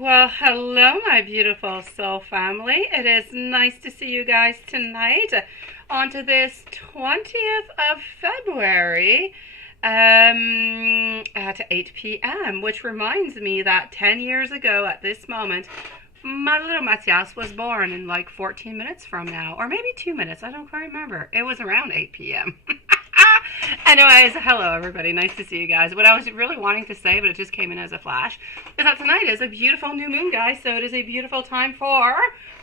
Well, hello, my beautiful soul family. It is nice to see you guys tonight on to this 20th of February at 8 p.m., which reminds me that 10 years ago at this moment, my little Matthias was born in like 14 minutes from now, or maybe 2 minutes. I don't quite remember. It was around 8 p.m. Anyways, hello everybody. Nice to see you guys. What I was really wanting to say, but it just came in as a flash, is that tonight is a beautiful new moon, guys. So it is a beautiful time for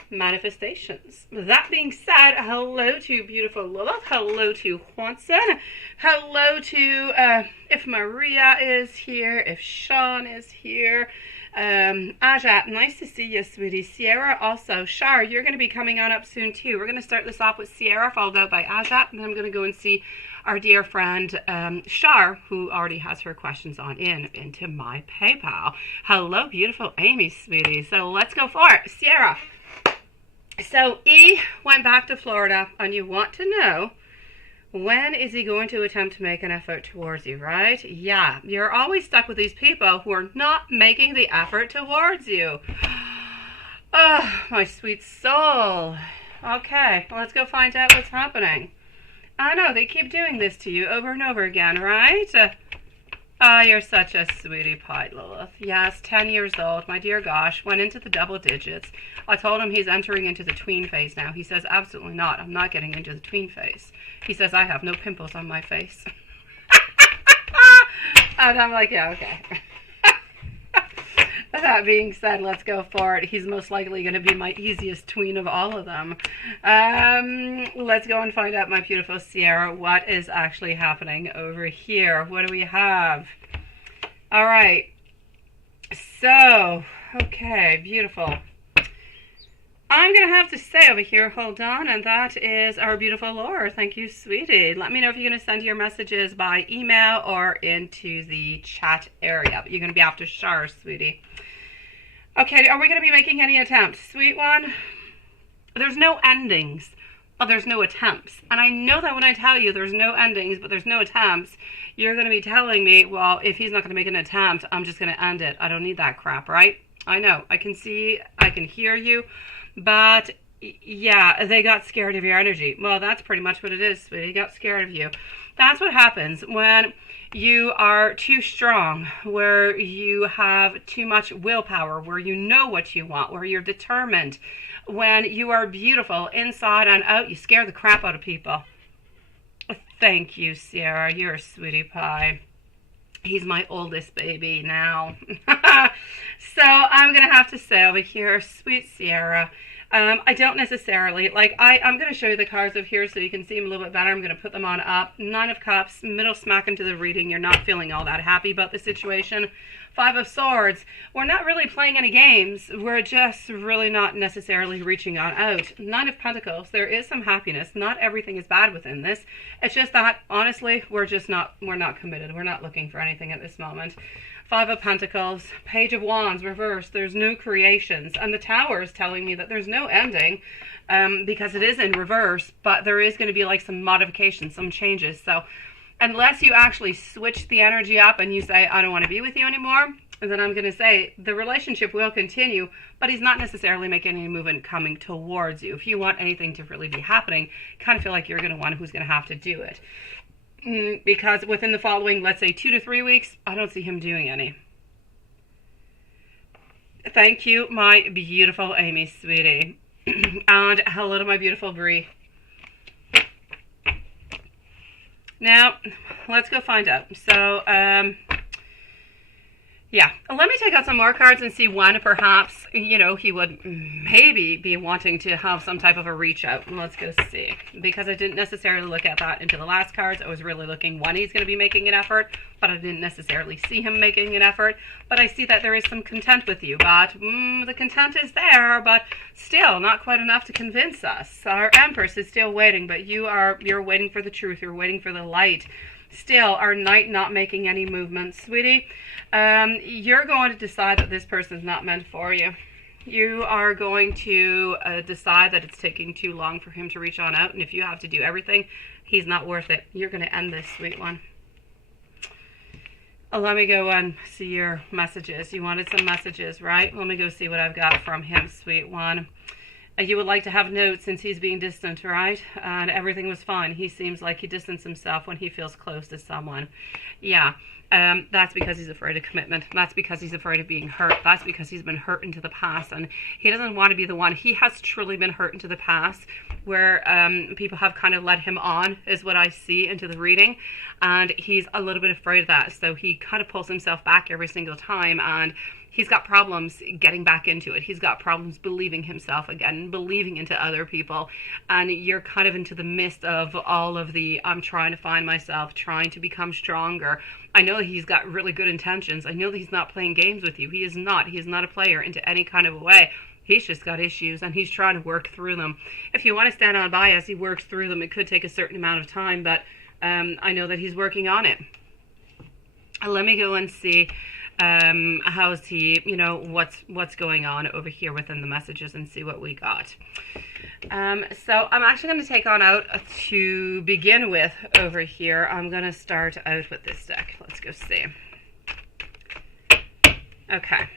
manifestations. That being said, hello to beautiful Lilith. Hello to Juanson. Hello to, if Maria is here, if Sean is here. Aja, nice to see you, sweetie. Sierra also. Shar, you're going to be coming on up soon too. We're going to start this off with Sierra, followed out by Aja, and then I'm going to go and see our dear friend Shar, who already has her questions on into my PayPal. Hello, beautiful Amy, sweetie. So let's go for it. Sierra. So E went back to Florida, and you want to know, when is he going to attempt to make an effort towards you, right? Yeah, you're always stuck with these people who are not making the effort towards you. Oh, my sweet soul. Okay, let's go find out what's happening. I know, they keep doing this to you over and over again, right? You're such a sweetie pie, Lilith. Yes, 10 years old, my dear gosh, went into the double digits. I told him he's entering into the tween phase now. He says, absolutely not. I'm not getting into the tween phase. He says, I have no pimples on my face. And I'm like, yeah, okay. That being said, let's go for it. He's most likely going to be my easiest tween of all of them. Let's go and find out, my beautiful Sierra, what is actually happening over here. What do we have? All right. So, okay, beautiful. I'm going to have to say over here, hold on, and that is our beautiful Laura. Thank you, sweetie. Let me know if you're going to send your messages by email or into the chat area. But you're going to be after Shar, sweetie. Okay, are we going to be making any attempts? Sweet one? There's no endings, but there's no attempts. And I know that when I tell you there's no endings, but there's no attempts, you're going to be telling me, well, if he's not going to make an attempt, I'm just going to end it. I don't need that crap, right? I know. I can see, I can hear you. But, yeah, they got scared of your energy. Well, that's pretty much what it is, sweetie. They got scared of you. That's what happens when you are too strong, where you have too much willpower, where you know what you want, where you're determined. When you are beautiful inside and out, you scare the crap out of people. Thank you, Sierra. You're a sweetie pie. He's my oldest baby now. So I'm going to have to say over here, sweet Sierra, I don't necessarily, like, I'm going to show you the cards over here so you can see them a little bit better. I'm going to put them on up. Nine of Cups, middle smack into the reading. You're not feeling all that happy about the situation. Five of Swords. We're not really playing any games. We're just really not necessarily reaching on out. Nine of Pentacles. There is some happiness. Not everything is bad within this. It's just that, honestly, we're not committed. We're not looking for anything at this moment. Five of Pentacles. Page of Wands. Reversed. There's no creations. And the Tower is telling me that there's no ending because it is in reverse, but there is going to be like some modifications, some changes. So unless you actually switch the energy up and you say, I don't want to be with you anymore, then I'm going to say the relationship will continue, but he's not necessarily making any movement coming towards you. If you want anything to really be happening, kind of feel like you're going to want who's going to have to do it. Because within the following, let's say 2 to 3 weeks, I don't see him doing any. Thank you, my beautiful Amy, sweetie. And hello to my beautiful Bree. Now, let's go find out. So, yeah, let me take out some more cards and see when perhaps, you know, he would maybe be wanting to have some type of a reach out. Let's go see. Because I didn't necessarily look at that into the last cards. I was really looking when he's going to be making an effort, but I didn't necessarily see him making an effort. But I see that there is some content with you. But the content is there, but still not quite enough to convince us. Our Empress is still waiting, but you're waiting for the truth. You're waiting for the light. Still, our Knight not making any movement. Sweetie, you're going to decide that this person is not meant for you. You are going to decide that it's taking too long for him to reach on out, and if you have to do everything, he's not worth it. You're going to end this, sweet one. Let me go and see your messages. You wanted some messages, right? Let me go see what I've got from him, sweet one. You would like to have notes since he's being distant, right? And everything was fine. He seems like he distanced himself when he feels close to someone. Yeah. That's because he's afraid of commitment. That's because he's afraid of being hurt. That's because he's been hurt into the past, and he doesn't want to be the one. He has truly been hurt into the past, where people have kind of led him on, is what I see into the reading, and he's a little bit afraid of that. So he kind of pulls himself back every single time, and he's got problems getting back into it. He's got problems believing himself again, believing into other people. And you're kind of into the midst of all of the, I'm trying to find myself, trying to become stronger. I know he's got really good intentions. I know that he's not playing games with you. He is not. He is not a player into any kind of a way. He's just got issues, and he's trying to work through them. If you want to stand on by as he works through them, it could take a certain amount of time, but I know that he's working on it. Let me go and see how's he, what's going on over here within the messages and see what we got. So I'm actually going to take on out to begin with over here. I'm going to start out with this deck. Let's go see. Okay.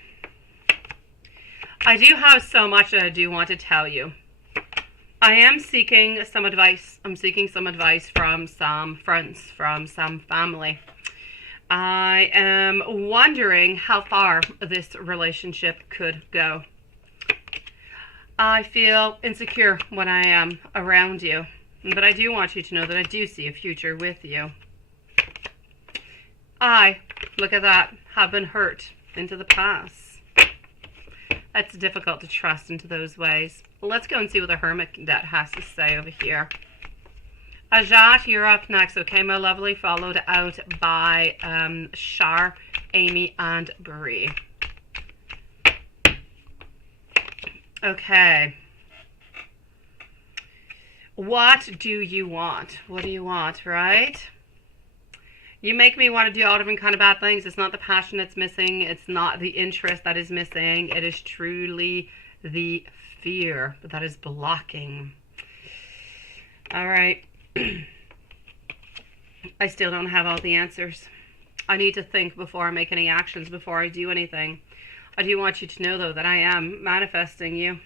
I do have so much that I do want to tell you. I am seeking some advice. I'm seeking some advice from some friends, from some family. I am wondering how far this relationship could go. I feel insecure when I am around you, but I do want you to know that I do see a future with you. I, look at that, have been hurt into the past. It's difficult to trust into those ways. Let's go and see what the Hermit deck has to say over here. Ajat, you're up next, okay, my lovely, followed out by Shar, Amy, and Bree. Okay. What do you want? What do you want, right? You make me want to do all different kind of bad things. It's not the passion that's missing. It's not the interest that is missing. It is truly the fear that is blocking. All right. I still don't have all the answers. I need to think before I make any actions, before I do anything. I do want you to know, though, that I am manifesting you.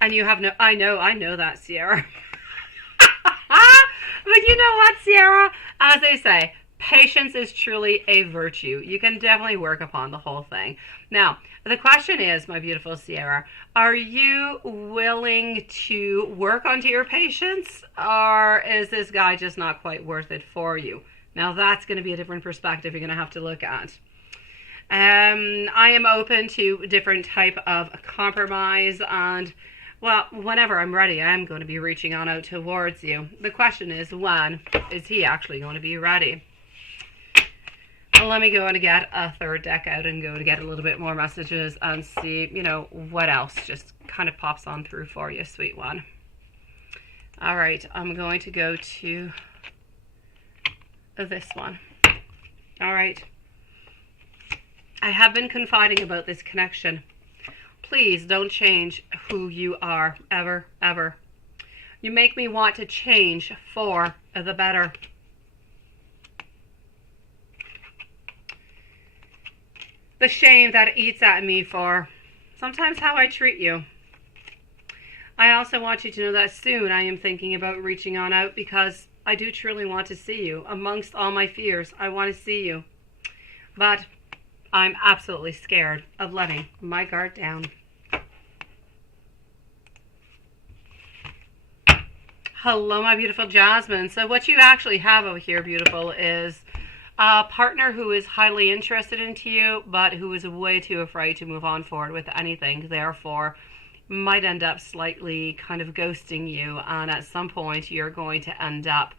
And you have no, I know that, Sierra. But you know what, Sierra? As they say, patience is truly a virtue. You can definitely work upon the whole thing. Now, the question is, my beautiful Sierra, are you willing to work onto your patience, or is this guy just not quite worth it for you? Now, that's going to be a different perspective you're going to have to look at. I am open to different type of compromise, and well, whenever I'm ready, I'm going to be reaching on out towards you. The question is, when is he actually going to be ready? Let me go and get a third deck out and go to get a little bit more messages and see, what else just kind of pops on through for you, sweet one. All right, I'm going to go to this one. All right. I have been confiding about this connection. Please don't change who you are, ever, ever. You make me want to change for the better. The shame that eats at me for sometimes how I treat you. I also want you to know that soon I am thinking about reaching on out because I do truly want to see you. Amongst all my fears, I want to see you. But I'm absolutely scared of letting my guard down. Hello, my beautiful Jasmine. So what you actually have over here, beautiful, is a partner who is highly interested into you, but who is way too afraid to move on forward with anything. Therefore, might end up slightly kind of ghosting you, and at some point you're going to end up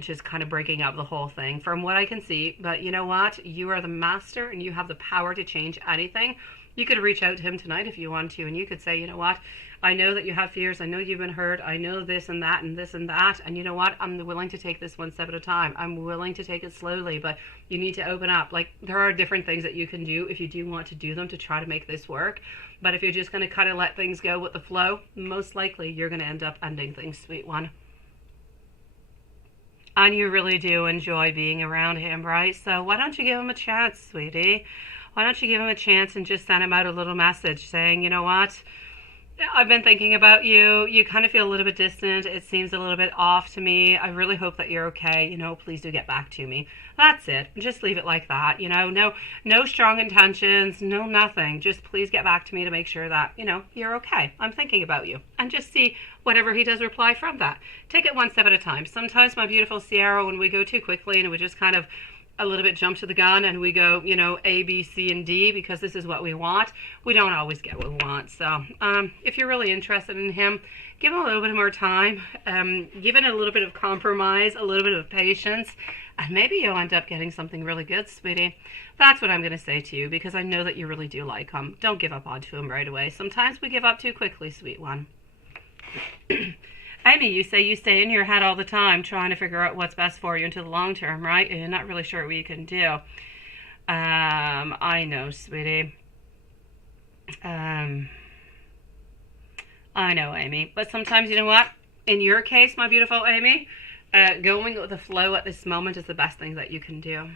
just kind of breaking up the whole thing from what I can see. But you know what? You are the master and you have the power to change anything. You could reach out to him tonight if you want to, and you could say, you know what? I know that you have fears. I know you've been hurt. I know this and that and this and that. And you know what? I'm willing to take this one step at a time. I'm willing to take it slowly, but you need to open up. Like, there are different things that you can do if you do want to do them to try to make this work. But if you're just going to kind of let things go with the flow, most likely you're going to end up ending things, sweet one. And you really do enjoy being around him, right? So why don't you give him a chance, sweetie? Why don't you give him a chance and just send him out a little message saying, you know what? I've been thinking about you. You kind of feel a little bit distant. It seems a little bit off to me. I really hope that you're okay. You know, please do get back to me. That's it. Just leave it like that. You know, no strong intentions, no nothing. Just please get back to me to make sure that, you know, you're okay. I'm thinking about you. And just see whatever he does reply from that. Take it one step at a time. Sometimes, my beautiful Sierra, when we go too quickly and we just kind of a little bit jump to the gun and we go, you know, A, B, C, and D because this is what we want, we don't always get what we want. So if you're really interested in him, give him a little bit more time, give it a little bit of compromise, a little bit of patience, and maybe you'll end up getting something really good, sweetie. That's what I'm going to say to you, because I know that you really do like him. Don't give up on to him right away. Sometimes we give up too quickly, sweet one. Amy, you say you stay in your head all the time trying to figure out what's best for you into the long term, right? And you're not really sure what you can do. I know, sweetie. I know, Amy. But sometimes, you know what? In your case, my beautiful Amy, going with the flow at this moment is the best thing that you can do.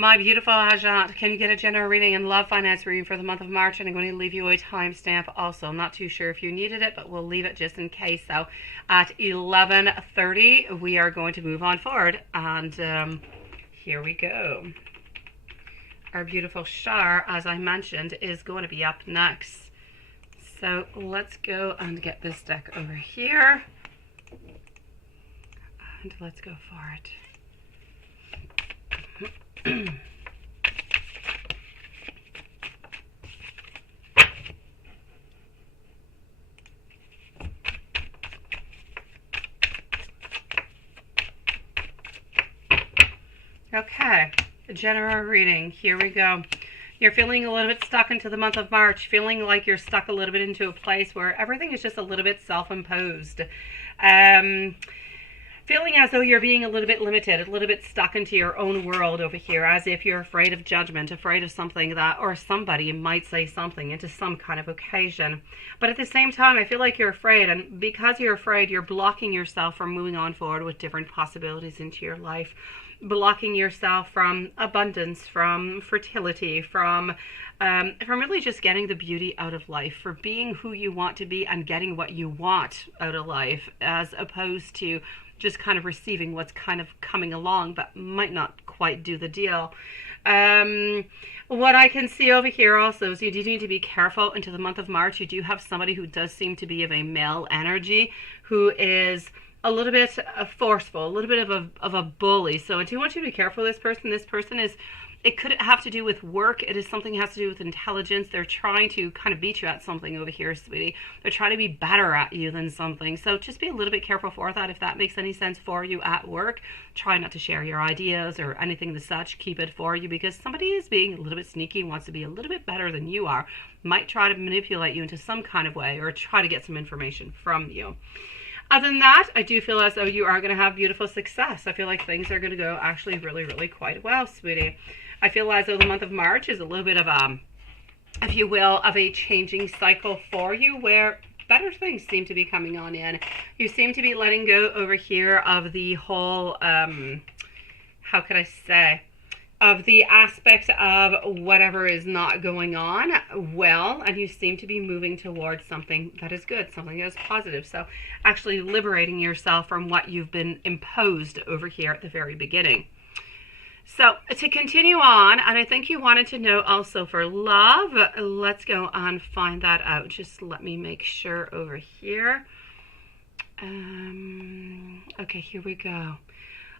My beautiful Ajat, can you get a general reading and love finance reading for the month of March? And I'm going to leave you a timestamp also. I'm not too sure if you needed it, but we'll leave it just in case. So at 11:30, we are going to move on forward. And here we go. Our beautiful Shar, as I mentioned, is going to be up next. So let's go and get this deck over here. And let's go for it. Okay, general reading. Here we go. You're feeling a little bit stuck into the month of March, feeling like you're stuck a little bit into a place where everything is just a little bit self-imposed. Feeling as though you're being a little bit limited, a little bit stuck into your own world over here, as if you're afraid of judgment, afraid of something that, or somebody might say something into some kind of occasion. But at the same time, I feel like you're afraid, and because you're afraid, you're blocking yourself from moving on forward with different possibilities into your life, blocking yourself from abundance, from fertility, from really just getting the beauty out of life, for being who you want to be and getting what you want out of life, as opposed to just kind of receiving what's kind of coming along but might not quite do the deal. What I can see over here also is you do need to be careful into the month of March. You do have somebody who does seem to be of a male energy, who is a little bit forceful, a little bit of a bully. So I do want you to be careful of this person. This person is, it could have to do with work. It is something that has to do with intelligence. They're trying to kind of beat you at something over here, sweetie. They're trying to be better at you than something. So just be a little bit careful for that. If that makes any sense for you at work, try not to share your ideas or anything as such. Keep it for you, because somebody is being a little bit sneaky and wants to be a little bit better than you are. Might try to manipulate you into some kind of way or try to get some information from you. Other than that, I do feel as though you are going to have beautiful success. I feel like things are going to go actually really, really quite well, sweetie. I feel as though the month of March is a little bit of a, if you will, of a changing cycle for you, where better things seem to be coming on in. You seem to be letting go over here of the whole, how could I say, of the aspect of whatever is not going on well, and you seem to be moving towards something that is good, something that is positive. So actually liberating yourself from what you've been imposed over here at the very beginning. So to continue on, and I think you wanted to know also for love, let's go and find that out. Just let me make sure over here. Okay, here we go.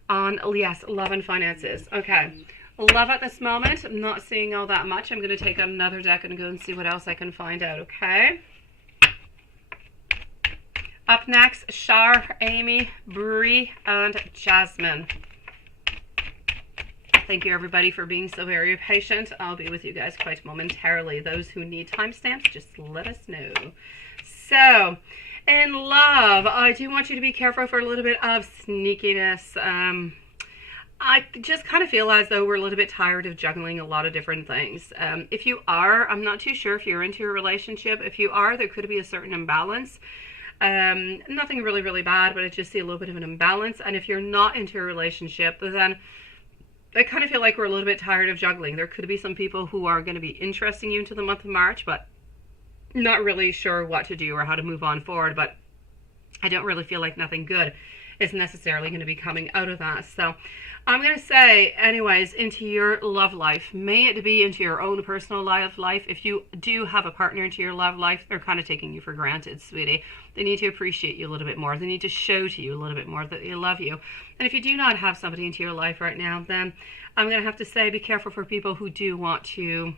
On, yes, love and finances. Okay. Love at this moment. I'm not seeing all that much. I'm going to take another deck and go and see what else I can find out, okay? Up next, Shar, Amy, Bree, and Jasmine. Thank you, everybody, for being so very patient. I'll be with you guys quite momentarily. Those who need timestamps, just let us know. So, in love, I do want you to be careful for a little bit of sneakiness. I just kind of feel as though we're a little bit tired of juggling a lot of different things. If you are, I'm not too sure if you're into a relationship. If you are, there could be a certain imbalance. Nothing really, really bad, but I just see a little bit of an imbalance. And if you're not into a relationship, then I kind of feel like we're a little bit tired of juggling. There could be some people who are going to be interesting you into the month of March, but not really sure what to do or how to move on forward. But I don't really feel like nothing good is necessarily going to be coming out of that. So I'm going to say, anyways, into your love life, may it be into your own personal life. If you do have a partner into your love life, they're kind of taking you for granted, sweetie. They need to appreciate you a little bit more. They need to show to you a little bit more that they love you. And if you do not have somebody into your life right now, then I'm going to have to say, be careful for people who do want to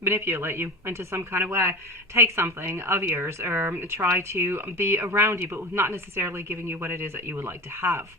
manipulate you into some kind of way, take something of yours, or try to be around you, but not necessarily giving you what it is that you would like to have.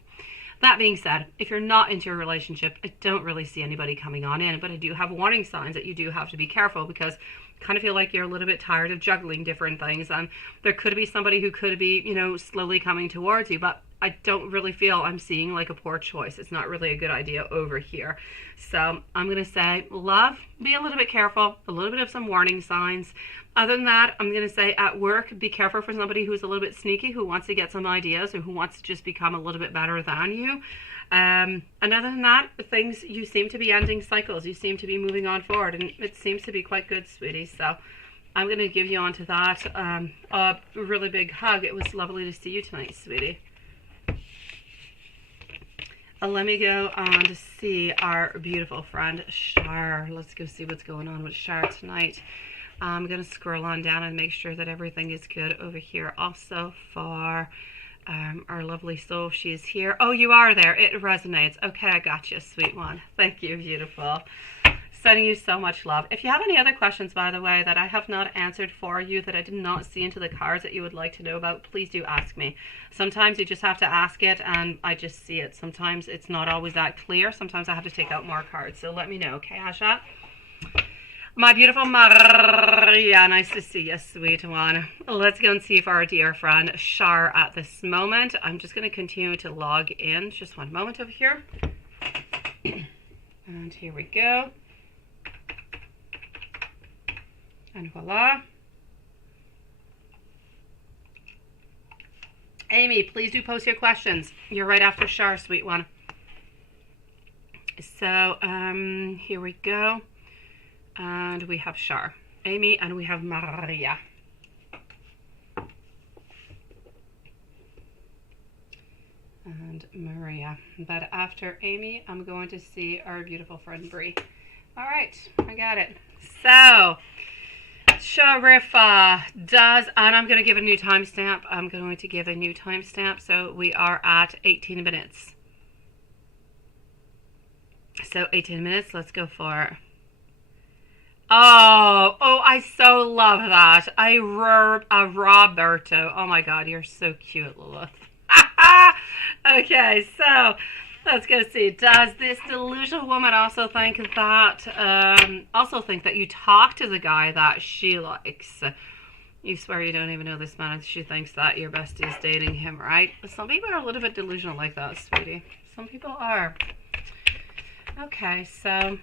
That being said, if you're not into a relationship, I don't really see anybody coming on in, but I do have warning signs that you do have to be careful, because I kind of feel like you're a little bit tired of juggling different things, and there could be somebody who could be, slowly coming towards you, but I don't really feel I'm seeing like a poor choice. It's not really a good idea over here. So I'm going to say, love, be a little bit careful, a little bit of some warning signs. Other than that, I'm going to say at work, be careful for somebody who's a little bit sneaky, who wants to get some ideas, or who wants to just become a little bit better than you. And other than that, things, you seem to be ending cycles. You seem to be moving on forward, and it seems to be quite good, sweetie. So I'm going to give you on to that. A really big hug. It was lovely to see you tonight, sweetie. Let me go on to see our beautiful friend, Shar. Let's go see what's going on with Shar tonight. I'm going to scroll on down and make sure that everything is good over here. Also for our lovely soul, she's here. Oh, you are there. It resonates. Okay, I got you, sweet one. Thank you, beautiful. Sending you so much love. If you have any other questions, by the way, that I have not answered for you, that I did not see into the cards that you would like to know about, please do ask me. Sometimes you just have to ask it and I just see it. Sometimes it's not always that clear. Sometimes I have to take out more cards. So let me know, okay, Asha? My beautiful Maria, nice to see you, sweet one. Let's go and see if our dear friend Shar at this moment. I'm just going to continue to log in. Just one moment over here. And here we go. And voila. Amy, please do post your questions. You're right after Shar, sweet one. So, here we go. And we have Shar, Amy, and we have Maria. And Maria. But after Amy, I'm going to see our beautiful friend Bree. All right, I got it. So, Sharifa does, and I'm going to give a new timestamp. I'm going to give a new timestamp. So we are at 18 minutes. So 18 minutes, let's go for it. Oh, I so love that. Roberto. Oh my God, you're so cute, Lilith. Okay, so let's go see. Does this delusional woman also think that you talk to the guy that she likes? You swear you don't even know this man. She thinks that your bestie is dating him, right? Some people are a little bit delusional like that, sweetie. Some people are. Okay, so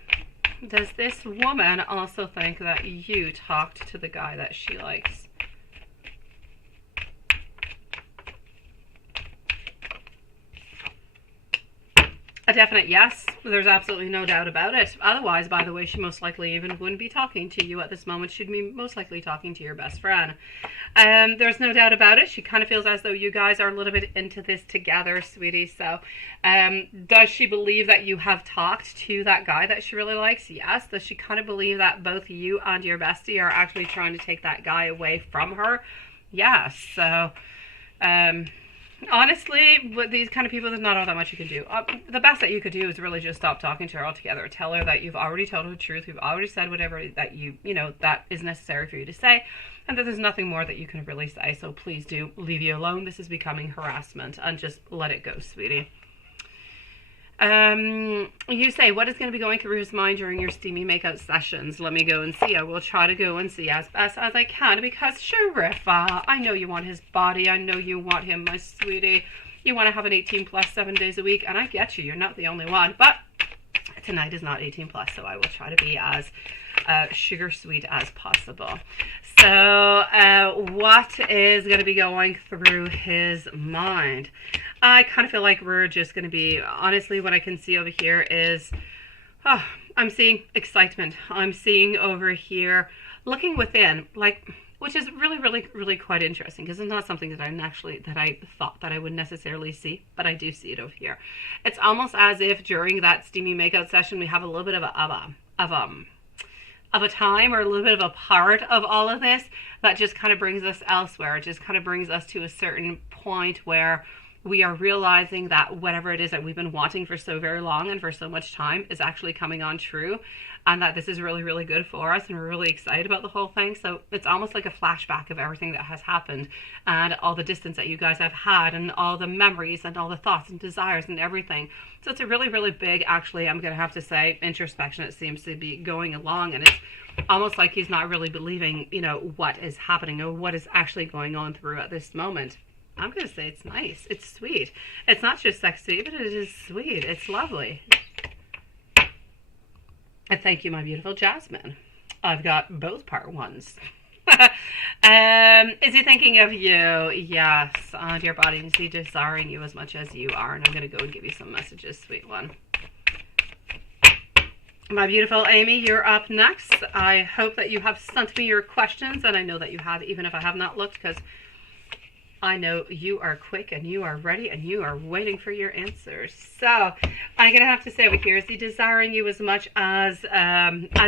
does this woman also think that you talked to the guy that she likes? A definite yes. There's absolutely no doubt about it. Otherwise, by the way, she most likely even wouldn't be talking to you at this moment. She'd be most likely talking to your best friend. There's no doubt about it. She kind of feels as though you guys are a little bit into this together, sweetie. So, does she believe that you have talked to that guy that she really likes? Yes. Does she kind of believe that both you and your bestie are actually trying to take that guy away from her? Yes. So, honestly, with these kind of people, there's not all that much you can do. The best that you could do is really just stop talking to her altogether. Tell her that you've already told her the truth. You've already said whatever that that is necessary for you to say, and that there's nothing more that you can really say. So please do leave you alone. This is becoming harassment, and just let it go, sweetie. You say, what is going to be going through his mind during your steamy makeout sessions? Let me go and see. I will try to go and see as best as I can, because Sharifa, I know you want his body. I know you want him, my sweetie. You want to have an 18 plus 7 days a week, and I get you. You're not the only one, but tonight is not 18 plus, so I will try to be as sugar sweet as possible. So what is going to be going through his mind? I kind of feel like we're just going to be, honestly, what I can see over here is, I'm seeing excitement. I'm seeing over here, looking within, like, which is really, really, really quite interesting, because it's not something that I thought that I would necessarily see, but I do see it over here. It's almost as if during that steamy makeout session, we have a little bit of a time, or a little bit of a part of all of this that just kind of brings us elsewhere. It just kind of brings us to a certain point where we are realizing that whatever it is that we've been wanting for so very long and for so much time is actually coming on true, and that this is really, really good for us, and we're really excited about the whole thing. So it's almost like a flashback of everything that has happened, and all the distance that you guys have had, and all the memories and all the thoughts and desires and everything. So it's a really, really big, actually, I'm gonna have to say, introspection. It seems to be going along, and it's almost like he's not really believing, you know, what is happening or what is actually going on through at this moment. I'm going to say it's nice. It's sweet. It's not just sexy, but it is sweet. It's lovely. And thank you, my beautiful Jasmine. I've got both part ones. Is he thinking of you? Yes. Dear body, is he desiring you as much as you are? And I'm going to go and give you some messages, sweet one. My beautiful Amy, you're up next. I hope that you have sent me your questions, and I know that you have, even if I have not looked, because I know you are quick and you are ready and you are waiting for your answers. So I'm going to have to say over here, is he desiring you as much as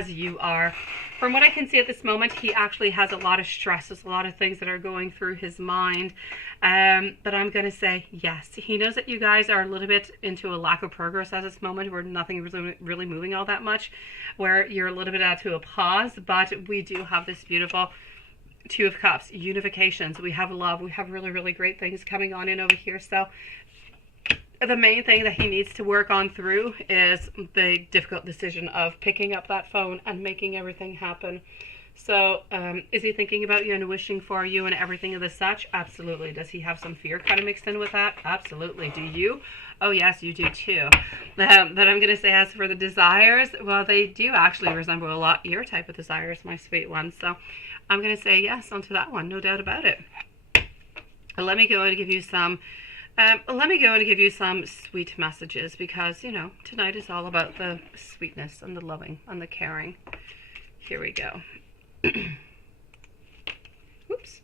you are? From what I can see at this moment, he actually has a lot of stress. There's a lot of things that are going through his mind. But I'm going to say yes. He knows that you guys are a little bit into a lack of progress at this moment, where nothing is really moving all that much, where you're a little bit out to a pause. But we do have this beautiful Two of Cups, unifications. We have love. We have really, really great things coming on in over here. So the main thing that he needs to work on through is the difficult decision of picking up that phone and making everything happen. So is he thinking about you and wishing for you and everything of the such? Absolutely. Does he have some fear kind of mixed in with that? Absolutely. Do you? Oh yes, you do too. But I'm going to say, as for the desires, well, they do actually resemble a lot your type of desires, my sweet one. So I'm going to say yes onto that one, no doubt about it. Let me go and give you some sweet messages, because, you know, tonight is all about the sweetness and the loving and the caring. Here we go. Whoops.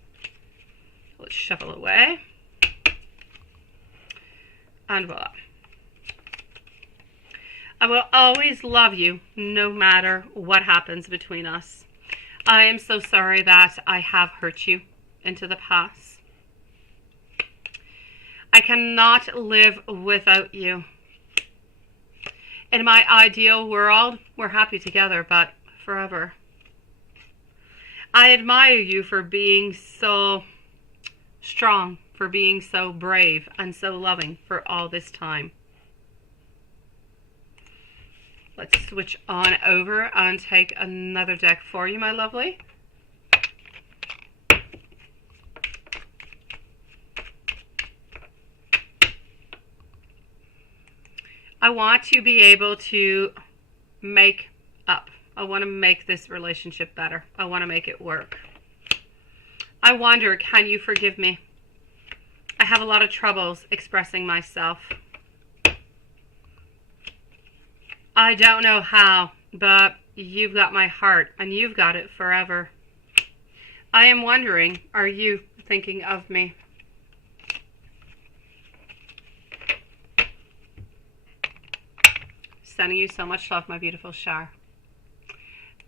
Let's shuffle away. And voila. I will always love you, no matter what happens between us. I am so sorry that I have hurt you into the past. I cannot live without you. In my ideal world, we're happy together, but forever. I admire you for being so strong, for being so brave and so loving for all this time. Let's switch on over and take another deck for you, my lovely. I want to be able to make up. I want to make this relationship better. I want to make it work. I wonder, can you forgive me? I have a lot of troubles expressing myself. I don't know how, but you've got my heart, and you've got it forever. I am wondering, are you thinking of me? Sending you so much love, my beautiful Shar.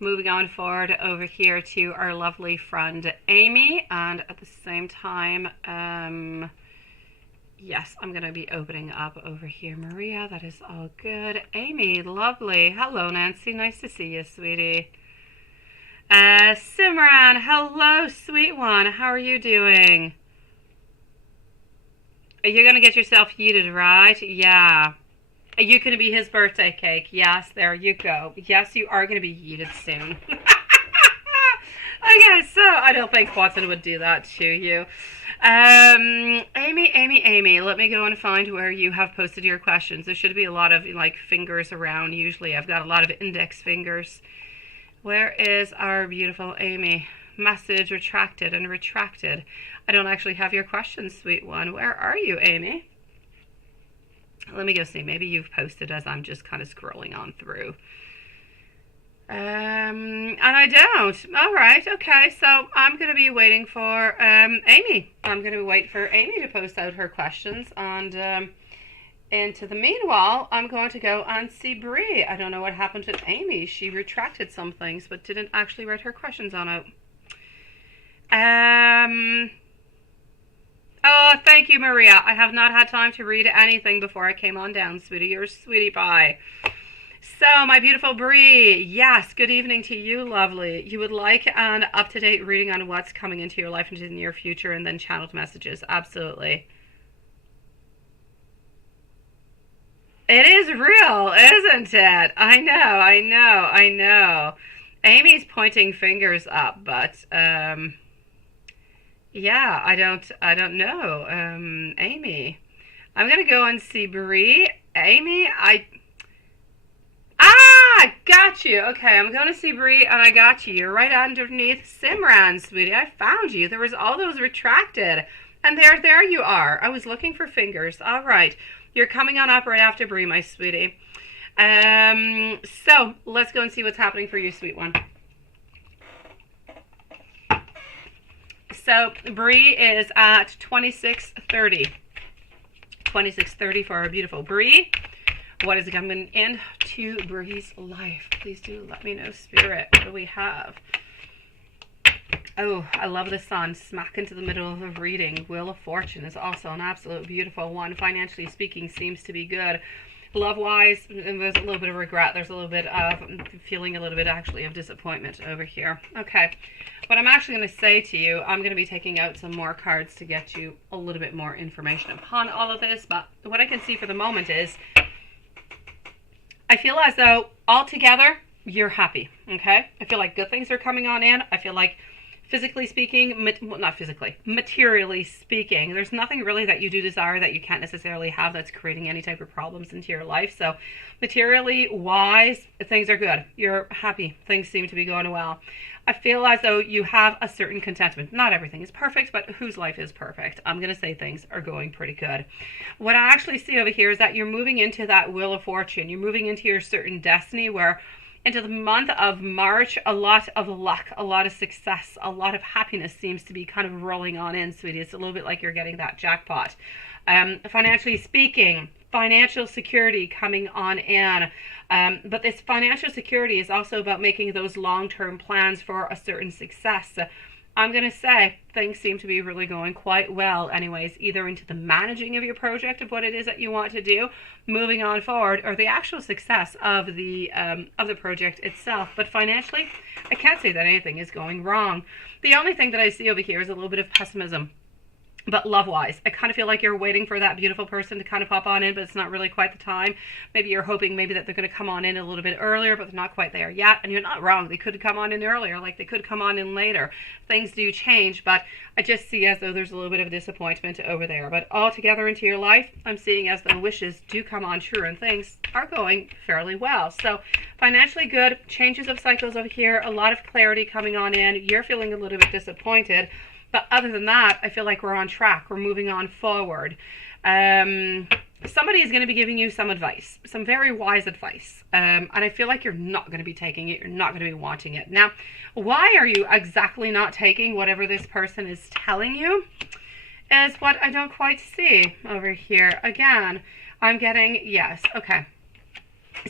Moving on forward over here to our lovely friend Amy, and at the same time, yes, I'm going to be opening up over here. Maria, that is all good. Amy, lovely. Hello, Nancy. Nice to see you, sweetie. Simran, hello, sweet one. How are you doing? You're going to get yourself yeeted, right? Yeah. You can be his birthday cake. Yes, there you go. Yes, you are going to be yeeted soon. Okay, so I don't think Watson would do that to you. Amy, let me go and find where you have posted your questions. There should be a lot of like fingers around. Usually I've got a lot of index fingers. Where is our beautiful Amy? Message retracted and retracted. I don't actually have your questions, sweet one. Where are you, Amy? Let me go see. Maybe you've posted as I'm just kind of scrolling on through. And I don't. All right. Okay. So I'm going to be waiting for Amy. I'm going to wait for Amy to post out her questions. And into the meanwhile, I'm going to go and see Bree. I don't know what happened to Amy. She retracted some things, but didn't actually write her questions on out. Oh, thank you, Maria. I have not had time to read anything before I came on down, sweetie. You're a sweetie pie. So, my beautiful Bree, yes, good evening to you, lovely. You would like an up-to-date reading on what's coming into your life into the near future and then channeled messages. Absolutely. It is real, isn't it? I know. Amy's pointing fingers up, but, yeah, I don't know. Amy. I'm going to go and see Bree. Amy, got you. Okay, I'm going to see Bree, and I got you. You're right underneath Simran, sweetie. I found you. There was all those retracted. And there you are. I was looking for fingers. All right. You're coming on up right after Bree, my sweetie. So, let's go and see what's happening for you, sweet one. So, Bree is at 2630. 2630 for our beautiful Bree. What is coming into Bree's life? Please do let me know, Spirit. What do we have? Oh, I love the sun smack into the middle of the reading. Wheel of Fortune is also an absolute beautiful one. Financially speaking, seems to be good. Love-wise, there's a little bit of regret. There's a little bit of feeling a little bit actually of disappointment over here. Okay, what I'm actually going to say to you, I'm going to be taking out some more cards to get you a little bit more information upon all of this. But what I can see for the moment is I feel as though altogether you're happy, okay? I feel like good things are coming on in. I feel like physically speaking, well, not physically, materially speaking, there's nothing really that you do desire that you can't necessarily have that's creating any type of problems into your life. So materially wise, things are good. You're happy. Things seem to be going well. I feel as though you have a certain contentment. Not everything is perfect, but whose life is perfect? I'm going to say things are going pretty good. What I actually see over here is that you're moving into that Wheel of Fortune. You're moving into your certain destiny where into the month of March, a lot of luck, a lot of success, a lot of happiness seems to be kind of rolling on in, sweetie. It's a little bit like you're getting that jackpot. Financially speaking, financial security coming on in. But this financial security is also about making those long-term plans for a certain success. I'm going to say things seem to be really going quite well anyways, either into the managing of your project of what it is that you want to do, moving on forward, or the actual success of the project itself. But financially, I can't say that anything is going wrong. The only thing that I see over here is a little bit of pessimism. But love-wise, I kind of feel like you're waiting for that beautiful person to kind of pop on in, but it's not really quite the time. Maybe you're hoping maybe that they're going to come on in a little bit earlier, but they're not quite there yet. And you're not wrong. They could come on in earlier, like they could come on in later. Things do change, but I just see as though there's a little bit of disappointment over there. But altogether into your life, I'm seeing as though wishes do come on true and things are going fairly well. So financially good, changes of cycles over here, a lot of clarity coming on in. You're feeling a little bit disappointed. But other than that, I feel like we're on track. We're moving on forward. Somebody is going to be giving you some advice, some very wise advice. And I feel like you're not going to be taking it. You're not going to be wanting it. Now, why are you exactly not taking whatever this person is telling you is what I don't quite see over here. Again, I'm getting, yes, okay.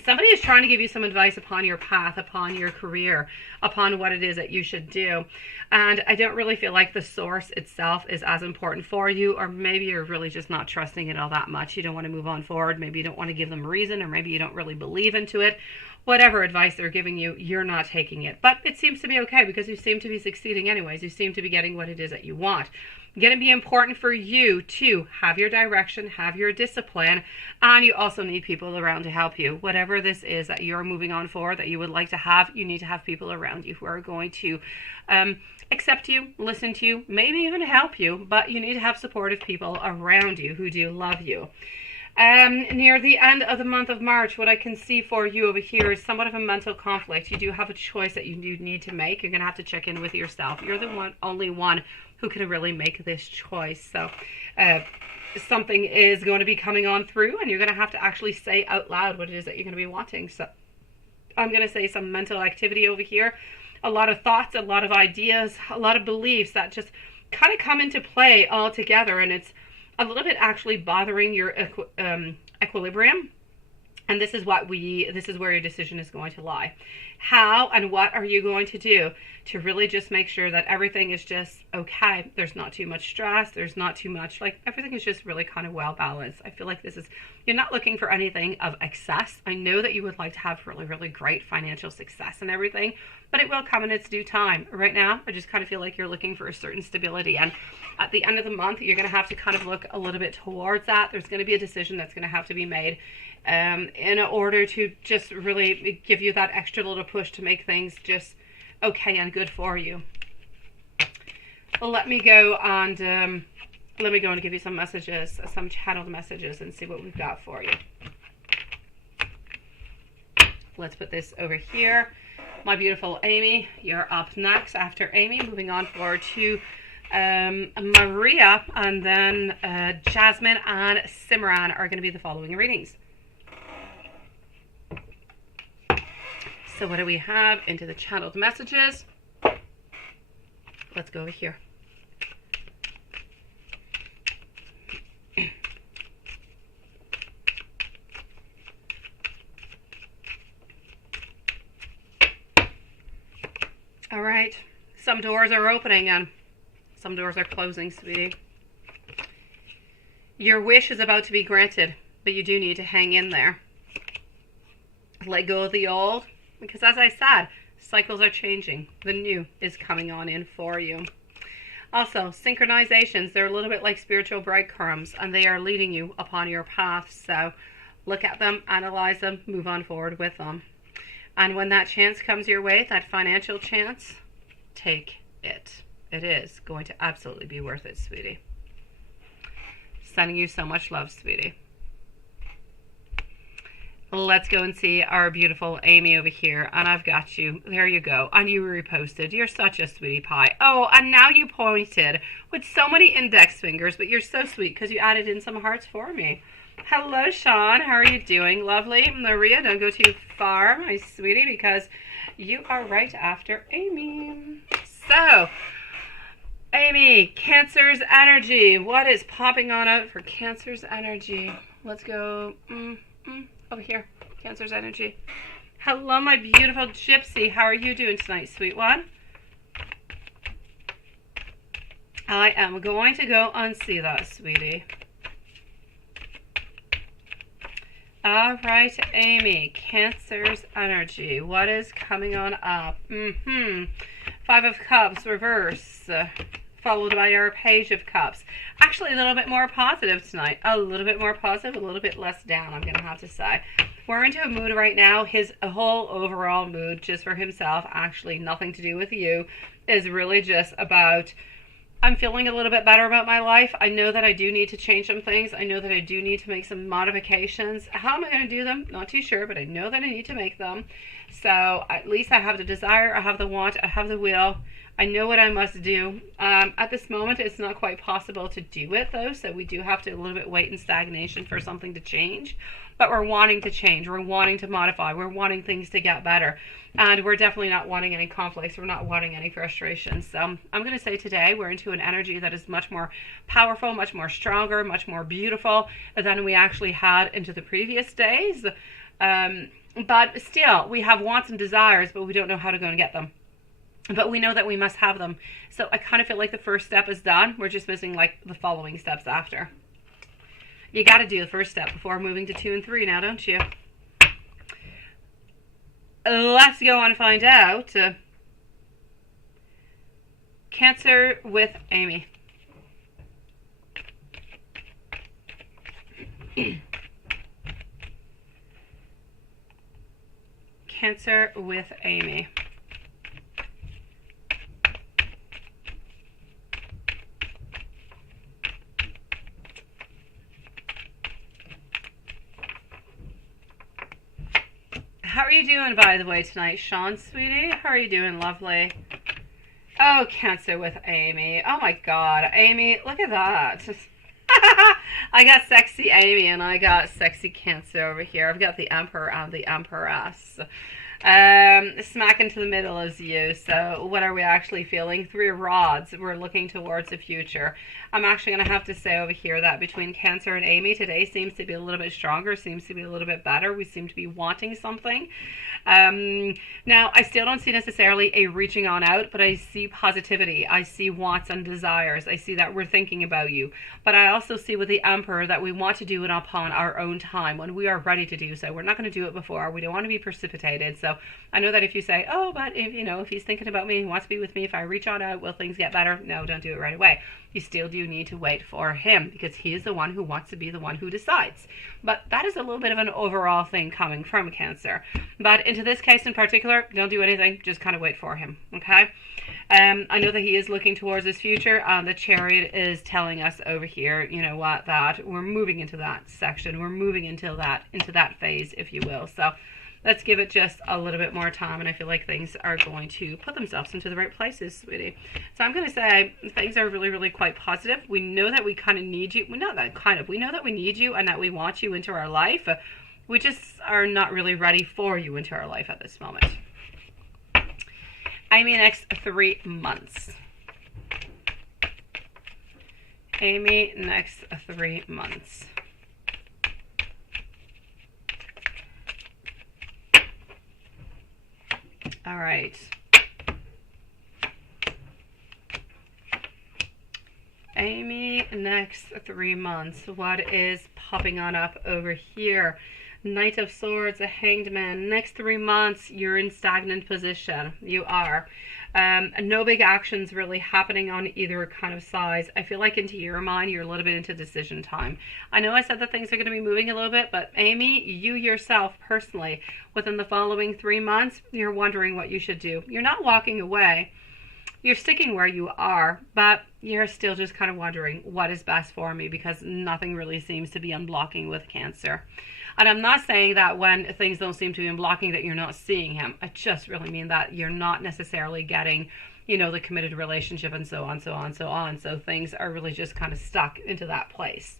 Somebody is trying to give you some advice upon your path, upon your career, upon what it is that you should do. And I don't really feel like the source itself is as important for you, or maybe you're really just not trusting it all that much. You don't want to move on forward. Maybe you don't want to give them a reason, or maybe you don't really believe into it. whatever advice they're giving you, you're not taking it. But it seems to be okay because you seem to be succeeding anyways. You seem to be getting what it is that you want. Going to be important for you to have your direction, have your discipline, and you also need people around to help you. Whatever this is that you're moving on for, that you would like to have, you need to have people around you who are going to accept you, listen to you, maybe even help you, but you need to have supportive people around you who do love you. Near the end of the month of March, what I can see for you over here is somewhat of a mental conflict. You do have a choice that you do need to make. You're going to have to check in with yourself. You're the only one who can really make this choice. So something is going to be coming on through, and you're going to have to actually say out loud what it is that you're going to be wanting. So I'm going to say some mental activity over here. A lot of thoughts, a lot of ideas, a lot of beliefs that just kind of come into play all together, and it's a little bit actually bothering your equilibrium. And this is where your decision is going to lie. How and what are you going to do to really just make sure that everything is just okay? There's not too much stress. There's not too much, like, everything is just really kind of well balanced. I feel like you're not looking for anything of excess. I know that you would like to have really, really great financial success and everything, but it will come in its due time. Right now, I just kind of feel like you're looking for a certain stability. And at the end of the month, you're going to have to kind of look a little bit towards that. There's going to be a decision that's going to have to be made in order to just really give you that extra little push to make things just okay and good for you. Well, let me go and give you some messages, some channeled messages, and see what we've got for you. Let's put this over here. My beautiful Amy, you're up next after Amy. Moving on forward to Maria, and then Jasmine and Simran are going to be the following readings. So what do we have into the channeled messages? Let's go over here. All right. Some doors are opening and some doors are closing, sweetie. Your wish is about to be granted, but you do need to hang in there. Let go of the old. Because as I said, cycles are changing. The new is coming on in for you. Also, synchronizations, they're a little bit like spiritual breadcrumbs, and they are leading you upon your path. So look at them, analyze them, move on forward with them. And when that chance comes your way, that financial chance, take it. It is going to absolutely be worth it, sweetie. Sending you so much love, sweetie. Let's go and see our beautiful Amy over here. And I've got you. There you go. And you reposted. You're such a sweetie pie. Oh, and now you pointed with so many index fingers, but you're so sweet because you added in some hearts for me. Hello, Sean. How are you doing? Lovely. Maria, don't go too far, my sweetie, because you are right after Amy. So, Amy, Cancer's energy. What is popping on out for Cancer's energy? Let's go. Over here, Cancer's energy. Hello, my beautiful Gypsy. How are you doing tonight, sweet one? I am going to go and see that, sweetie. All right, Amy, Cancer's energy. What is coming on up? 5 of Cups, reverse. Followed by our Page of Cups. Actually, a little bit more positive tonight. A little bit more positive, a little bit less down, I'm going to have to say. We're into a mood right now. His whole overall mood, just for himself, actually nothing to do with you, is really just about, I'm feeling a little bit better about my life. I know that I do need to change some things. I know that I do need to make some modifications. How am I going to do them? Not too sure, but I know that I need to make them. So at least I have the desire, I have the want, I have the will. I know what I must do. At this moment, it's not quite possible to do it, though, so we do have to a little bit wait in stagnation for something to change. But we're wanting to change. We're wanting to modify. We're wanting things to get better. And we're definitely not wanting any conflicts. We're not wanting any frustration. So I'm going to say today we're into an energy that is much more powerful, much more stronger, much more beautiful than we actually had into the previous days. But still, we have wants and desires, but we don't know how to go and get them. But we know that we must have them. So I kind of feel like the first step is done. We're just missing like the following steps after. You got to do the first step before moving to 2 and 3 now, don't you? let's go and find out. Cancer with Amy. Cancer with Amy. How are you doing, by the way, tonight, Sean, sweetie? How are you doing, lovely? Oh, Cancer with Amy. Oh, my God. Amy, look at that. I got sexy Amy and I got sexy Cancer over here. I've got the Emperor and the Empress. Smack into the middle is you. So what are we actually feeling? 3 of Rods. We're looking towards the future. I'm actually going to have to say over here that between Cancer and Amy, today seems to be a little bit stronger, seems to be a little bit better. We seem to be wanting something. Now, I still don't see necessarily a reaching on out, but I see positivity. I see wants and desires. I see that we're thinking about you. But I also see with the Emperor that we want to do it upon our own time when we are ready to do so. We're not going to do it before. We don't want to be precipitated. So I know that if you say, oh, but if, if he's thinking about me, he wants to be with me, if I reach on out, will things get better? No, don't do it right away. You still do need to wait for him because he is the one who wants to be the one who decides. But that is a little bit of an overall thing coming from Cancer. But into this case in particular, don't do anything. Just kind of wait for him, okay? I know that he is looking towards his future. The Chariot is telling us over here, you know what, that we're moving into that section. We're moving into that phase, if you will. So let's give it just a little bit more time, and I feel like things are going to put themselves into the right places, sweetie. So I'm going to say things are really, really quite positive. We know that we kind of need you. Well, not that kind of. We know that we need you and that we want you into our life. We just are not really ready for you into our life at this moment. Amy, next 3 months. Amy, next 3 months. All right. Amy, next 3 months. What is popping on up over here? Knight of Swords, a Hanged Man. Next 3 months, you're in stagnant position. You are. No big actions really happening on either kind of size. I feel like into your mind, you're a little bit into decision time. I know I said that things are going to be moving a little bit, but Amy, you yourself personally, within the following 3 months, you're wondering what you should do. You're not walking away. You're sticking where you are, but you're still just kind of wondering what is best for me because nothing really seems to be unblocking with Cancer. And I'm not saying that when things don't seem to be unblocking that you're not seeing him. I just really mean that you're not necessarily getting, the committed relationship and so on, so on, so on. So things are really just kind of stuck into that place.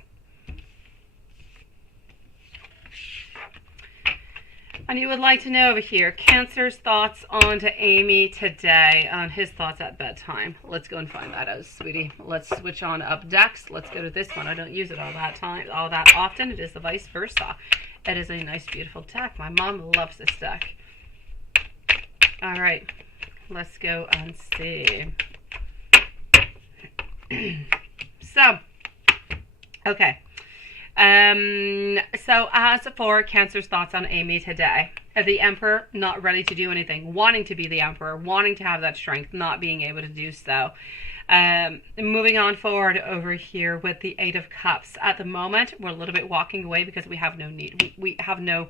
And you would like to know over here, Cancer's thoughts on to Amy today, on his thoughts at bedtime. Let's go and find that out, sweetie. Let's switch on up decks. Let's go to this one. I don't use it all that often. It is the vice versa. It is a nice, beautiful deck. My mom loves this deck. All right, let's go and see. So, okay. So as for Cancer's thoughts on Amy today, the Emperor not ready to do anything, wanting to be the Emperor, wanting to have that strength, not being able to do so. Moving on forward over here with the 8 of Cups. At the moment, we're a little bit walking away because we have no need. We have no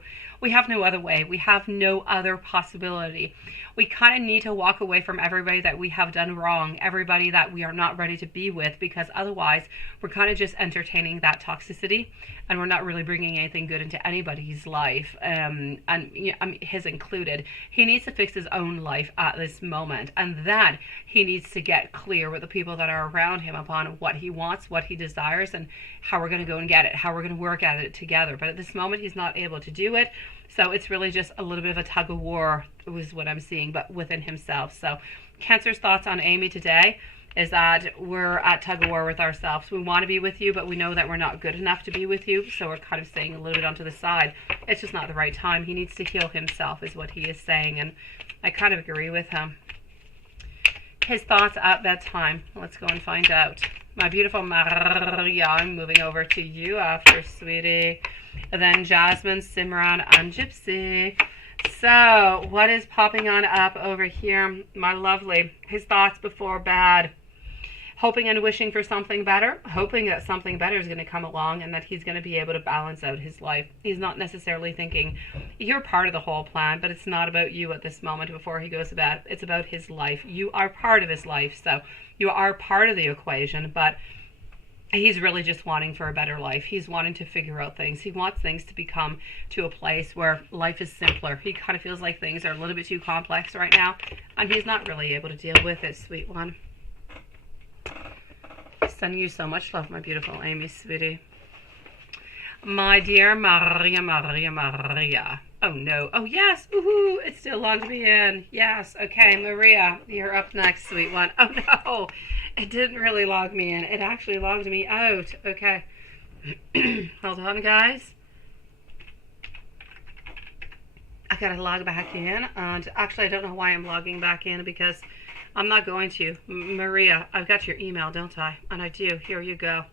other way. We have no other possibility. We kind of need to walk away from everybody that we have done wrong, everybody that we are not ready to be with, because otherwise we're kind of just entertaining that toxicity and we're not really bringing anything good into anybody's life, and his included. He needs to fix his own life at this moment, and then he needs to get clear with the people that are around him upon what he wants, what he desires, and how we're going to go and get it, how we're going to work at it together. But at this moment, he's not able to do it. So it's really just a little bit of a tug of war was what I'm seeing, but within himself. So Cancer's thoughts on Amy today is that we're at tug of war with ourselves. We want to be with you, but we know that we're not good enough to be with you. So we're kind of staying a little bit onto the side. It's just not the right time. He needs to heal himself is what he is saying. And I kind of agree with him. His thoughts at bedtime. Let's go and find out. My beautiful Maria, I'm moving over to you after, sweetie. And then Jasmine, Simran, and Gypsy. So, what is popping on up over here, my lovely? His thoughts before bed. Hoping and wishing for something better, hoping that something better is going to come along and that he's going to be able to balance out his life. He's not necessarily thinking you're part of the whole plan, but it's not about you at this moment before he goes to bed. It's about his life. You are part of his life, so you are part of the equation, but he's really just wanting for a better life. He's wanting to figure out things. He wants things to become to a place where life is simpler. He kind of feels like things are a little bit too complex right now, and he's not really able to deal with it, sweet one. Sending you so much love, my beautiful Amy, sweetie. My dear Maria, Maria, Maria. Oh, no. Oh, yes. Woohoo. It still logged me in. Yes. Okay, Maria, you're up next, sweet one. Oh, no. It didn't really log me in. It actually logged me out. Okay. Hold on, guys. I gotta log back in. And actually, I don't know why I'm logging back in because I'm not going to. Maria, I've got your email, don't I? And I do. Here you go.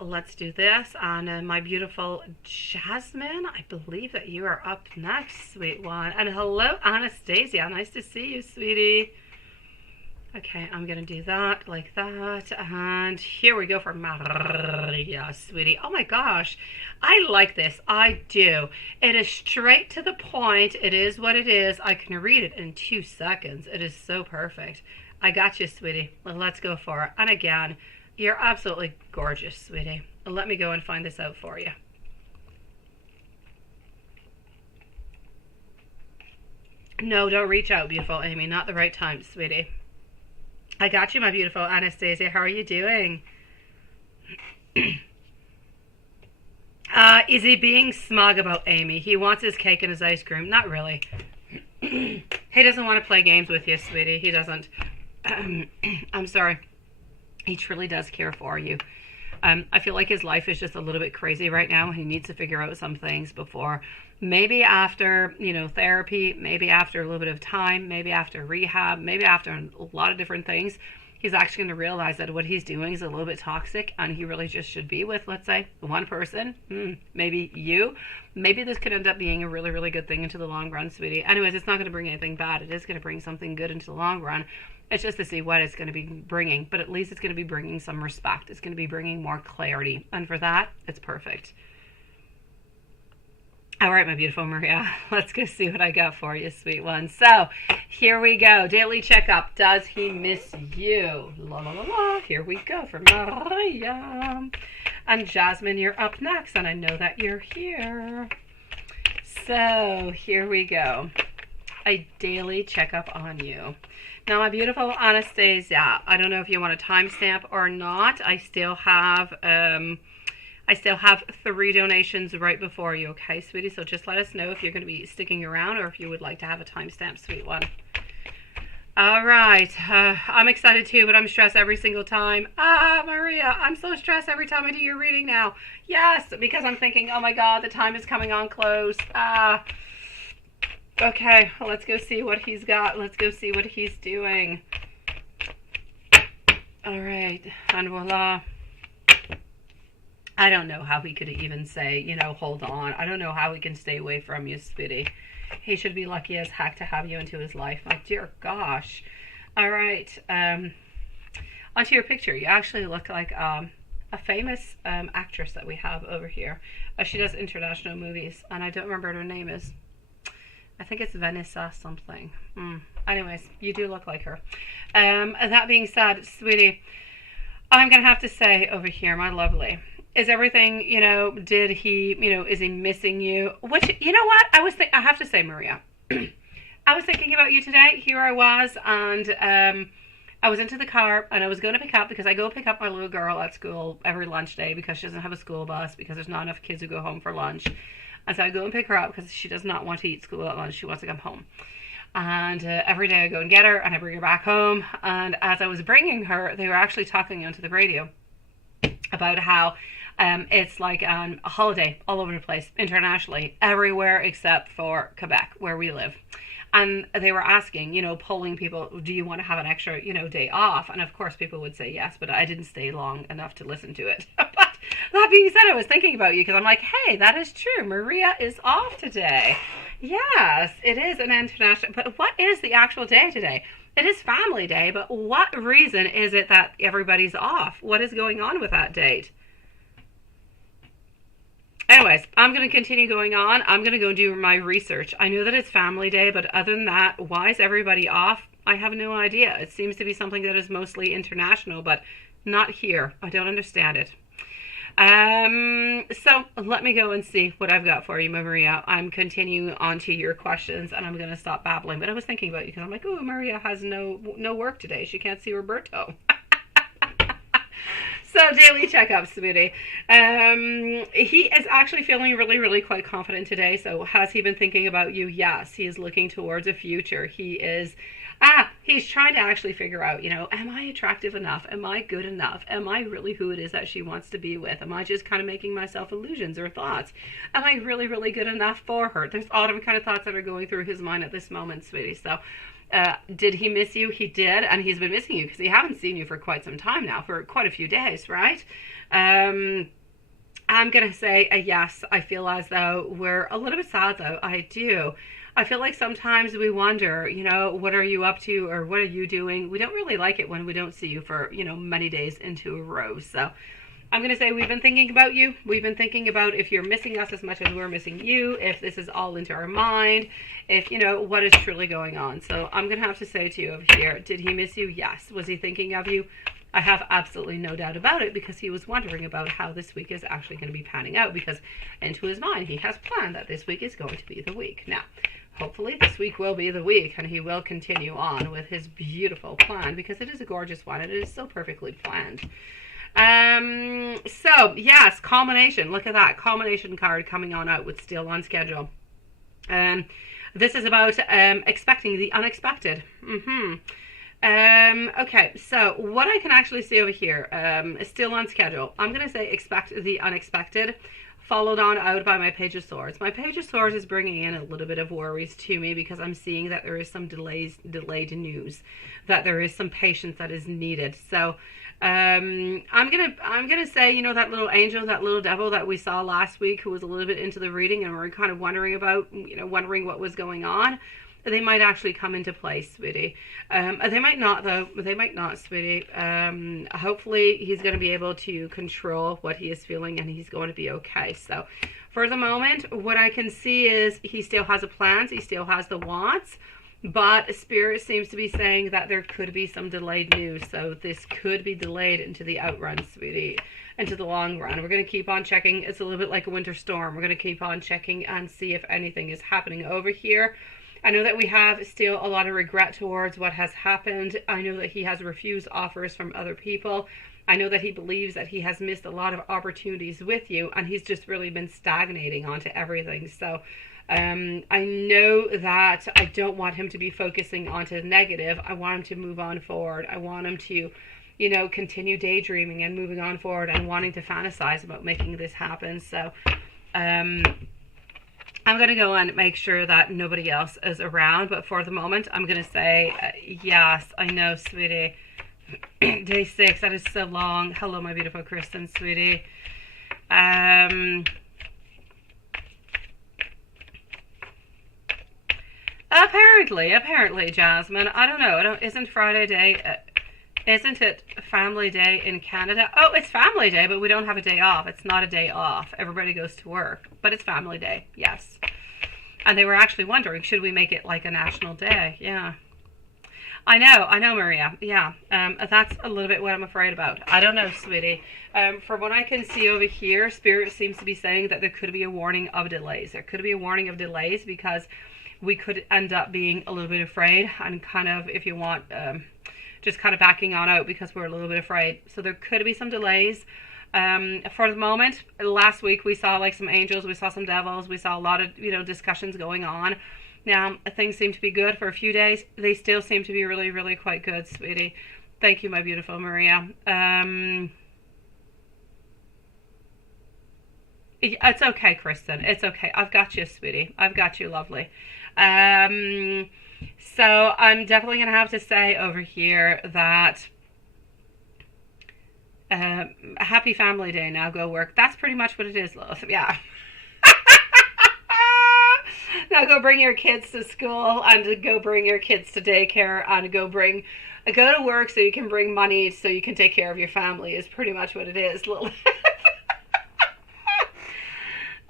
Let's do this. And my beautiful Jasmine, I believe that you are up next, sweet one. And hello, Anastasia. Nice to see you, sweetie. Okay, I'm going to do that like that. And here we go for Maria, sweetie. Oh my gosh. I like this. I do. It is straight to the point. It is what it is. I can read it in 2 seconds. It is so perfect. I got you, sweetie. Well, let's go for it. And again, you're absolutely gorgeous, sweetie. Let me go and find this out for you. No, don't reach out, beautiful Amy. Not the right time, sweetie. I got you, my beautiful Anastasia. How are you doing? Is he being smug about Amy? He wants his cake and his ice cream. Not really. He doesn't want to play games with you, sweetie. He doesn't. I'm sorry. He truly does care for you. I feel like his life is just a little bit crazy right now. He needs to figure out some things before. Maybe after, therapy, maybe after a little bit of time, maybe after rehab, maybe after a lot of different things, he's actually going to realize that what he's doing is a little bit toxic and he really just should be with, let's say, one person, maybe you. Maybe this could end up being a really, really good thing into the long run, sweetie. Anyways, it's not going to bring anything bad. It is going to bring something good into the long run. It's just to see what it's going to be bringing. But at least it's going to be bringing some respect. It's going to be bringing more clarity. And for that, it's perfect. All right, my beautiful Maria, let's go see what I got for you, sweet one. So, here we go. Daily checkup. Does he miss you? La, la, la, la. Here we go for Maria. And Jasmine, you're up next, and I know that you're here. So, here we go. A daily checkup on you. Now, my beautiful Anastasia, I don't know if you want a timestamp or not. I still have 3 donations right before you, okay, sweetie? So just let us know if you're going to be sticking around or if you would like to have a timestamp, sweet one. All right. I'm excited too, but I'm stressed every single time. Maria, I'm so stressed every time I do your reading now. Yes, because I'm thinking, oh my God, the time is coming on close. Okay, well, let's go see what he's got. Let's go see what he's doing. All right, and voila. I don't know how he could even say, hold on. I don't know how he can stay away from you, sweetie. He should be lucky as heck to have you into his life. My dear gosh. All right. Onto your picture. You actually look like a famous actress that we have over here. She does international movies, and I don't remember what her name is. I think it's Vanessa something. Anyways, you do look like her. That being said, sweetie, I'm going to have to say over here, my lovely, is everything, did he, is he missing you? Which, you know what? I have to say, Maria, I was thinking about you today. Here I was, and I was into the car, and I was going to pick up, because I go pick up my little girl at school every lunch day, because she doesn't have a school bus, because there's not enough kids who go home for lunch. And so I go and pick her up, because she does not want to eat school at lunch. She wants to come home. And every day I go and get her, and I bring her back home. And as I was bringing her, they were actually talking onto the radio about how it's like a holiday all over the place, internationally, everywhere except for Quebec, where we live. And they were asking, polling people, do you want to have an extra, day off? And of course people would say yes, but I didn't stay long enough to listen to it. But that being said, I was thinking about you, because I'm like, hey, that is true. Maria is off today. Yes, it is an international. But what is the actual day today? It is Family Day, but what reason is it that everybody's off? What is going on with that date? Anyways, I'm going to continue going on. I'm going to go do my research. I know that it's Family Day, but other than that, why is everybody off? I have no idea. It seems to be something that is mostly international, but not here. I don't understand it. So let me go and see what I've got for you, Maria. I'm continuing on to your questions, and I'm going to stop babbling. But I was thinking about you because I'm like, oh, Maria has no work today. She can't see Roberto. So daily checkup, sweetie. He is actually feeling really, really quite confident today. So has he been thinking about you? Yes, he is looking towards a future. He's trying to actually figure out, am I attractive enough? Am I good enough? Am I really who it is that she wants to be with? Am I just kind of making myself illusions or thoughts? Am I really, really good enough for her? There's all different kind of thoughts that are going through his mind at this moment, sweetie. So did he miss you? He did, and he's been missing you because he haven't seen you for quite some time now, for quite a few days, right? I'm going to say a yes. I feel as though we're a little bit sad, though. I do. I feel like sometimes we wonder, what are you up to or what are you doing? We don't really like it when we don't see you for, many days into a row. So I'm going to say we've been thinking about you. We've been thinking about if you're missing us as much as we're missing you, if this is all into our mind, if, what is truly going on. So I'm going to have to say to you over here, did he miss you? Yes. Was he thinking of you? I have absolutely no doubt about it because he was wondering about how this week is actually going to be panning out because into his mind, he has planned that this week is going to be the week. Now, hopefully this week will be the week and he will continue on with his beautiful plan because it is a gorgeous one and it is so perfectly planned. So yes, culmination. Look at that culmination card coming on out with still on schedule. This is about expecting the unexpected. Okay, so what I can actually see over here, still on schedule. I'm going to say expect the unexpected, followed on out by my Page of Swords. My Page of Swords is bringing in a little bit of worries to me because I'm seeing that there is some delayed news, that there is some patience that is needed. So I'm gonna say, that little angel, that little devil that we saw last week who was a little bit into the reading and we're kind of wondering what was going on. They might actually come into play, sweetie. They might not, though. They might not, sweetie. Hopefully, he's going to be able to control what he is feeling, and he's going to be okay. So, for the moment, what I can see is he still has the plans. He still has the wants. But Spirit seems to be saying that there could be some delayed news. So, this could be delayed into the outrun, sweetie. Into the long run. We're going to keep on checking. It's a little bit like a winter storm. We're going to keep on checking and see if anything is happening over here. I know that we have still a lot of regret towards what has happened. I know that he has refused offers from other people. I know that he believes that he has missed a lot of opportunities with you, and he's just really been stagnating onto everything. So I know that I don't want him to be focusing onto the negative. I want him to move on forward. I want him to, continue daydreaming and moving on forward and wanting to fantasize about making this happen. So I'm going to go and make sure that nobody else is around. But for the moment, I'm going to say, yes, I know, sweetie. Day 6, that is so long. Hello, my beautiful Kristen, sweetie. Apparently, Jasmine. I don't know. Isn't Friday day... Isn't it Family Day in Canada? Oh, it's Family Day, but we don't have a day off. It's not a day off. Everybody goes to work. But it's Family Day, yes. And they were actually wondering, should we make it like a national day? Yeah. I know, Maria. Yeah. That's a little bit what I'm afraid about. I don't know, sweetie. From what I can see over here, Spirit seems to be saying that there could be a warning of delays. There could be a warning of delays because we could end up being a little bit afraid and kind of, if you want... just kind of backing on out because we're a little bit afraid. So there could be some delays. For the moment, last week we saw like some angels, we saw some devils, we saw a lot of, discussions going on. Now, things seem to be good for a few days. They still seem to be really, really quite good, sweetie. Thank you, my beautiful Maria. It's okay, Kristen. It's okay. I've got you, sweetie. I've got you, lovely. So I'm definitely going to have to say over here that happy Family Day, now go work. That's pretty much what it is, love. Yeah. No, Now go bring your kids to school and go bring your kids to daycare and go to work so you can bring money so you can take care of your family is pretty much what it is.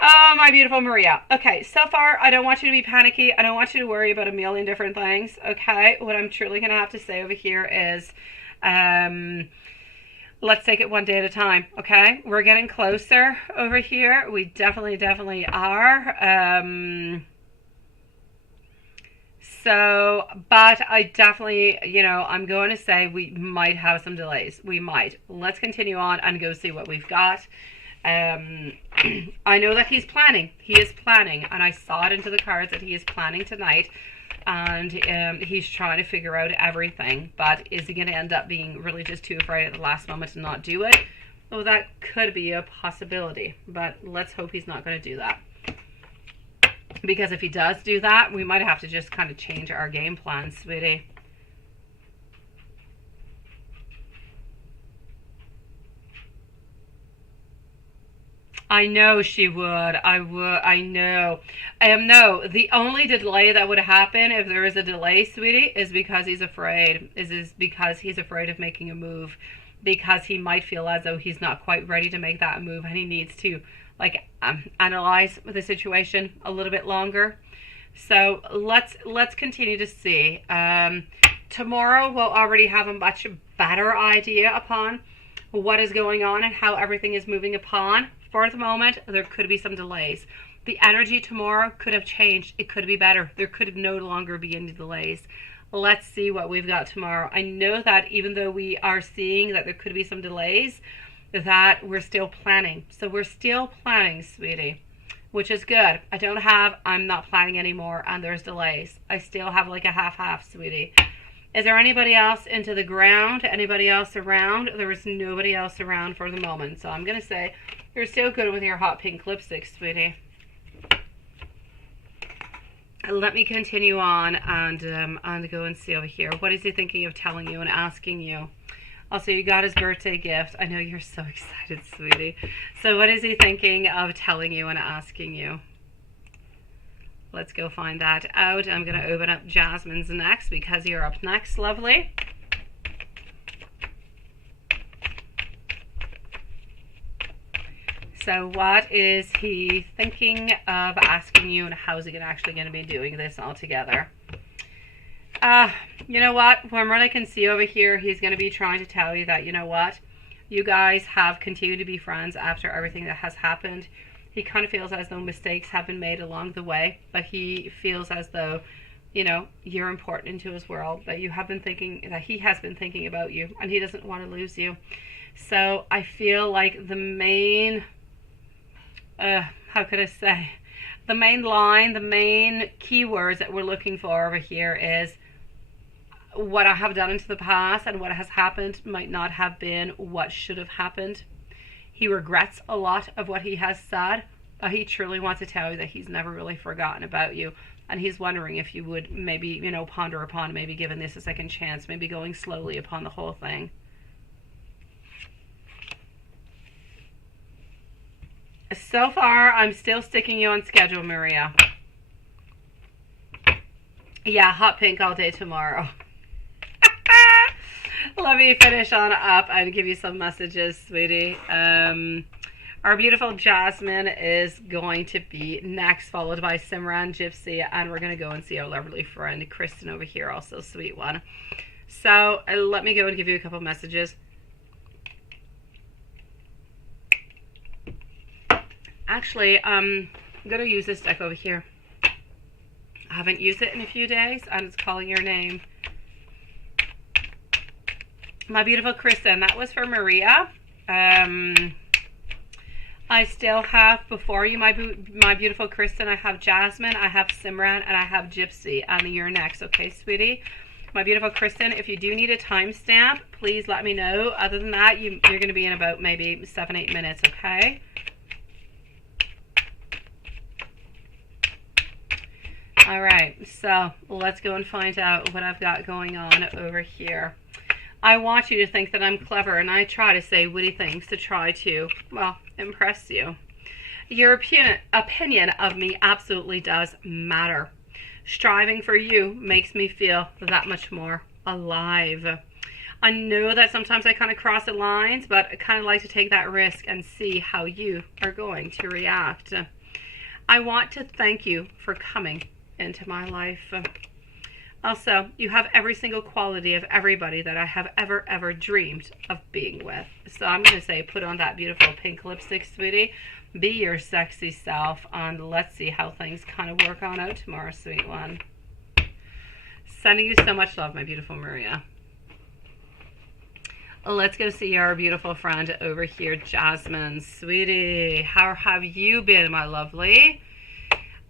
Oh, my beautiful Maria. Okay, so far, I don't want you to be panicky. I don't want you to worry about a million different things, okay? What I'm truly going to have to say over here is, let's take it one day at a time, okay? We're getting closer over here. We definitely are. But I definitely, I'm going to say we might have some delays. We might. Let's continue on and go see what we've got. I know that he's planning. He is planning, and I saw it into the cards that he is planning tonight, and he's trying to figure out everything. But is he going to end up being really just too afraid at the last moment to not do it? Oh, that could be a possibility, but let's hope he's not going to do that. Because if he does do that, we might have to just kind of change our game plan, sweetie. I know she would. I know. No, the only delay that would happen if there is a delay, sweetie, is because he's afraid. Is because he's afraid of making a move. Because he might feel as though he's not quite ready to make that move and he needs to, analyze the situation a little bit longer. So let's continue to see. Tomorrow we'll already have a much better idea upon what is going on and how everything is moving upon. For the moment, there could be some delays. The energy tomorrow could have changed. It could be better. There could no longer be any delays. Let's see what we've got tomorrow. I know that even though we are seeing that there could be some delays, that we're still planning. So we're still planning, sweetie, which is good. I'm not planning anymore, and there's delays. I still have like a half-half, sweetie. Is there anybody else into the ground? Anybody else around? There is nobody else around for the moment. So I'm going to say you're still good with your hot pink lipstick, sweetie. Let me continue on and go and see over here. What is he thinking of telling you and asking you? Also, you got his birthday gift. I know you're so excited, sweetie. So what is he thinking of telling you and asking you? Let's go find that out. I'm going to open up Jasmine's next because you're up next, lovely. So what is he thinking of asking you, and how's he actually going to be doing this all together? You know what? From what I can see over here, he's going to be trying to tell you that, you know what? You guys have continued to be friends after everything that has happened. He kind of feels as though mistakes have been made along the way, but he feels as though, you're important into his world, that he has been thinking about you, and he doesn't want to lose you. So I feel like the main, how could I say, the main line, the main keywords that we're looking for over here is what I have done into the past and what has happened might not have been what should have happened. He regrets a lot of what he has said, but he truly wants to tell you that he's never really forgotten about you. And he's wondering if you would maybe, ponder upon maybe giving this a second chance, maybe going slowly upon the whole thing. So far, I'm still sticking you on schedule, Maria. Yeah, hot pink all day tomorrow. Let me finish on up and give you some messages, sweetie. Our beautiful Jasmine is going to be next, followed by Simran, Gypsy, and we're going to go and see our lovely friend Kristen over here, also sweet one. So let me go and give you a couple messages. Actually, I'm going to use this deck over here. I haven't used it in a few days, and it's calling your name. My beautiful Kristen, that was for Maria. I still have, before you, my beautiful Kristen, I have Jasmine, I have Simran, and I have Gypsy, and you're next, okay, sweetie? My beautiful Kristen, if you do need a timestamp, please let me know. Other than that, you're going to be in about maybe 7-8 minutes, okay? All right, so let's go and find out what I've got going on over here. I want you to think that I'm clever, and I try to say witty things to try to, well, impress you. Your opinion of me absolutely does matter. Striving for you makes me feel that much more alive. I know that sometimes I kind of cross the lines, but I kind of like to take that risk and see how you are going to react. I want to thank you for coming into my life. Also, you have every single quality of everybody that I have ever dreamed of being with. So I'm going to say, put on that beautiful pink lipstick, sweetie. Be your sexy self, and let's see how things kind of work on out tomorrow, sweet one. Sending you so much love, my beautiful Maria. Let's go see our beautiful friend over here, Jasmine. Sweetie, how have you been, my lovely?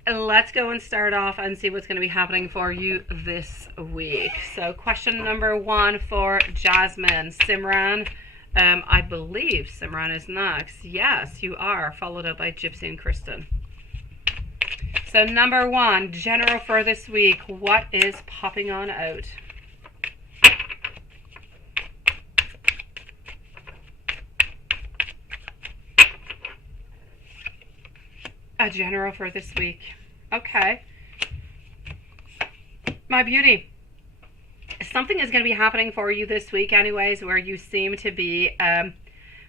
Let's go and start off and see what's going to be happening for you this week. So question number 1 for Jasmine. Simran, I believe Simran is next. Yes, you are, followed up by Gypsy and Kristen. So number 1, general for this week. What is popping on out? A general for this week. Okay. My beauty. Something is going to be happening for you this week anyways, where you seem to be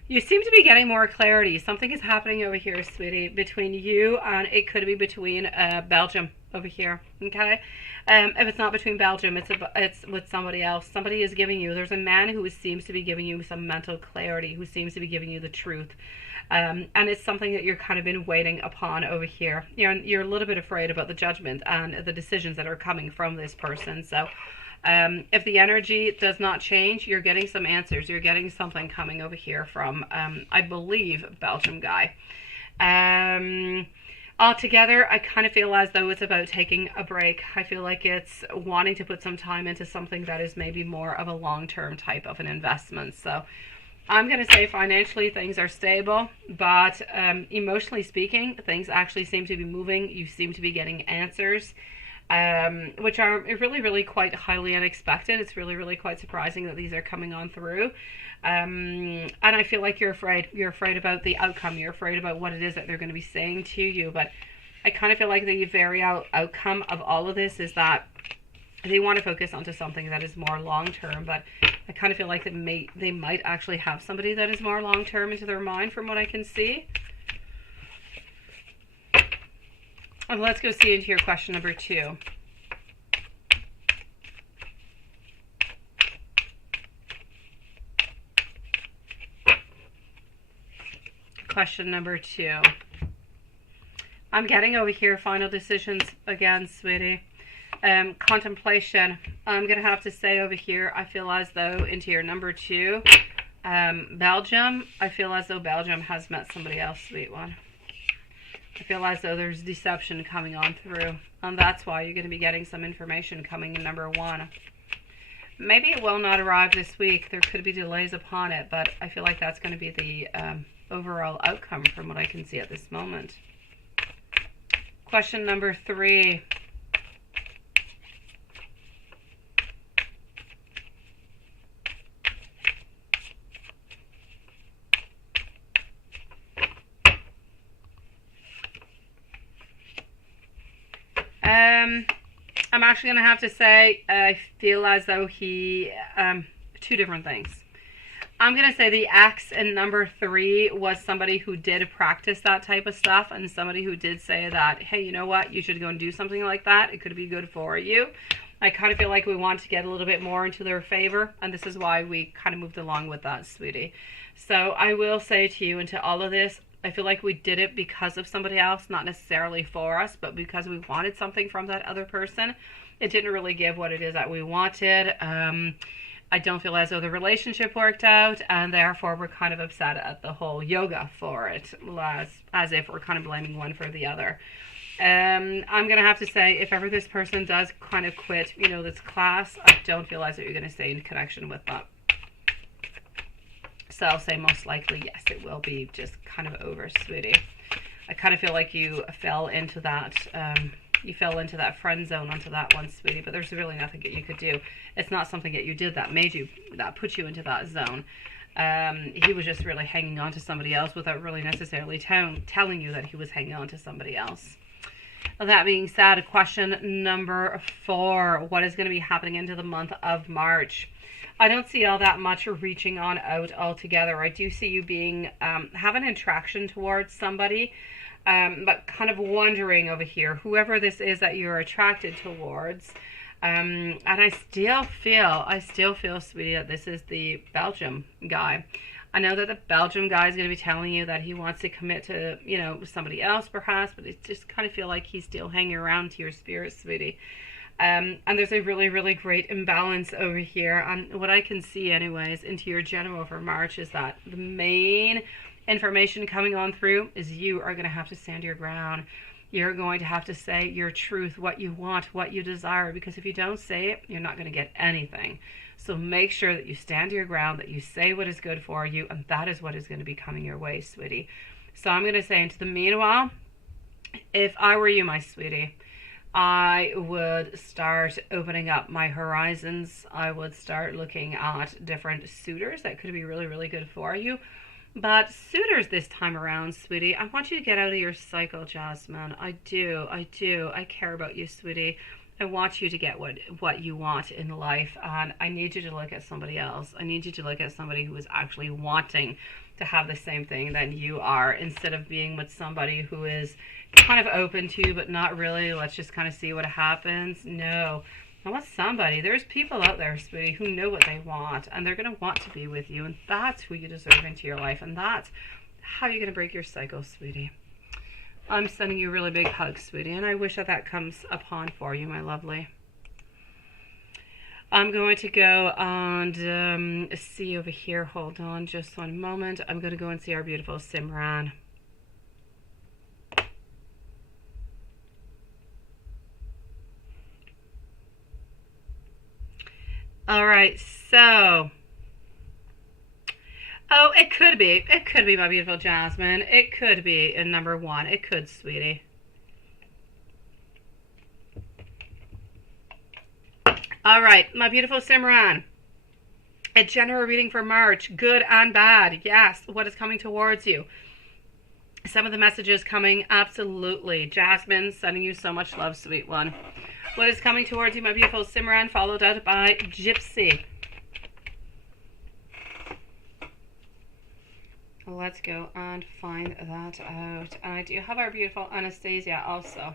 getting more clarity. Something is happening over here, sweetie, between you and it could be between Belgium over here. Okay. If it's not between Belgium, it's with somebody else. Somebody is giving you, there's a man who seems to be giving you some mental clarity, who seems to be giving you the truth. And it's something that you're kind of been waiting upon over here. You're a little bit afraid about the judgment and the decisions that are coming from this person. So if the energy does not change, you're getting some answers. You're getting something coming over here from, I believe, Belgium guy. Altogether, I kind of feel as though it's about taking a break. I feel like it's wanting to put some time into something that is maybe more of a long-term type of an investment. So I'm going to say financially things are stable, but emotionally speaking, things actually seem to be moving. You seem to be getting answers, which are really quite highly unexpected. It's really quite surprising that these are coming on through. And I feel like you're afraid. You're afraid about the outcome. You're afraid about what it is that they're going to be saying to you. But I kind of feel like the very outcome of all of this is that they want to focus onto something that is more long-term, but I kind of feel like they might actually have somebody that is more long-term into their mind from what I can see. And let's go see into your question number 2. Question number 2. I'm getting over here final decisions again, sweetie. Contemplation. I'm going to have to say over here, I feel as though into your number 2, Belgium, I feel as though Belgium has met somebody else, sweet one. I feel as though there's deception coming on through, and that's why you're going to be getting some information coming in number 1. Maybe it will not arrive this week. There could be delays upon it, but I feel like that's going to be the overall outcome from what I can see at this moment. Question number 3. I'm actually going to have to say I feel as though he, 2 different things. I'm going to say the X in number 3 was somebody who did practice that type of stuff, and somebody who did say that, hey, you know what, you should go and do something like that. It could be good for you. I kind of feel like we want to get a little bit more into their favor, and this is why we kind of moved along with that, sweetie. So I will say to you, into all of this, I feel like we did it because of somebody else, not necessarily for us, but because we wanted something from that other person. It didn't really give what it is that we wanted. I don't feel as though the relationship worked out, and therefore we're kind of upset at the whole yoga for it, as if we're kind of blaming one for the other. I'm going to have to say, if ever this person does kind of quit, this class, I don't feel as though you're going to stay in connection with that. So I'll say most likely, yes, it will be just kind of over, sweetie. I kind of feel like you fell into that, friend zone onto that one, sweetie, but there's really nothing that you could do. It's not something that you did that put you into that zone. He was just really hanging on to somebody else without really necessarily telling you that he was hanging on to somebody else. That being said, question number 4. What is going to be happening into the month of March? I don't see all that much reaching on out altogether. I do see you being, have an attraction towards somebody, but kind of wondering over here, whoever this is that you're attracted towards. And I still feel, sweetie, that this is the Belgium guy. I know that the Belgium guy is going to be telling you that he wants to commit to, you know, somebody else perhaps, but it just kind of feel like he's still hanging around to your spirit, sweetie. And there's a really, really great imbalance over here. And what I can see anyways into your general for March is that the main information coming on through is you are going to have to stand your ground. You're going to have to say your truth, what you want, what you desire, because if you don't say it, you're not going to get anything. So make sure that you stand your ground, that you say what is good for you, and that is what is going to be coming your way, sweetie. So I'm going to say into the meanwhile, if I were you, my sweetie, I would start opening up my horizons. I would start looking at different suitors that could be really, really good for you. But suitors this time around, sweetie, I want you to get out of your cycle, Jasmine. I do. I care about you, sweetie. I want you to get what you want in life, and I need you to look at somebody else. I need you to look at somebody who is actually wanting to have the same thing that you are, instead of being with somebody who is kind of open to, but not really, let's just kind of see what happens. No, I want somebody. There's people out there, sweetie, who know what they want, and they're going to want to be with you, and that's who you deserve into your life, and that's how you're going to break your cycle, sweetie. I'm sending you a really big hug, sweetie, and I wish that that comes upon for you, my lovely. I'm going to go and see over here. Hold on just one moment. I'm going to go and see our beautiful Simran. All right, so... Oh, it could be. It could be, my beautiful Jasmine. It could be in number 1. It could, sweetie. All right, my beautiful Simran. A general reading for March. Good and bad. Yes, what is coming towards you? Some of the messages coming, absolutely. Jasmine, sending you so much love, sweet one. What is coming towards you, my beautiful Simran, followed out by Gypsy. Let's go and find that out. And I do have our beautiful Anastasia also.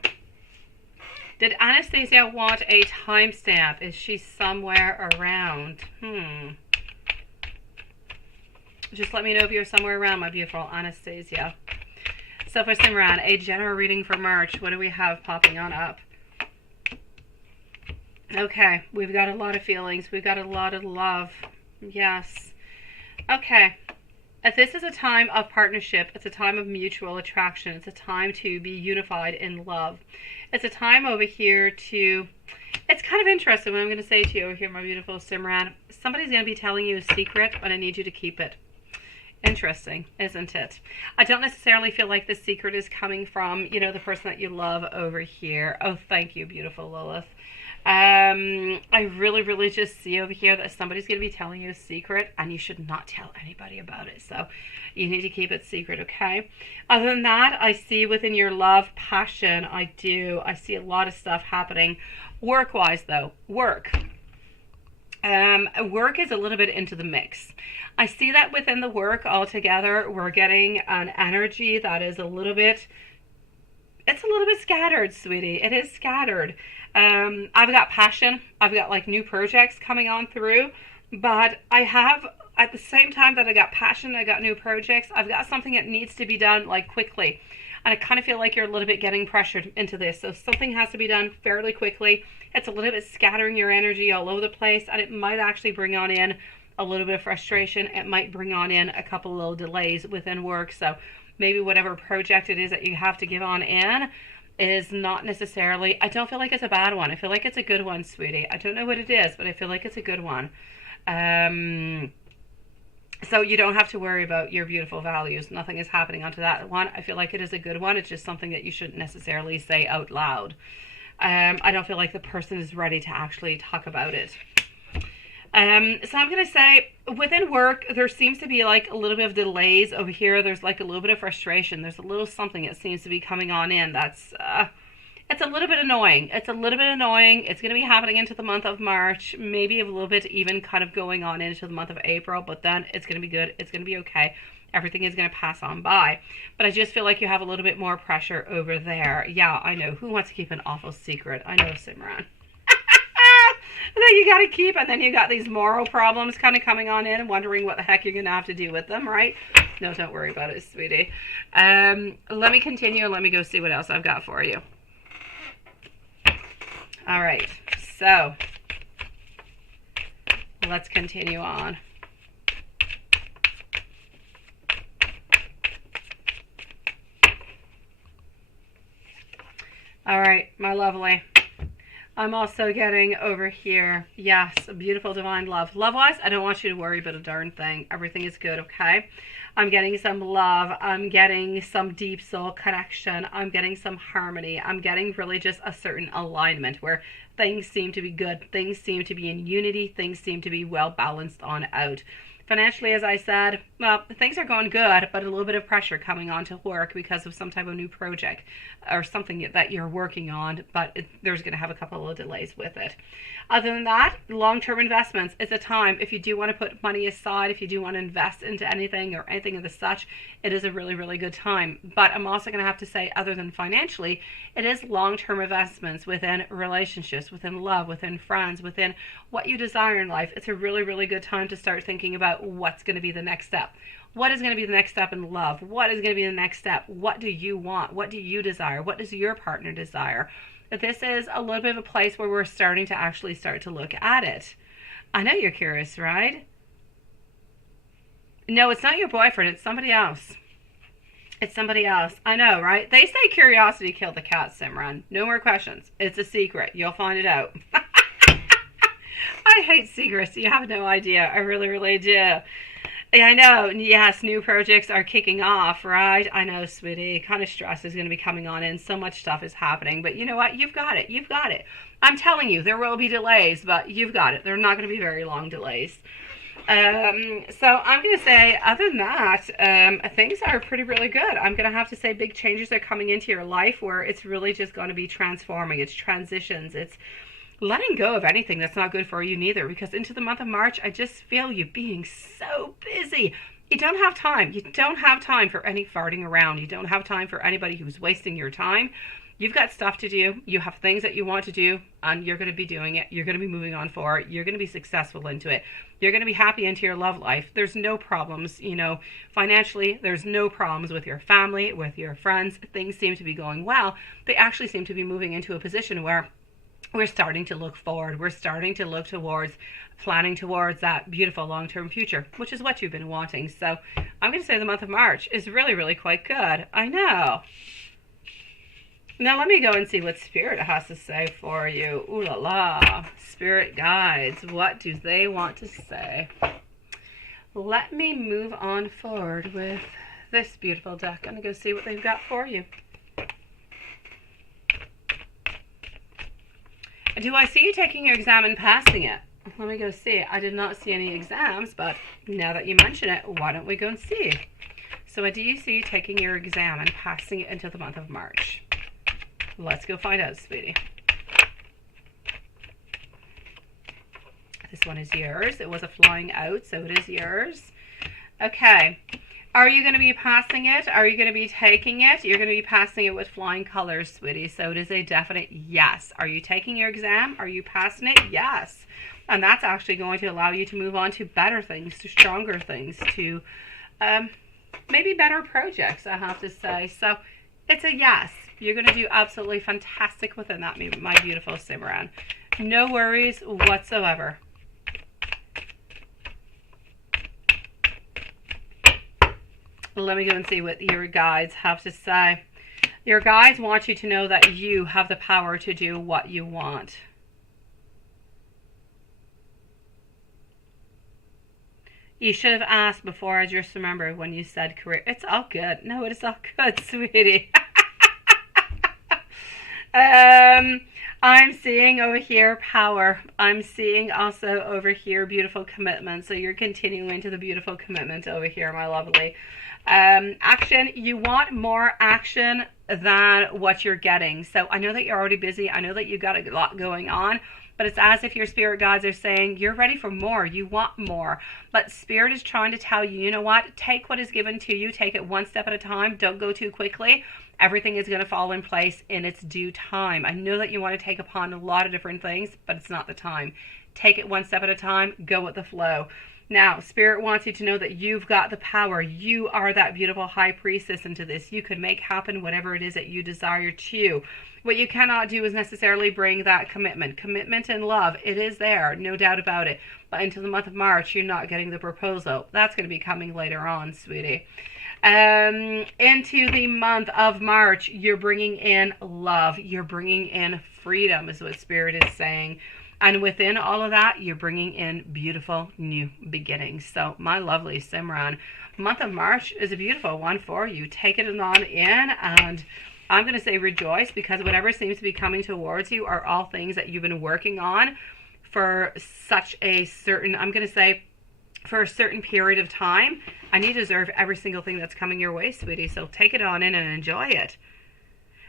Did Anastasia want a timestamp? Is she somewhere around? Just let me know if you're somewhere around, my beautiful Anastasia. So for Simran, a general reading for March. What do we have popping on up? Okay, we've got a lot of feelings. We've got a lot of love. Yes. Okay. This is a time of partnership. It's a time of mutual attraction. It's a time to be unified in love. It's a time over here to... It's kind of interesting what I'm going to say to you over here, my beautiful Simran. Somebody's going to be telling you a secret, but I need you to keep it. Interesting, isn't it? I don't necessarily feel like the secret is coming from, you know, the person that you love over here. Oh, thank you, beautiful Lilith. I really just see over here that somebody's going to be telling you a secret, and you should not tell anybody about it. So you need to keep it secret, okay? Other than that, I see within your love, passion, I see a lot of stuff happening. Work-wise, though, work is a little bit into the mix. I see that within the work altogether, we're getting an energy that is a little bit scattered, sweetie. It is scattered. I've got passion. I've got like new projects coming on through, but I have, at the same time that I got passion, I got new projects, I've got something that needs to be done like quickly. And I kind of feel like you're a little bit getting pressured into this. So something has to be done fairly quickly. It's a little bit scattering your energy all over the place, and it might actually bring on in a little bit of frustration. It might bring on in a couple little delays within work. So maybe whatever project it is that you have to give on in is not necessarily, I don't feel like it's a bad one. I feel like it's a good one, sweetie. I don't know what it is, but I feel like it's a good one. So you don't have to worry about your beautiful values. Nothing is happening onto that one. I feel like it is a good one. It's just something that you shouldn't necessarily say out loud. I don't feel like the person is ready to actually talk about it. So I'm going to say within work, there seems to be like a little bit of delays over here. There's like a little bit of frustration. There's a little something that seems to be coming on in that's, it's a little bit annoying. It's a little bit annoying. It's going to be happening into the month of March, maybe a little bit even kind of going on into the month of April, but then it's going to be good. It's going to be okay. Everything is going to pass on by. But I just feel like you have a little bit more pressure over there. Yeah, I know. Who wants to keep an awful secret? I know, Simran. That you got to keep, and then you got these moral problems kind of coming on in and wondering what the heck you're going to have to do with them, right? No, don't worry about it, sweetie. Let me continue. Let me go see what else I've got for you. All right, so let's continue on. All right, my lovely. I'm also getting over here, yes, a beautiful divine love. Love-wise, I don't want you to worry about a darn thing. Everything is good, okay? I'm getting some love. I'm getting some deep soul connection. I'm getting some harmony. I'm getting really just a certain alignment where things seem to be good. Things seem to be in unity. Things seem to be well balanced on out. Financially, as I said, well, things are going good, but a little bit of pressure coming onto work because of some type of new project or something that you're working on, but there's going to have a couple of delays with it. Other than that, long-term investments, it's a time, if you do want to put money aside, if you do want to invest into anything or anything of the such, it is a really, really good time. But I'm also going to have to say, other than financially, it is long-term investments within relationships, within love, within friends, within what you desire in life. It's a really, really good time to start thinking about what's going to be the next step. What is going to be the next step in love? What is going to be the next step? What do you want? What do you desire? What does your partner desire? This is a little bit of a place where we're starting to actually start to look at it. I know you're curious, right? No, it's not your boyfriend. It's somebody else. It's somebody else. I know, right? They say curiosity killed the cat, Simran. No more questions. It's a secret. You'll find it out. I hate secrets. You have no idea. I really, really do. I know, yes, new projects are kicking off, right? I know, sweetie. Kind of stress is going to be coming on in. So much stuff is happening. But you know what? You've got it. You've got it. I'm telling you, there will be delays, but you've got it. They're not going to be very long delays. So I'm going to say, other than that, things are pretty really good. I'm going to have to say big changes are coming into your life where it's really just going to be transforming. It's transitions. It's letting go of anything that's not good for you neither, because into the month of March, I just feel you being so busy. You don't have time. You don't have time for any farting around. You don't have time for anybody who's wasting your time. You've got stuff to do. You have things that you want to do, and you're going to be doing it. You're going to be moving on for it. You're going to be successful into it. You're going to be happy into your love life. There's no problems, you know, financially. There's no problems with your family, with your friends. Things seem to be going well. They actually seem to be moving into a position where we're starting to look forward. We're starting to look towards, planning towards that beautiful long-term future, which is what you've been wanting. So I'm going to say the month of March is really, really quite good. I know. Now let me go and see what Spirit has to say for you. Ooh la la. Spirit guides. What do they want to say? Let me move on forward with this beautiful deck. I'm going to go see what they've got for you. Do I see you taking your exam and passing it? Let me go see. I did not see any exams, but now that you mention it, why don't we go and see? So do you see you taking your exam and passing it into the month of March? Let's go find out, sweetie. This one is yours. It was a flying out, so it is yours. Okay. Are you going to be passing it? Are you going to be taking it? You're going to be passing it with flying colors, sweetie. So it is a definite yes. Are you taking your exam? Are you passing it? Yes. And that's actually going to allow you to move on to better things, to stronger things, to maybe better projects, I have to say. So it's a yes. You're going to do absolutely fantastic within that, my beautiful Simran. No worries whatsoever. Let me go and see what your guides have to say. Your guides want you to know that you have the power to do what you want. You should have asked before. I just remembered when you said career. It's all good. No, it's all good, sweetie. I'm seeing over here power. I'm seeing also over here beautiful commitment. So you're continuing to the beautiful commitment over here, my lovely. Action. You want more action than what you're getting. So I know that you're already busy. I know that you got a lot going on. But it's as if your spirit guides are saying, you're ready for more. You want more. But spirit is trying to tell you, you know what? Take what is given to you. Take it one step at a time. Don't go too quickly. Everything is going to fall in place in its due time. I know that you want to take upon a lot of different things, but it's not the time. Take it one step at a time. Go with the flow. Now, Spirit wants you to know that you've got the power. You are that beautiful high priestess into this. You can make happen whatever it is that you desire to. What you cannot do is necessarily bring that commitment. Commitment and love, it is there, no doubt about it. But into the month of March, you're not getting the proposal. That's going to be coming later on, sweetie. Into the month of March, you're bringing in love. You're bringing in freedom is what Spirit is saying. And within all of that, you're bringing in beautiful new beginnings. So my lovely Simran, month of March is a beautiful one for you. Take it on in, and I'm going to say rejoice, because whatever seems to be coming towards you are all things that you've been working on for such a certain, I'm going to say, for a certain period of time, and you deserve every single thing that's coming your way, sweetie. So take it on in and enjoy it.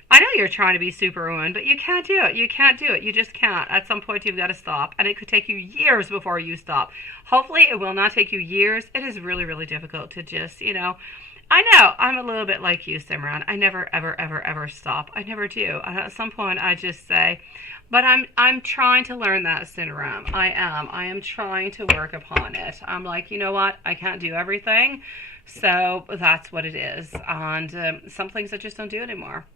I know you're trying to be superwoman, but you can't do it. You can't do it. You just can't. At some point, you've got to stop, and it could take you years before you stop. Hopefully, it will not take you years. It is really, really difficult to just, I know, I'm a little bit like you, Simran. I never, ever, ever, ever stop. I never do. And at some point, I just say, but I'm trying to learn that, Simran. I am trying to work upon it. I'm like, you know what? I can't do everything. So that's what it is. And some things I just don't do anymore.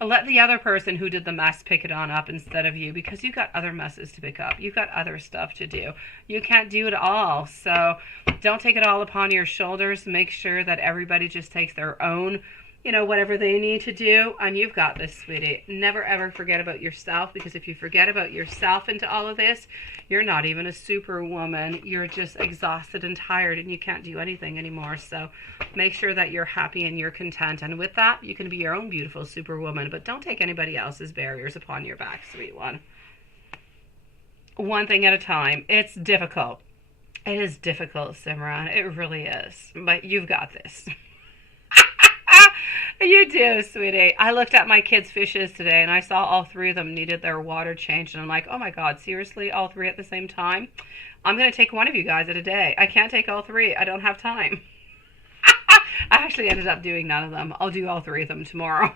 Let the other person who did the mess pick it on up instead of you, because you've got other messes to pick up. You've got other stuff to do. You can't do it all. So don't take it all upon your shoulders. Make sure that everybody just takes their own, whatever they need to do. And you've got this, sweetie. Never, ever forget about yourself, because if you forget about yourself into all of this, you're not even a superwoman. You're just exhausted and tired, and you can't do anything anymore. So make sure that you're happy and you're content. And with that, you can be your own beautiful superwoman, but don't take anybody else's barriers upon your back, sweet one. One thing at a time. It's difficult. It is difficult, Simran. It really is. But you've got this. You do, sweetie. I looked at my kids' fishes today, and I saw all three of them needed their water changed. And I'm like, oh my God, seriously? All three at the same time? I'm going to take one of you guys at a day. I can't take all three. I don't have time. I actually ended up doing none of them. I'll do all three of them tomorrow.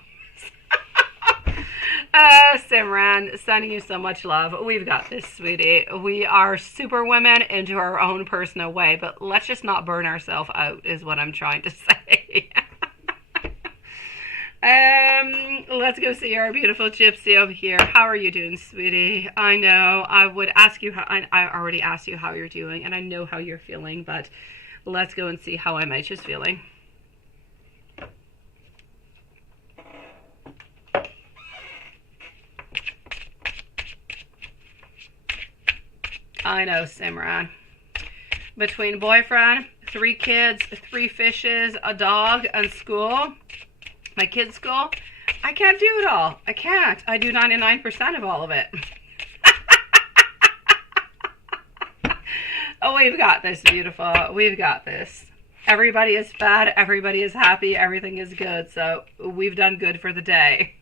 Simran, sending you so much love. We've got this, sweetie. We are super women into our own personal way, but let's just not burn ourselves out is what I'm trying to say. Let's go see our beautiful gypsy over here. How are you doing, sweetie? I know I would ask you how, I already asked you how you're doing, and I know how you're feeling, but let's go and see how Emma is feeling. I know, Simran. Between boyfriend, 3 kids, 3 fishes, a dog, and school, my kids' school, I can't do it all. I can't. I do 99% of all of it. Oh, we've got this, beautiful. We've got this. Everybody is fed. Everybody is happy. Everything is good. So we've done good for the day.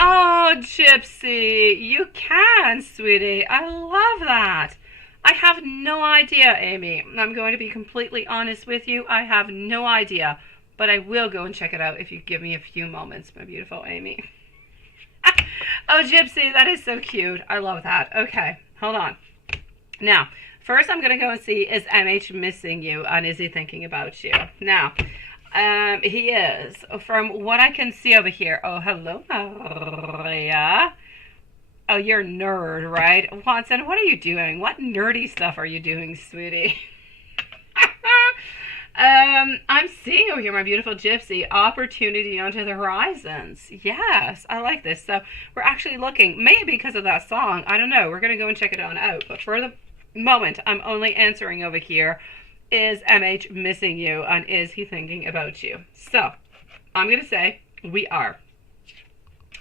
Oh, Gypsy, you can, sweetie. I love that. I have no idea, Amy. I'm going to be completely honest with you. I have no idea. But I will go and check it out if you give me a few moments, my beautiful Amy. Oh, Gypsy, that is so cute. I love that. Okay, hold on. Now, first I'm going to go and see, is MH missing you, and is he thinking about you? Now, he is. From what I can see over here. Oh, hello, Maria. Oh, you're a nerd, right? Watson, what are you doing? What nerdy stuff are you doing, sweetie? I'm seeing over here, my beautiful Gypsy, opportunity onto the horizons. Yes, I like this. So we're actually looking, maybe because of that song, I don't know. We're going to go and check it on out. But for the moment, I'm only answering over here, is MH missing you, and is he thinking about you? So I'm going to say, We are.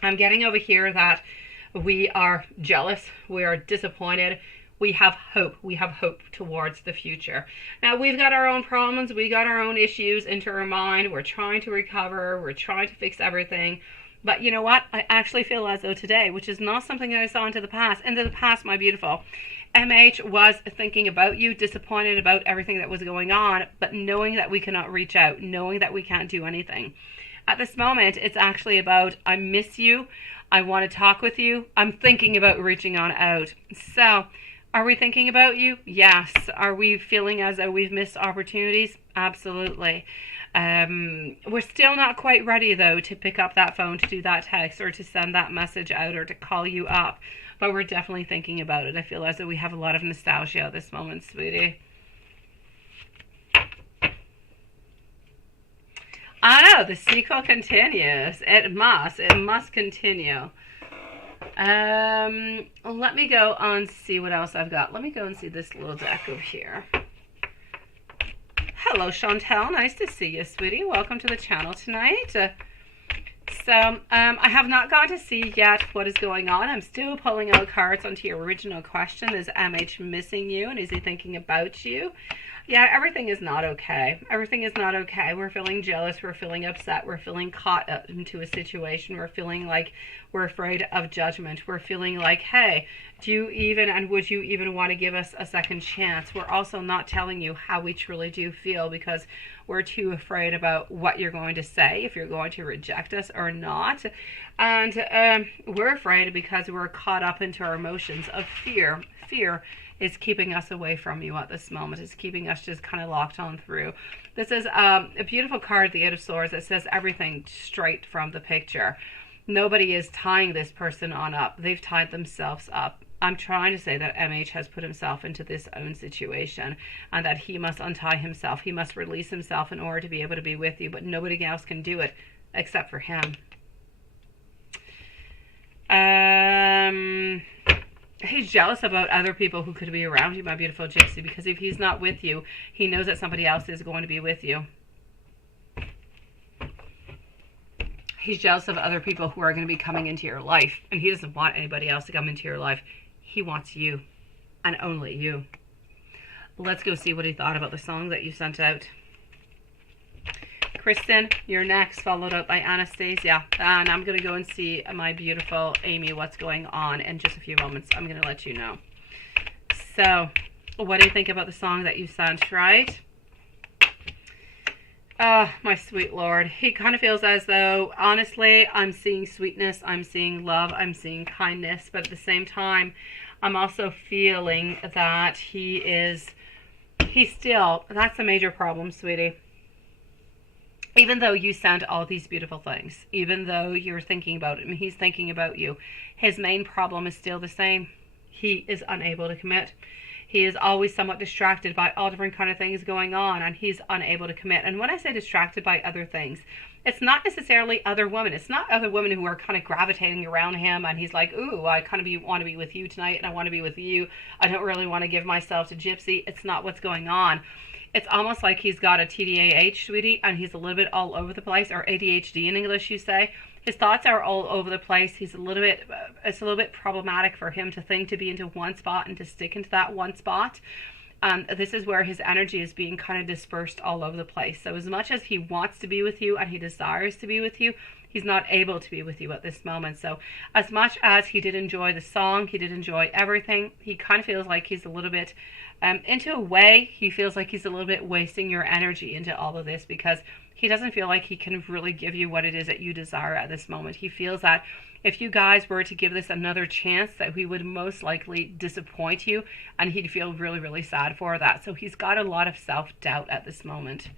I'm getting over here that we are jealous, we are disappointed, we have hope. We have hope towards the future. Now, we've got our own problems, we got our own issues into our mind, we're trying to recover, we're trying to fix everything. But you know what? I actually feel as though today, which is not something that I saw into the past, my beautiful, MH was thinking about you, disappointed about everything that was going on, but knowing that we cannot reach out, knowing that we can't do anything. At this moment, it's actually about, I miss you, I want to talk with you, I'm thinking about reaching on out. So, are we thinking about you? Yes. Are we feeling as though we've missed opportunities? Absolutely. We're still not quite ready, though, to pick up that phone, to do that text, or to send that message out, or to call you up. But we're definitely thinking about it. I feel as though we have a lot of nostalgia at this moment, sweetie. I know, the sequel continues. It must continue. Let me go and see what else I've got. Let me go and see this little deck over here. Hello, Chantel. Nice to see you, sweetie. Welcome to the channel tonight. I have not got to see yet what is going on. I'm still pulling out cards onto your original question. Is MH missing you, and is he thinking about you? Yeah, everything is not okay. Everything is not okay. We're feeling jealous. We're feeling upset. We're feeling caught up into a situation. We're feeling like we're afraid of judgment. We're feeling like, hey, do you even, and would you even want to give us a second chance? We're also not telling you how we truly do feel because we're too afraid about what you're going to say, if you're going to reject us or not. And we're afraid because we're caught up into our emotions of fear. Fear is keeping us away from you at this moment. It's keeping us just kind of locked on through. This is a beautiful card, the Eight of Swords, that says everything straight from the picture. Nobody is tying this person on up. They've tied themselves up. I'm trying to say that MH has put himself into this own situation and that he must untie himself. He must release himself in order to be able to be with you, but nobody else can do it except for him. He's jealous about other people who could be around you, my beautiful gypsy, because if he's not with you, he knows that somebody else is going to be with you. He's jealous of other people who are going to be coming into your life, and he doesn't want anybody else to come into your life. He wants you, and only you. Let's go see what he thought about the song that you sent out. Kristen, you're next, followed up by Anastasia. And I'm going to go and see my beautiful Amy what's going on in just a few moments. I'm going to let you know. So, what do you think about the song that you sent, right? Oh, my sweet Lord. He kind of feels as though, honestly, I'm seeing sweetness, I'm seeing love, I'm seeing kindness. But at the same time, I'm also feeling that he's still, that's a major problem, sweetie. Even though you sent all these beautiful things, even though you're thinking about him, he's thinking about you, his main problem is still the same. He is unable to commit. He is always somewhat distracted by all different kind of things going on, and he's unable to commit. And when I say distracted by other things, it's not necessarily other women. It's not other women who are kind of gravitating around him, and he's like, ooh, I kind of want to be with you tonight, and I want to be with you. I don't really want to give myself to Gypsy. It's not what's going on. It's almost like he's got a TDAH, sweetie, and he's a little bit all over the place, or ADHD in English, you say. His thoughts are all over the place. It's a little bit problematic for him to think to be into one spot and to stick into that one spot. This is where his energy is being kind of dispersed all over the place. So as much as he wants to be with you and he desires to be with you, he's not able to be with you at this moment. So as much as he did enjoy the song, he did enjoy everything, he kind of feels like he's a little bit, into a way, he feels like he's a little bit wasting your energy into all of this because he doesn't feel like he can really give you what it is that you desire at this moment. He feels that if you guys were to give this another chance, that he would most likely disappoint you, and he'd feel really, really sad for that. So he's got a lot of self-doubt at this moment.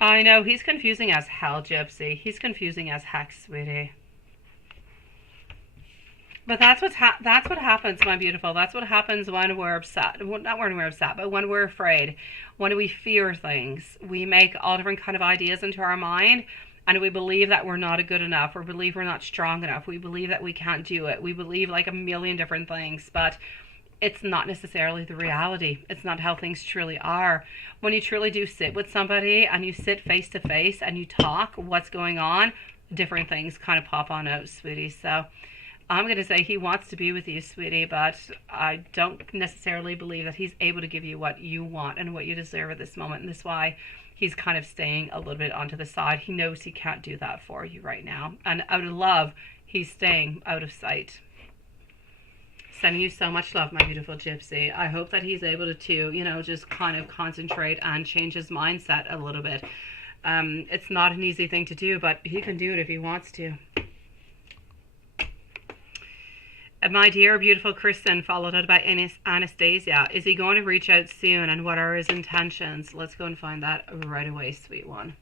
I know, he's confusing as hell, Gypsy. He's confusing as heck, sweetie. But that's what happens, my beautiful. That's what happens when we're upset. Well, not when we're upset, but when we're afraid. When we fear things. We make all different kind of ideas into our mind, and we believe that we're not good enough, or believe we're not strong enough. We believe that we can't do it. We believe like a million different things. But it's not necessarily the reality. It's not how things truly are. When you truly do sit with somebody and you sit face to face and you talk what's going on, different things kind of pop on out, sweetie. So I'm going to say he wants to be with you, sweetie, but I don't necessarily believe that he's able to give you what you want and what you deserve at this moment. And that's why he's kind of staying a little bit onto the side. He knows he can't do that for you right now. And out of love, he's staying out of sight. Sending you so much love, my beautiful gypsy. I hope that he's able to, you know, just kind of concentrate and change his mindset a little bit. It's not an easy thing to do, but he can do it if he wants to. My dear, beautiful Kristen, followed up by Anastasia. Is he going to reach out soon, and what are his intentions? Let's go and find that right away, sweet one.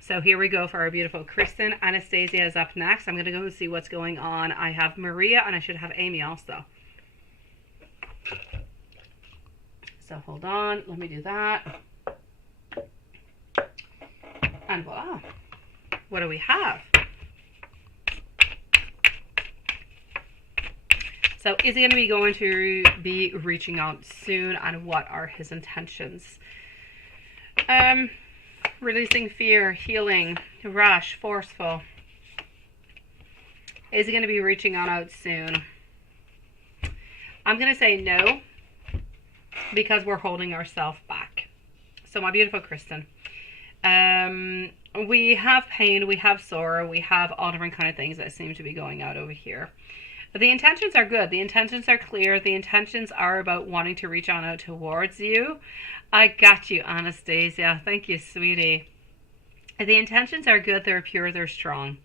So here we go for our beautiful Kristen. Anastasia is up next. I'm going to go and see what's going on. I have Maria, and I should have Amy also. So hold on. Let me do that. And voila. What do we have? So is he going to be reaching out soon, and what are his intentions? Releasing fear, healing, rush, forceful. Is he going to be reaching on out soon? I'm going to say no, because we're holding ourselves back. So my beautiful Kristen, we have pain, we have sorrow, we have all different kind of things that seem to be going out over here. The intentions are good. The intentions are clear. The intentions are about wanting to reach on out towards you. I got you, Anastasia. Thank you, sweetie. The intentions are good. They're pure. They're strong.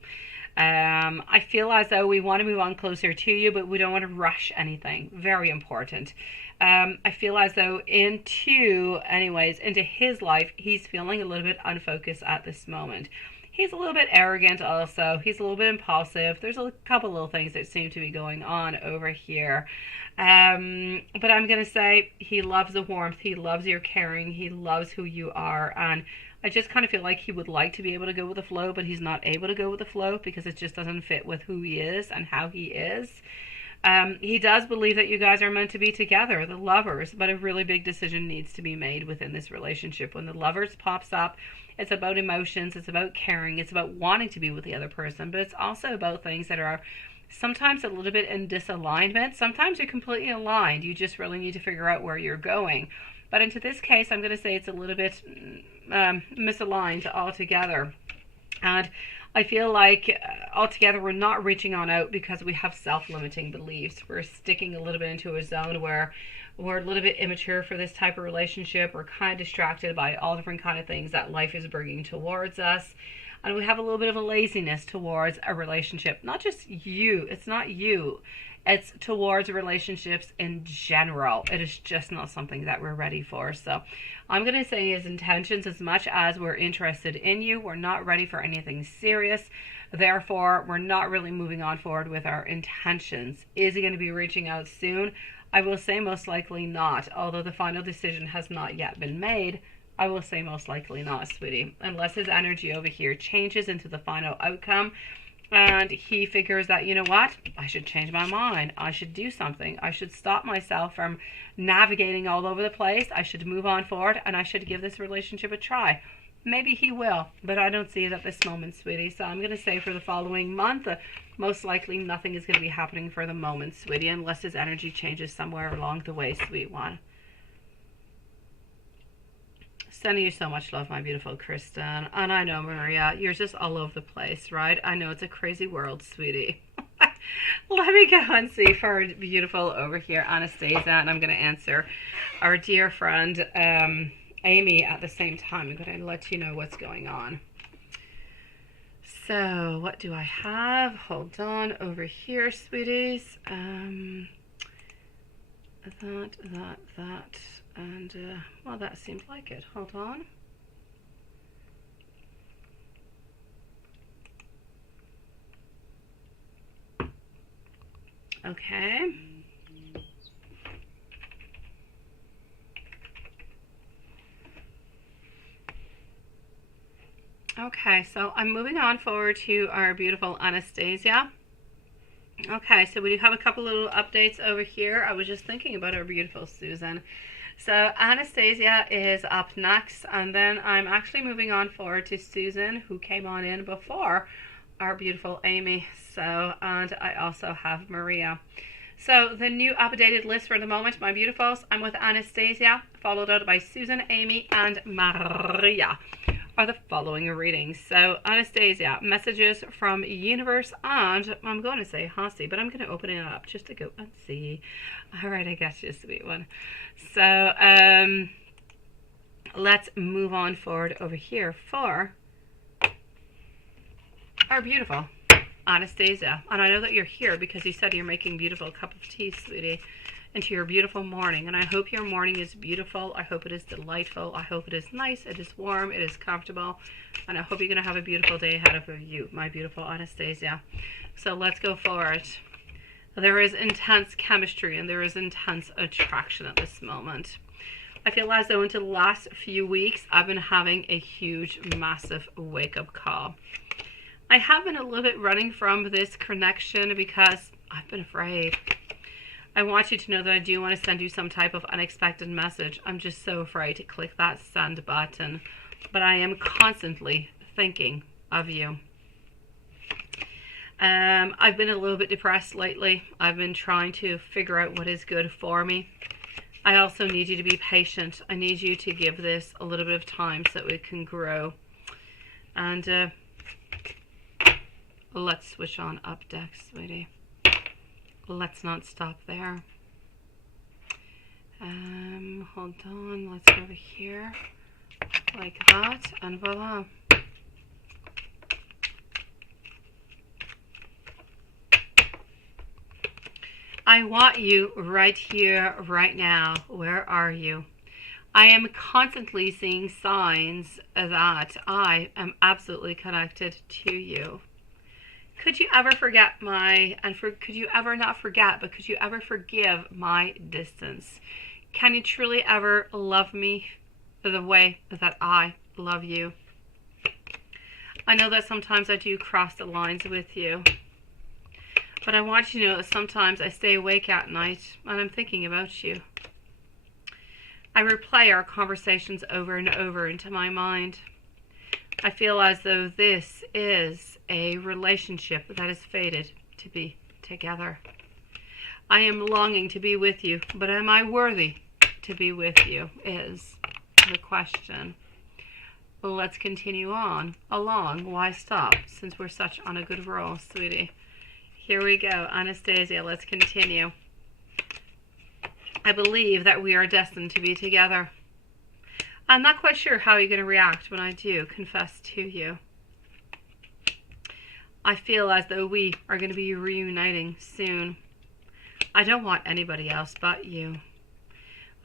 I feel as though we want to move on closer to you, but we don't want to rush anything. Very important. I feel as though into his life, he's feeling a little bit unfocused at this moment. He's a little bit arrogant also. He's a little bit impulsive. There's a couple little things that seem to be going on over here. But I'm going to say he loves the warmth. He loves your caring. He loves who you are. And I just kind of feel like he would like to be able to go with the flow, but he's not able to go with the flow because it just doesn't fit with who he is and how he is. He does believe that you guys are meant to be together, the lovers, but a really big decision needs to be made within this relationship. When the lovers pops up, it's about emotions, it's about caring, it's about wanting to be with the other person, but it's also about things that are sometimes a little bit in disalignment. Sometimes you're completely aligned. You just really need to figure out where you're going. But into this case, I'm going to say it's a little bit misaligned altogether. And I feel like altogether we're not reaching on out because we have self-limiting beliefs. We're sticking a little bit into a zone where we're a little bit immature for this type of relationship. We're kind of distracted by all different kind of things that life is bringing towards us. And we have a little bit of a laziness towards a relationship. Not just you. It's not you. It's towards relationships in general. It is just not something that we're ready for. So I'm going to say his intentions, as much as we're interested in you, we're not ready for anything serious. Therefore, we're not really moving on forward with our intentions. Is he going to be reaching out soon? I will say most likely not. Although the final decision has not yet been made, I will say most likely not, sweetie. Unless his energy over here changes into the final outcome. And he figures that, you know what, I should change my mind. I should do something. I should stop myself from navigating all over the place. I should move on forward, and I should give this relationship a try. Maybe he will, but I don't see it at this moment, sweetie. So I'm going to say for the following month, most likely nothing is going to be happening for the moment, sweetie, unless his energy changes somewhere along the way, sweet one. Sending you so much love, my beautiful Kristen. And I know, Maria, you're just all over the place, right? I know it's a crazy world, sweetie. Let me go and see for our beautiful over here, Anastasia, and I'm going to answer our dear friend, Amy, at the same time. I'm going to let you know what's going on. So, what do I have? Hold on, over here, sweeties. That. And, well, that seems like it. Hold on. Okay. Okay, so I'm moving on forward to our beautiful Anastasia. Okay, so we do have a couple little updates over here. I was just thinking about our beautiful Susan. So Anastasia is up next, and then I'm actually moving on forward to Susan, who came on in before our beautiful Amy. So, and I also have Maria. So the new updated list for the moment, my beautifuls, I'm with Anastasia, followed out by Susan, Amy, and Maria are the following readings. So Anastasia, messages from universe, and I'm going to say Hossie, but I'm going to open it up just to go and see. All right, I got you, sweet one. So let's move on forward over here for our beautiful Anastasia. And I know that you're here because you said you're making a beautiful cup of tea, sweetie, into your beautiful morning. And I hope your morning is beautiful. I hope it is delightful. I hope it is nice. It is warm. It is comfortable. And I hope you're going to have a beautiful day ahead of you, my beautiful Anastasia. So let's go forward. There is intense chemistry and there is intense attraction at this moment. I feel as though into the last few weeks, I've been having a huge, massive wake-up call. I have been a little bit running from this connection because I've been afraid. I want you to know that I do want to send you some type of unexpected message. I'm just so afraid to click that send button. But I am constantly thinking of you. I've been a little bit depressed lately. I've been trying to figure out what is good for me. I also need you to be patient. I need you to give this a little bit of time so it can grow. And let's switch on up deck, sweetie. Let's not stop there. Hold on, let's go over here like that, and voila. I want you right here, right now. Where are you? I am constantly seeing signs that I am absolutely connected to you. Could you ever forget could you ever not forget, but could you ever forgive my distance? Can you truly ever love me the way that I love you? I know that sometimes I do cross the lines with you, but I want you to know that sometimes I stay awake at night and I'm thinking about you. I replay our conversations over and over into my mind. I feel as though this is a relationship that is fated to be together. I am longing to be with you, but am I worthy to be with you is the question. Well, let's continue on along. Why stop since we're such on a good roll, sweetie? Here we go, Anastasia, let's continue. I believe that we are destined to be together. I'm not quite sure how you're going to react when I do confess to you. I feel as though we are going to be reuniting soon. I don't want anybody else but you.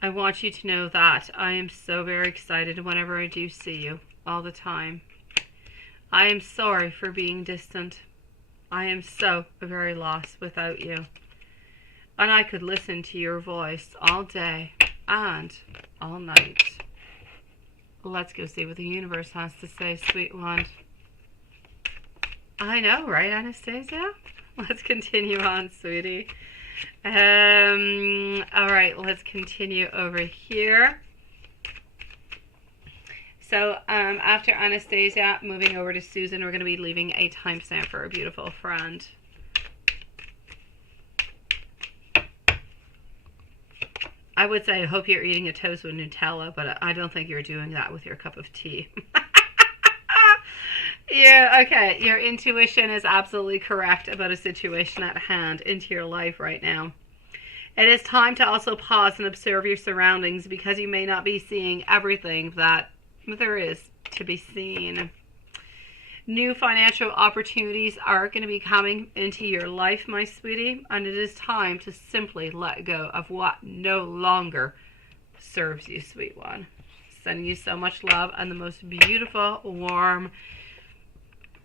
I want you to know that I am so very excited whenever I do see you, all the time. I am sorry for being distant. I am so very lost without you. And I could listen to your voice all day and all night. Let's go see what the universe has to say, sweet one. I know, right, Anastasia? Let's continue on, sweetie. All right, let's continue over here. So after Anastasia, moving over to Susan, we're going to be leaving a timestamp for our beautiful friend. I would say I hope you're eating a toast with Nutella, but I don't think you're doing that with your cup of tea. Yeah, okay. Your intuition is absolutely correct about a situation at hand into your life right now. It is time to also pause and observe your surroundings because you may not be seeing everything that there is to be seen. New financial opportunities are going to be coming into your life, my sweetie, and it is time to simply let go of what no longer serves you, sweet one. Sending you so much love and the most beautiful, warm,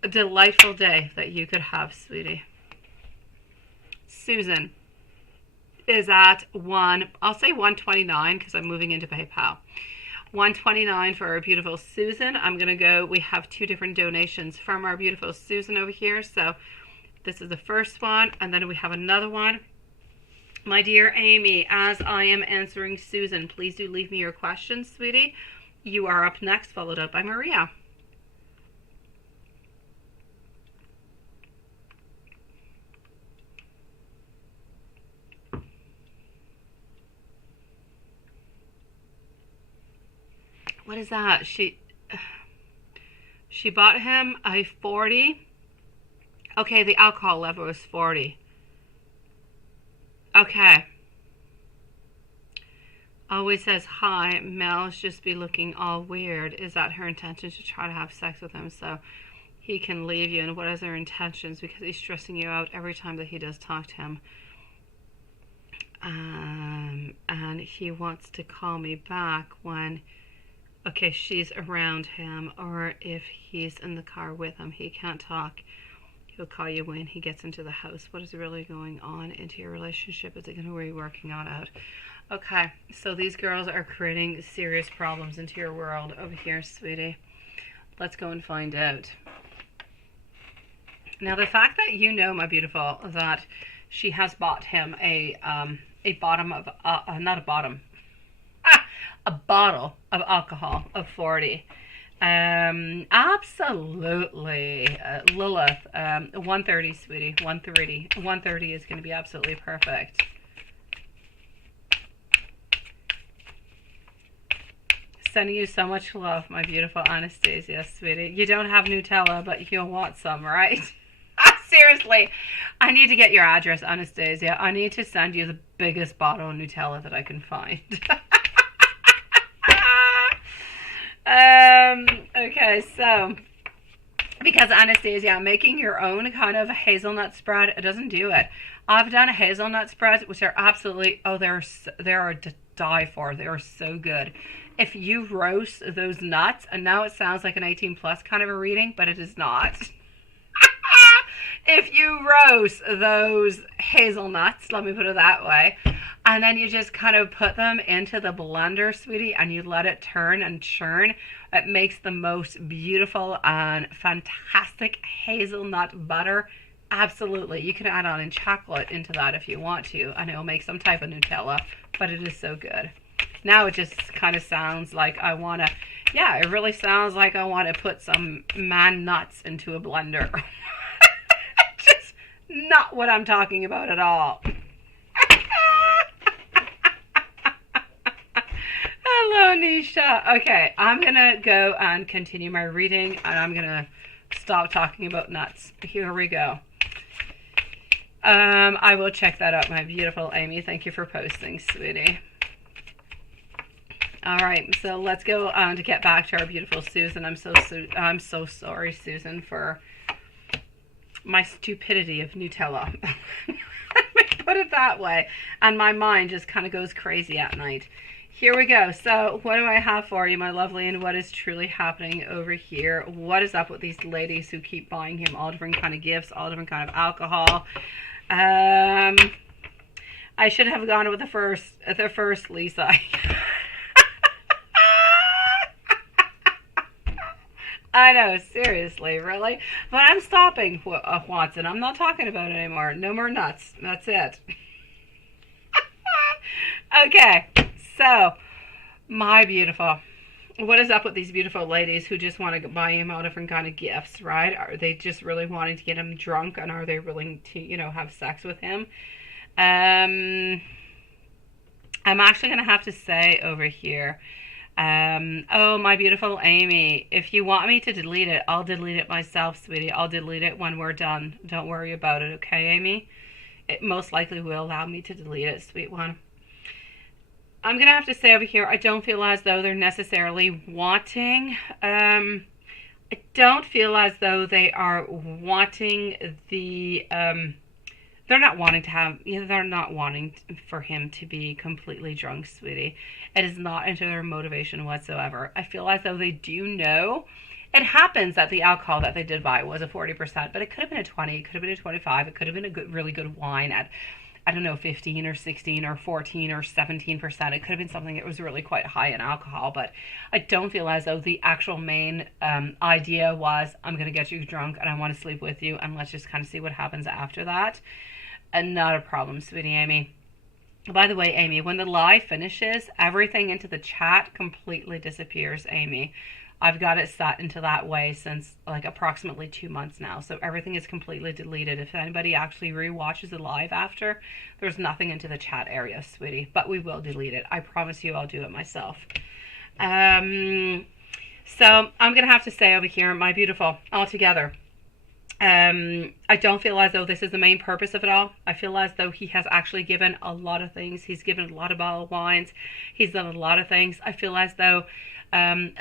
delightful day that you could have, sweetie. Susan is at I'll say 129 because I'm moving into PayPal. 129 for our beautiful Susan. I'm going to go, we have two different donations from our beautiful Susan over here. So This is the first one, and then we have another one. My dear Amy, as I am answering Susan, please do leave me your questions, sweetie. You are up next, followed up by Maria. What is that? She bought him a 40. Okay, the alcohol level is 40. Okay. Always says hi. Mel's just be looking all weird. Is that her intention to try to have sex with him so he can leave you? And what is her intentions? Because he's stressing you out every time that he does talk to him. And he wants to call me back when... Okay, she's around him, or if he's in the car with him, he can't talk. He'll call you when he gets into the house. What is really going on into your relationship? Is it going to be working on out? Okay, so these girls are creating serious problems into your world over here, sweetie. Let's go and find out. Now, the fact that you know, my beautiful, that she has bought him a bottom of, not a bottom, a bottle of alcohol of 40. Absolutely. Lilith, 130, sweetie. 130 is going to be absolutely perfect. Sending you so much love, my beautiful Anastasia, sweetie. You don't have Nutella, but you'll want some, right? Seriously, I need to get your address, Anastasia. I need to send you the biggest bottle of Nutella that I can find. Okay, so because Anastasia, I'm making your own kind of hazelnut spread. It doesn't do it. I've done a hazelnut spread, which are absolutely, oh, they are to die for. They are so good. If you roast those nuts, and now it sounds like an 18 plus kind of a reading, but it is not. If you roast those hazelnuts, let me put it that way, and then you just kind of put them into the blender, sweetie, and you let it turn and churn, it makes the most beautiful and fantastic hazelnut butter. Absolutely. You can add on in chocolate into that if you want to, and it'll make some type of Nutella, but it is so good. Now it just kind of sounds like I want to, yeah, it really sounds like I want to put some man nuts into a blender. Just not what I'm talking about at all. Hello, Nisha. Okay, I'm going to go and continue my reading, and I'm going to stop talking about nuts. Here we go. I will check that out, my beautiful Amy. Thank you for posting, sweetie. All right, so let's go on to get back to our beautiful Susan. I'm so sorry, Susan, for my stupidity of Nutella. Put it that way. And my mind just kind of goes crazy at night. Here we go. So what do I have for you, my lovely, and what is truly happening over here? What is up with these ladies who keep buying him all different kind of gifts, all different kind of alcohol? I should have gone with the first Lisa. I know, seriously, really? But I'm stopping, Watson. I'm not talking about it anymore. No more nuts. That's it. Okay, so, my beautiful. What is up with these beautiful ladies who just want to buy him all different kind of gifts, right? Are they just really wanting to get him drunk, and are they willing to, you know, have sex with him? I'm actually going to have to say over here, oh, my beautiful Amy, if you want me to delete it, I'll delete it myself, sweetie. I'll delete it when we're done. Don't worry about it, okay, Amy? It most likely will allow me to delete it, sweet one. I'm going to have to say over here, I don't feel as though they're necessarily wanting, I don't feel as though they are wanting the, they're not wanting to have, you know, they're not wanting for him to be completely drunk, sweetie. It is not into their motivation whatsoever. I feel as though they do know. It happens that the alcohol that they did buy was a 40%, but it could have been a 20, it could have been a 25, it could have been a good, really good wine at I don't know, 15 or 16 or 14 or 17%. It could have been something that was really quite high in alcohol, but I don't feel as though the actual main idea was, I'm going to get you drunk and I want to sleep with you and let's just kind of see what happens after that. And not a problem, sweetie Amy. By the way, Amy, when the live finishes, everything into the chat completely disappears, Amy. I've got it set into that way since like approximately 2 months now. So everything is completely deleted. If anybody actually rewatches the live after, there's nothing into the chat area, sweetie. But we will delete it. I promise you I'll do it myself. So I'm going to have to say over here, my beautiful, altogether, I don't feel as though this is the main purpose of it all. I feel as though he has actually given a lot of things. He's given a lot of bottled wines. He's done a lot of things. I feel as though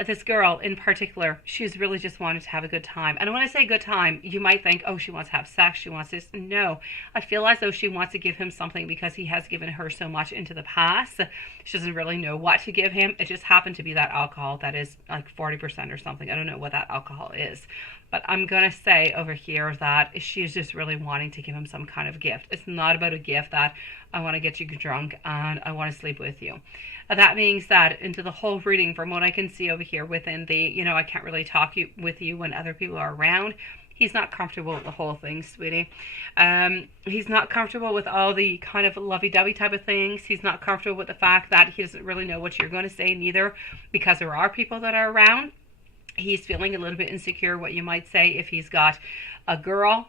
this girl in particular, she's really just wanted to have a good time. And when I say good time, you might think, oh, she wants to have sex, she wants this. No, I feel as though she wants to give him something because he has given her so much into the past. She doesn't really know what to give him. It just happened to be that alcohol that is like 40% or something. I don't know what that alcohol is. But I'm going to say over here that she's just really wanting to give him some kind of gift. It's not about a gift that I want to get you drunk and I want to sleep with you. That being said, into the whole reading, from what I can see over here within the, I can't really talk with you when other people are around. He's not comfortable with the whole thing, sweetie. He's not comfortable with all the kind of lovey-dovey type of things. He's not comfortable with the fact that he doesn't really know what you're going to say neither, because there are people that are around. He's feeling a little bit insecure, what you might say, if he's got a girl,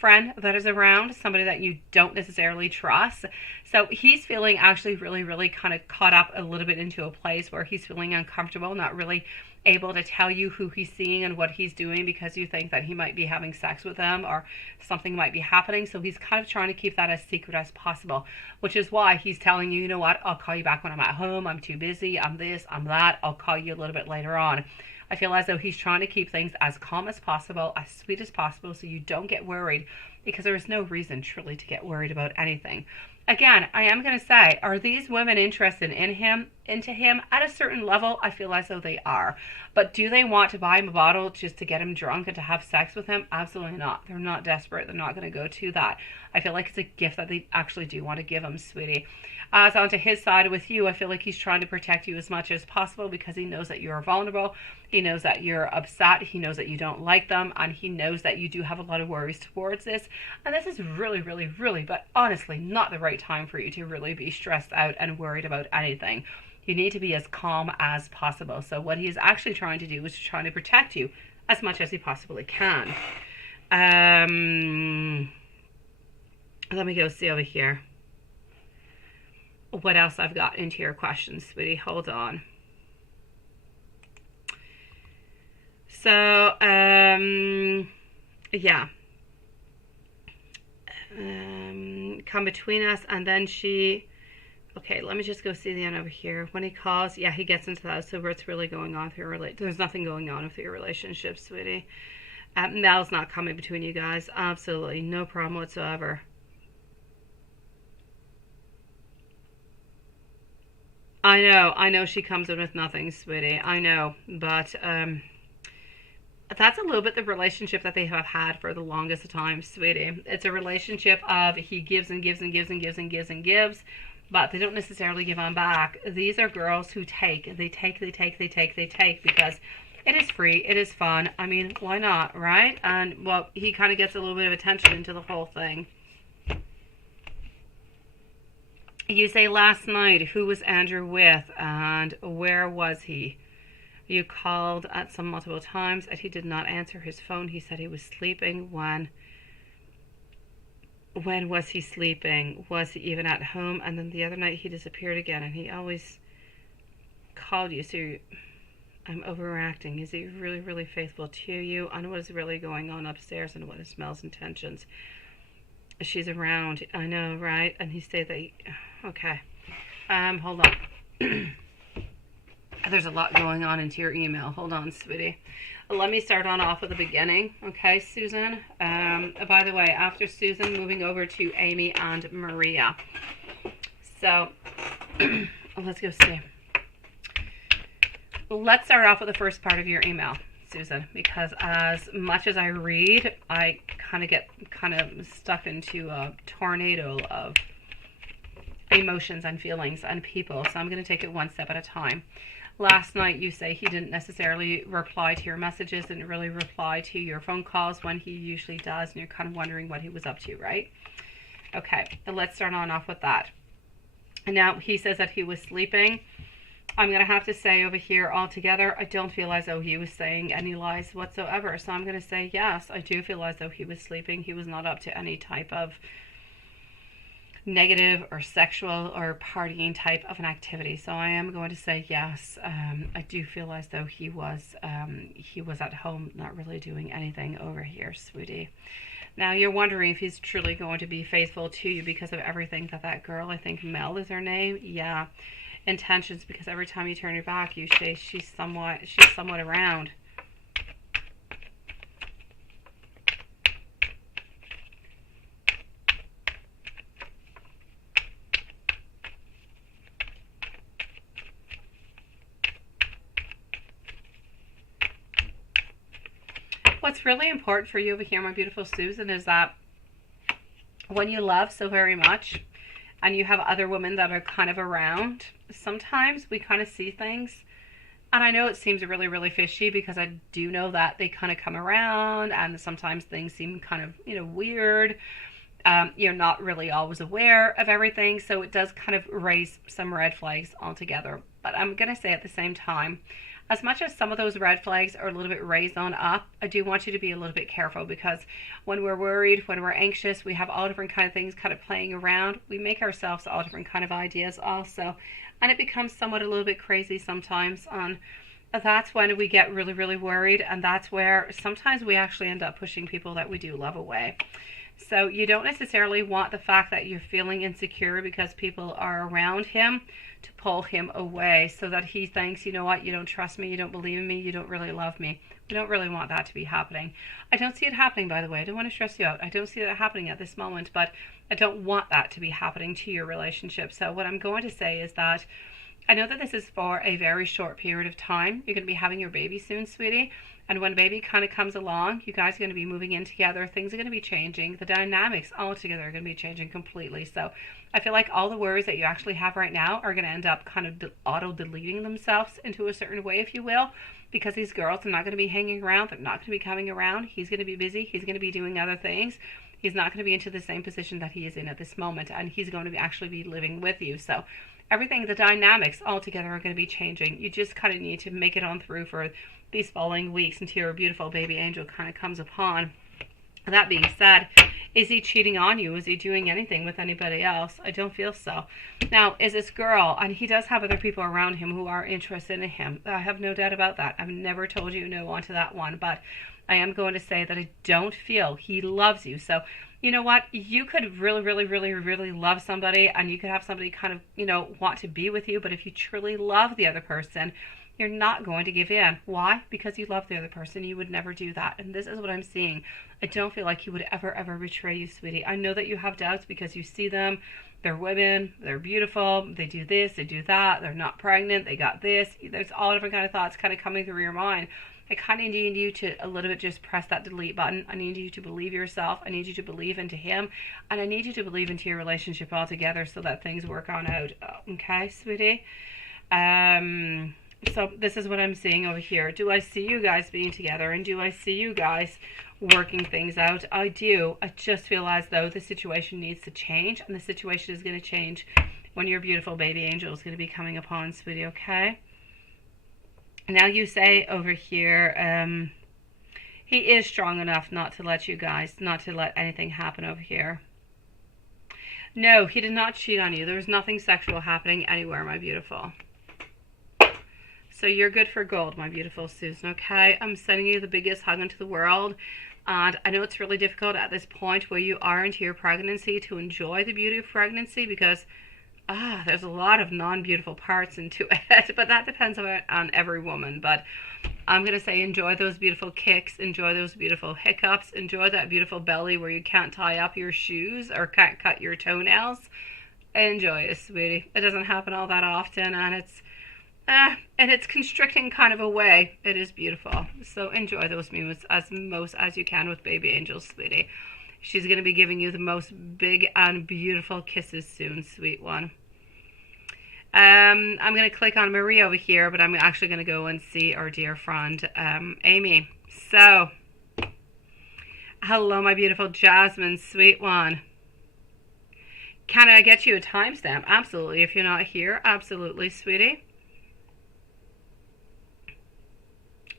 friend that is around, somebody that you don't necessarily trust. So he's feeling actually really, really kind of caught up a little bit into a place where he's feeling uncomfortable, not really able to tell you who he's seeing and what he's doing, because you think that he might be having sex with them or something might be happening. So he's kind of trying to keep that as secret as possible, which is why he's telling you, you know what, I'll call you back when I'm at home. I'm too busy. I'm this, I'm that. I'll call you a little bit later on. I feel as though he's trying to keep things as calm as possible, as sweet as possible, so you don't get worried, because there is no reason truly to get worried about anything. Again, I am going to say, are these women interested into him? At a certain level, I feel as though they are. But do they want to buy him a bottle just to get him drunk and to have sex with him? Absolutely not. They're not desperate. They're not going to go to that. I feel like it's a gift that they actually do want to give him, sweetie. So onto his side with you, I feel like he's trying to protect you as much as possible, because he knows that you're vulnerable. He knows that you're upset. He knows that you don't like them. And he knows that you do have a lot of worries towards this. And this is really, really, really, but honestly, not the right time for you to really be stressed out and worried about anything. You need to be as calm as possible. So what he's actually trying to do is trying to protect you as much as he possibly can. Let me go see over here what else I've got into your questions, sweetie. Hold on. So, yeah. Come between us, and then she... Okay, let me just go see the end over here. When he calls, yeah, he gets into that. So what's really going on with your relationship? There's nothing going on with your relationship, sweetie. Mel's not coming between you guys. Absolutely, no problem whatsoever. I know she comes in with nothing, sweetie. I know, but that's a little bit the relationship that they have had for the longest time, sweetie. It's a relationship of he gives and gives and gives and gives and gives and gives, but they don't necessarily give on back. These are girls who take. They take because it is free, it is fun. I mean, why not, right? And, well, he kind of gets a little bit of attention into the whole thing. You say last night, who was Andrew with and where was he? You called at some multiple times and he did not answer his phone. He said he was sleeping. When was he sleeping? Was he even at home? And then the other night he disappeared again, and he always called you. So I'm overreacting. Is he really, really faithful to you? And what is really going on upstairs, and what is Mel's intentions? She's around. I know, right? And he said that okay. Hold on. There's a lot going on into your email. Hold on, sweetie. Let me start on off with the beginning. Okay, Susan. By the way, after Susan, moving over to Amy and Maria. So, let's go see. Let's start off with the first part of your email, Susan, because as much as I read, I kind of get stuck into a tornado of emotions and feelings and people. So I'm going to take it one step at a time. Last night, you say he didn't necessarily reply to your messages, didn't really reply to your phone calls when he usually does, and you're kind of wondering what he was up to, right? Okay, and let's start on off with that. And now he says that he was sleeping. I'm going to have to say over here altogether, I don't feel as though he was saying any lies whatsoever. So I'm going to say, yes, I do feel as though he was sleeping. He was not up to any type of negative or sexual or partying type of an activity. So I am going to say yes. I do feel as though he was at home, not really doing anything over here, sweetie. Now you're wondering if he's truly going to be faithful to you because of everything that girl, I think Mel is her name. Yeah, intentions, because every time you turn your back, you say she's somewhat around. What's really important for you over here, my beautiful Susan, is that when you love so very much and you have other women that are kind of around, sometimes we kind of see things. And I know it seems really, really fishy because I do know that they kind of come around and sometimes things seem kind of, weird. You're not really always aware of everything. So it does kind of raise some red flags altogether. But I'm going to say at the same time, as much as some of those red flags are a little bit raised on up, I do want you to be a little bit careful, because when we're worried, when we're anxious, we have all different kind of things kind of playing around. We make ourselves all different kind of ideas also. And it becomes somewhat a little bit crazy sometimes. That's when we get really, really worried. And that's where sometimes we actually end up pushing people that we do love away. So you don't necessarily want the fact that you're feeling insecure because people are around him to pull him away so that he thinks, you know what, you don't trust me, you don't believe in me, you don't really love me. We don't really want that to be happening. I don't see it happening, by the way. I don't want to stress you out. I don't see that happening at this moment, but I don't want that to be happening to your relationship. So what I'm going to say is that I know that this is for a very short period of time. You're going to be having your baby soon, sweetie. And when baby kind of comes along, you guys are going to be moving in together. Things are going to be changing. The dynamics all together are going to be changing completely. So I feel like all the worries that you actually have right now are going to end up kind of auto-deleting themselves into a certain way, if you will, because these girls are not going to be hanging around. They're not going to be coming around. He's going to be busy. He's going to be doing other things. He's not going to be into the same position that he is in at this moment. And he's going to be actually be living with you. So everything, the dynamics all together are going to be changing. You just kind of need to make it on through for these following weeks until your beautiful baby angel kind of comes upon. That being said, is he cheating on you? Is he doing anything with anybody else? I don't feel so. Now, is this girl, and he does have other people around him who are interested in him. I have no doubt about that. I've never told you no onto that one, but I am going to say that I don't feel he loves you. So, you know what? You could really, really, really, really love somebody, and you could have somebody kind of, want to be with you, but if you truly love the other person, you're not going to give in. Why? Because you love the other person. You would never do that. And this is what I'm seeing. I don't feel like he would ever betray you, sweetie. I know that you have doubts because you see them. They're women. They're beautiful. They do this. They do that. They're not pregnant. They got this. There's all different kind of thoughts kind of coming through your mind. I kind of need you to a little bit just press that delete button. I need you to believe yourself. I need you to believe into him. And I need you to believe into your relationship altogether so that things work on out. Okay, sweetie? So this is what I'm seeing over here. Do I see you guys being together? And do I see you guys working things out? I do. I just feel as though the situation needs to change. And the situation is going to change when your beautiful baby angel is going to be coming upon, sweetie, okay? Now you say over here, he is strong enough not to let you guys, not to let anything happen over here. No, he did not cheat on you. There was nothing sexual happening anywhere, my beautiful. So you're good for gold, my beautiful Susan, okay? I'm sending you the biggest hug into the world. And I know it's really difficult at this point where you are into your pregnancy to enjoy the beauty of pregnancy because there's a lot of non-beautiful parts into it. But that depends on every woman. But I'm going to say enjoy those beautiful kicks. Enjoy those beautiful hiccups. Enjoy that beautiful belly where you can't tie up your shoes or can't cut your toenails. Enjoy it, sweetie. It doesn't happen all that often, and it's constricting kind of a way. It is beautiful. So enjoy those moments as you can with baby angel, sweetie. She's going to be giving you the most big and beautiful kisses soon, sweet one. I'm going to click on Marie over here, but I'm actually going to go and see our dear friend, Amy. So, hello, my beautiful Jasmine, sweet one. Can I get you a timestamp? Absolutely. If you're not here, absolutely, sweetie.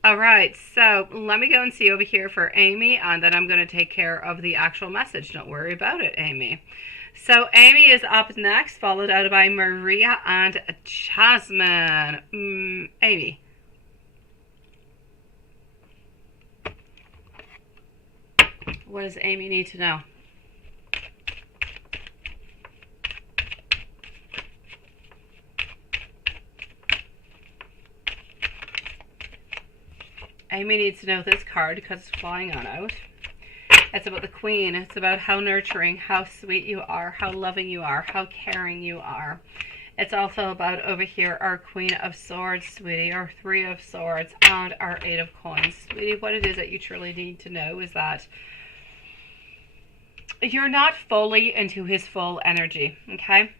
All right, so let me go and see over here for Amy, and then I'm going to take care of the actual message. Don't worry about it, Amy. So Amy is up next, followed out by Maria and Jasmine. Amy. What does Amy need to know? Amy needs to know this card because it's flying on out. It's about the Queen. It's about how nurturing, how sweet you are, how loving you are, how caring you are. It's also about over here our Queen of Swords, sweetie, our Three of Swords, and our Eight of Coins. Sweetie, what it is that you truly need to know is that you're not fully into his full energy, okay?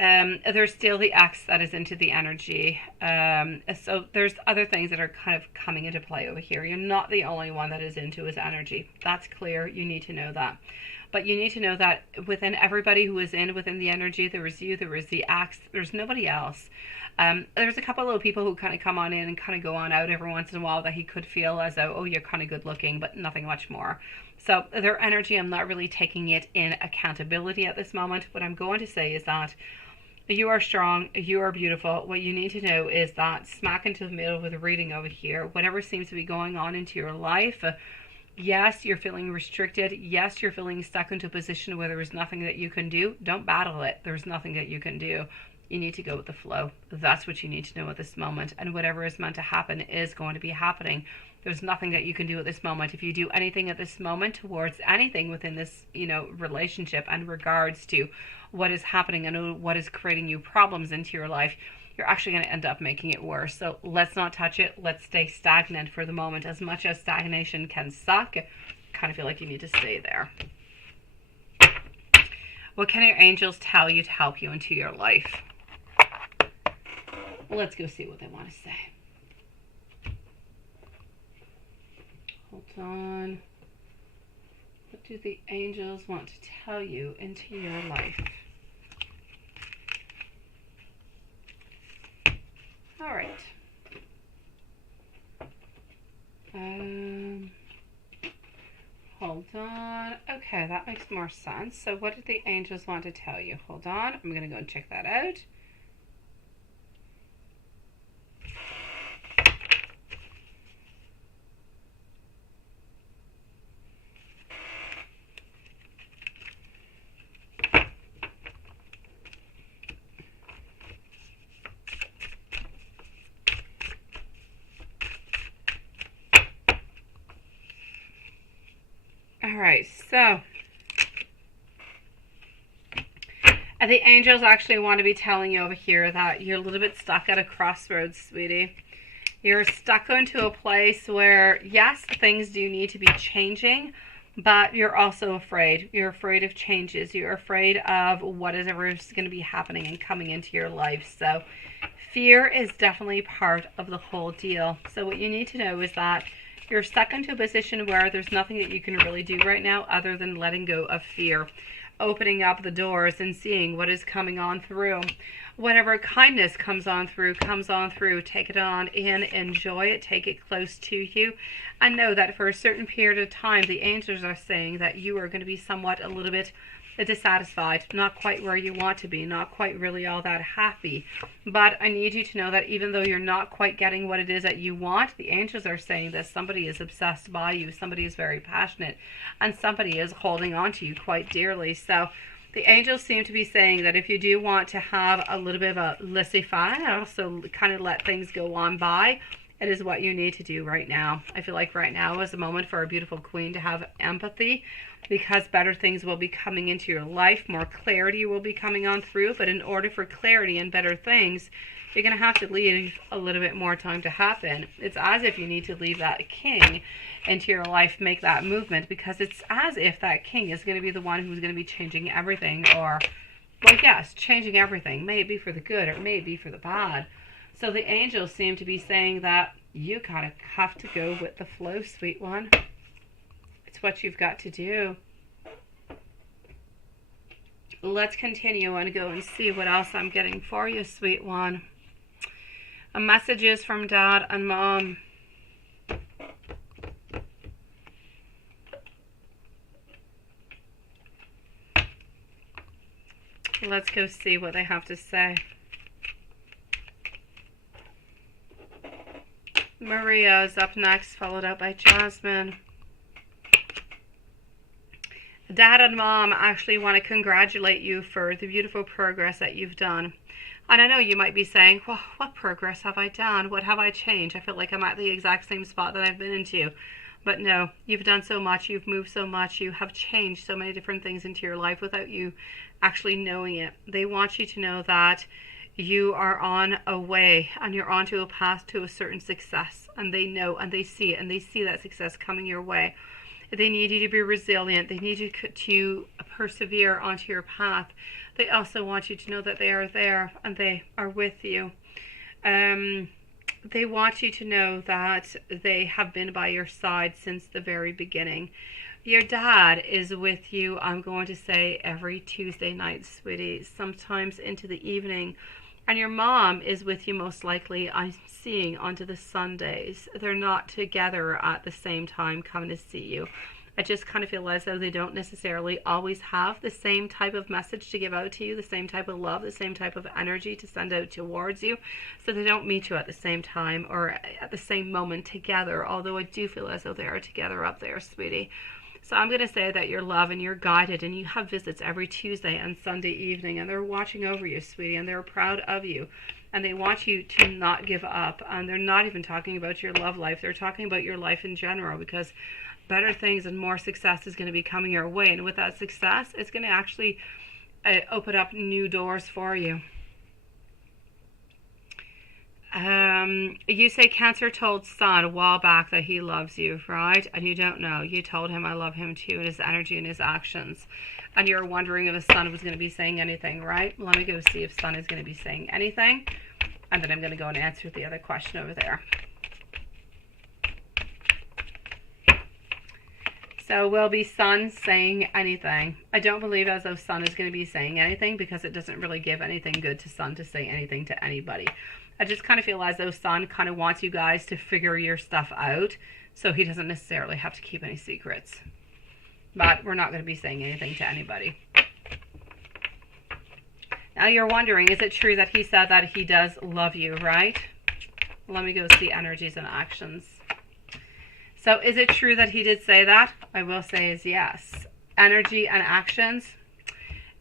There's still the X that is into the energy. So there's other things that are kind of coming into play over here. You're not the only one that is into his energy. That's clear. You need to know that. But you need to know that within everybody who is within the energy, there is you, there is the X, there's nobody else. There's a couple of little people who kind of come on in and kind of go on out every once in a while that he could feel as though, oh, you're kind of good looking, but nothing much more. So their energy, I'm not really taking it in accountability at this moment. What I'm going to say is that you are strong, you are beautiful. What you need to know is that smack into the middle with a reading over here, whatever seems to be going on into your life, yes, you're feeling restricted. Yes, you're feeling stuck into a position where there is nothing that you can do. Don't battle it. There's nothing that you can do. You need to go with the flow. That's what you need to know at this moment. And whatever is meant to happen is going to be happening. There's nothing that you can do at this moment. If you do anything at this moment towards anything within this, relationship and regards to what is happening and what is creating you problems into your life, you're actually going to end up making it worse. So let's not touch it. Let's stay stagnant for the moment. As much as stagnation can suck, I kind of feel like you need to stay there. What can your angels tell you to help you into your life? Let's go see what they want to say. Hold on. What do the angels want to tell you into your life? All right. Hold on. Okay, that makes more sense. So what did the angels want to tell you? Hold on. I'm going to go and check that out. Alright, so the angels actually want to be telling you over here that you're a little bit stuck at a crossroads, sweetie. You're stuck into a place where, yes, things do need to be changing, but you're also afraid. You're afraid of changes. You're afraid of whatever is going to be happening and coming into your life. So fear is definitely part of the whole deal. So what you need to know is that you're stuck into a position where there's nothing that you can really do right now other than letting go of fear, opening up the doors and seeing what is coming on through. Whatever kindness comes on through. Take it on in, enjoy it, take it close to you. And know that for a certain period of time, the angels are saying that you are going to be somewhat a little bit dissatisfied, not quite where you want to be, not quite really all that happy. But I need you to know that even though you're not quite getting what it is that you want, the angels are saying that somebody is obsessed by you, somebody is very passionate, and somebody is holding on to you quite dearly. So the angels seem to be saying that if you do want to have a little bit of a laissez-faire and also kind of let things go on by, it is what you need to do right now. I feel like right now is the moment for a beautiful queen to have empathy, because better things will be coming into your life, more clarity will be coming on through. But in order for clarity and better things, you're going to have to leave a little bit more time to happen. It's as if you need to leave that king into your life, make that movement, because it's as if that king is going to be the one who's going to be changing everything, or Well, yes, changing everything. May it be for the good or it may be for the bad. So the angels seem to be saying that you gotta have to go with the flow, sweet one. It's what you've got to do. Let's continue and go and see what else I'm getting for you, sweet one. Messages from Dad and Mom. Let's go see what they have to say. Maria is up next, followed up by Jasmine. Dad and Mom actually want to congratulate you for the beautiful progress that you've done. And I know you might be saying, well, what progress have I done? What have I changed? I feel like I'm at the exact same spot that I've been into. But no, you've done so much, you've moved so much, you have changed so many different things into your life without you actually knowing it. They want you to know that you are on a way and you're onto a path to a certain success. And they know and they see it and they see that success coming your way. They need you to be resilient. They need you to persevere onto your path. They also want you to know that they are there and they are with you. They want you to know that they have been by your side since the very beginning. Your dad is with you, I'm going to say, every Tuesday night, sweetie, sometimes into the evening. And your mom is with you most likely, I'm seeing, onto the Sundays. They're not together at the same time coming to see you. I just kind of feel as though they don't necessarily always have the same type of message to give out to you, the same type of love, the same type of energy to send out towards you. So they don't meet you at the same time or at the same moment together, although I do feel as though they are together up there, sweetie. So I'm going to say that you're loved and you're guided and you have visits every Tuesday and Sunday evening and they're watching over you, sweetie, and they're proud of you. And they want you to not give up. And they're not even talking about your love life. They're talking about your life in general, because better things and more success is going to be coming your way. And with that success, it's going to actually open up new doors for you. You say Cancer told Sun a while back that he loves you, right? And you don't know. You told him I love him too, and his energy and his actions. And you're wondering if his Sun was going to be saying anything, right? Let me go see if Sun is going to be saying anything. And then I'm going to go and answer the other question over there. So will be Sun saying anything? I don't believe as though Sun is going to be saying anything, because it doesn't really give anything good to Sun to say anything to anybody. I just kind of feel as though Sun kind of wants you guys to figure your stuff out, so he doesn't necessarily have to keep any secrets. But we're not going to be saying anything to anybody. Now you're wondering, is it true that he said that he does love you, right? Let me go see energies and actions. So is it true that he did say that? I will say is yes. Energy and actions.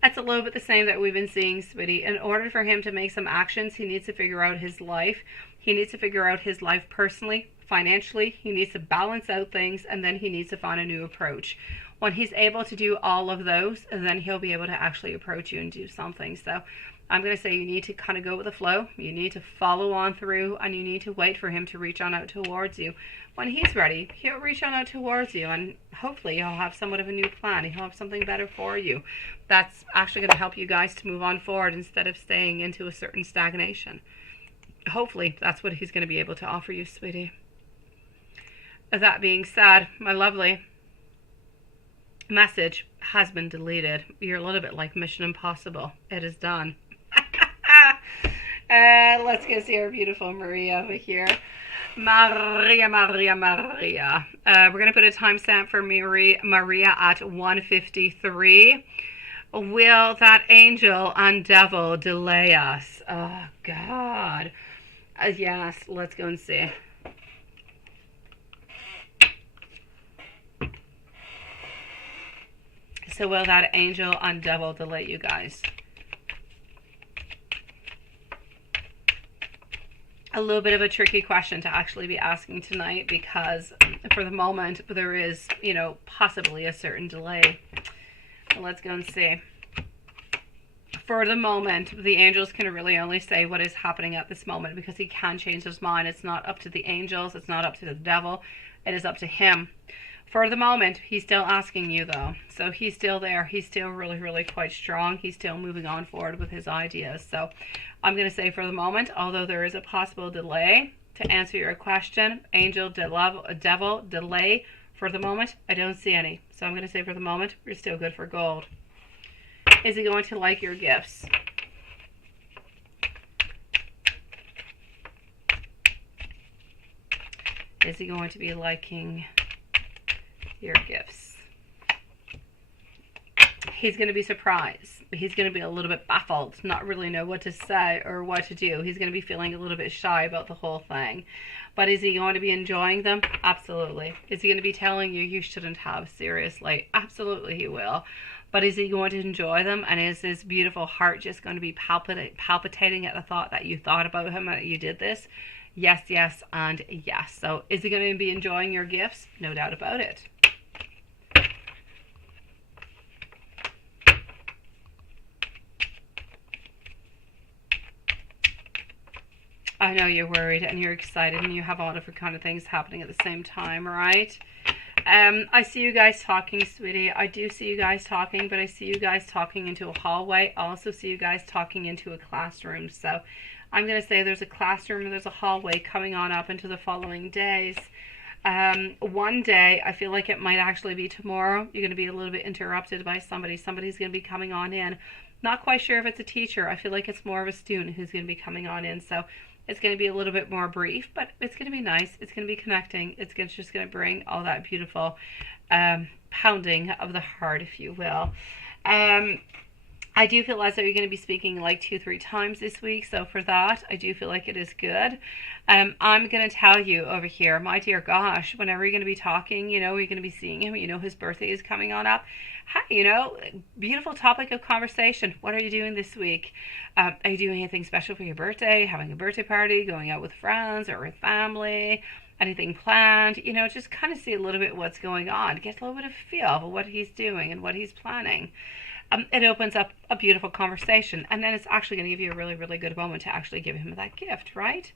That's a little bit the same that we've been seeing, sweetie. In order for him to make some actions, he needs to figure out his life. He needs to figure out his life personally, financially. He needs to balance out things, and then he needs to find a new approach. When he's able to do all of those, then he'll be able to actually approach you and do something. So I'm going to say you need to kind of go with the flow. You need to follow on through, and you need to wait for him to reach on out towards you. When he's ready, he'll reach on out towards you, and hopefully he'll have somewhat of a new plan. He'll have something better for you that's actually going to help you guys to move on forward instead of staying into a certain stagnation. Hopefully that's what he's going to be able to offer you, sweetie. That being said, my lovely, message has been deleted. You're a little bit like Mission Impossible. It is done. Let's go see our beautiful Maria over here. Maria. We're going to put a timestamp for Maria at 1:53. Will that angel and devil delay us? Oh, God. Yes, let's go and see. So will that angel and devil delay you guys? A little bit of a tricky question to actually be asking tonight, because for the moment there is, possibly a certain delay. So let's go and see. For the moment, the angels can really only say what is happening at this moment, because he can change his mind. It's not up to the angels. It's not up to the devil. It is up to him. For the moment, he's still asking you though. So he's still there. He's still really, really quite strong. He's still moving on forward with his ideas. So I'm going to say for the moment, although there is a possible delay to answer your question, angel, devil, delay, for the moment, I don't see any. So I'm going to say for the moment, you're still good for gold. Is he going to like your gifts? Is he going to be liking your gifts? He's going to be surprised. He's going to be a little bit baffled, not really know what to say or what to do. He's going to be feeling a little bit shy about the whole thing. But is he going to be enjoying them? Absolutely. Is he going to be telling you you shouldn't have? Seriously? Absolutely he will. But is he going to enjoy them? And is his beautiful heart just going to be palpitating at the thought that you thought about him and that you did this? Yes, yes, and yes. So is he going to be enjoying your gifts? No doubt about it. I know you're worried and you're excited and you have all different kind of things happening at the same time, right? I see you guys talking, sweetie. I do see you guys talking, but I see you guys talking into a hallway. I also see you guys talking into a classroom. So I'm going to say there's a classroom and there's a hallway coming on up into the following days. One day, I feel like it might actually be tomorrow. You're going to be a little bit interrupted by somebody. Somebody's going to be coming on in. Not quite sure if it's a teacher. I feel like it's more of a student who's going to be coming on in. So it's going to be a little bit more brief, but it's going to be nice. It's going to be connecting. It's just going to bring all that beautiful pounding of the heart, if you will. I do feel as though you're going to be speaking like 2-3 times this week. So for that, I do feel like it is good. I'm going to tell you over here, my dear gosh, whenever you're going to be talking, you know, you're going to be seeing him, you know, his birthday is coming on up. Hi, you know, beautiful topic of conversation. What are you doing this week? Are you doing anything special for your birthday? Having a birthday party, going out with friends or with family? Anything planned? You know, just kind of see a little bit what's going on. Get a little bit of a feel of what he's doing and what he's planning. It opens up a beautiful conversation, and then it's actually going to give you a really, really good moment to actually give him that gift, right?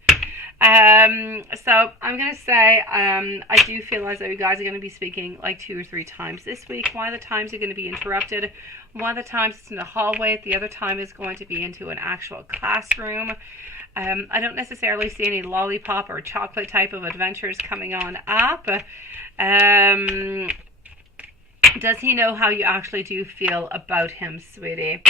So I'm going to say I do feel as though you guys are going to be speaking like 2 or 3 times this week. One of the times you're going to be interrupted. One of the times it's in the hallway. The other time is going to be into an actual classroom. I don't necessarily see any lollipop or chocolate type of adventures coming on up. Does he know how you actually do feel about him, sweetie?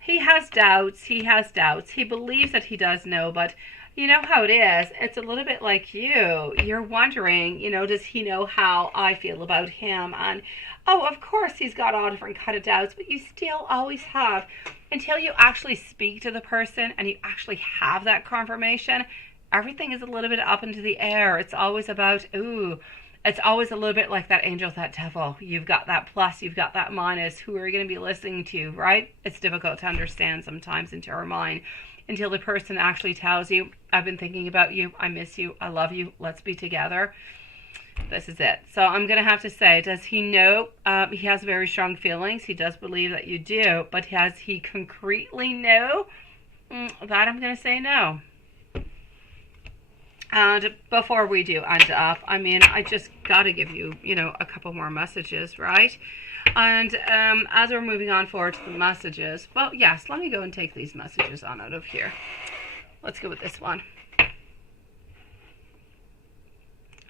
He has doubts. He has doubts. He believes that he does know, but you know how it is. It's a little bit like you. You're wondering, you know, does he know how I feel about him? And, oh, of course he's got all different kind of doubts, but you still always have, until you actually speak to the person and you actually have that confirmation, everything is a little bit up into the air. It's always about, ooh, it's always a little bit like that angel, that devil. You've got that plus, you've got that minus. Who are you going to be listening to, right? It's difficult to understand sometimes into our mind until the person actually tells you, I've been thinking about you, I miss you, I love you, let's be together. This is it. So I'm going to have to say, does he know? He has very strong feelings. He does believe that you do, but has he concretely know? That I'm going to say no. And before we do end up, I mean, I just got to give you, you know, a couple more messages, right? And as we're moving on forward to the messages, well, yes, let me go and take these messages on out of here. Let's go with this one.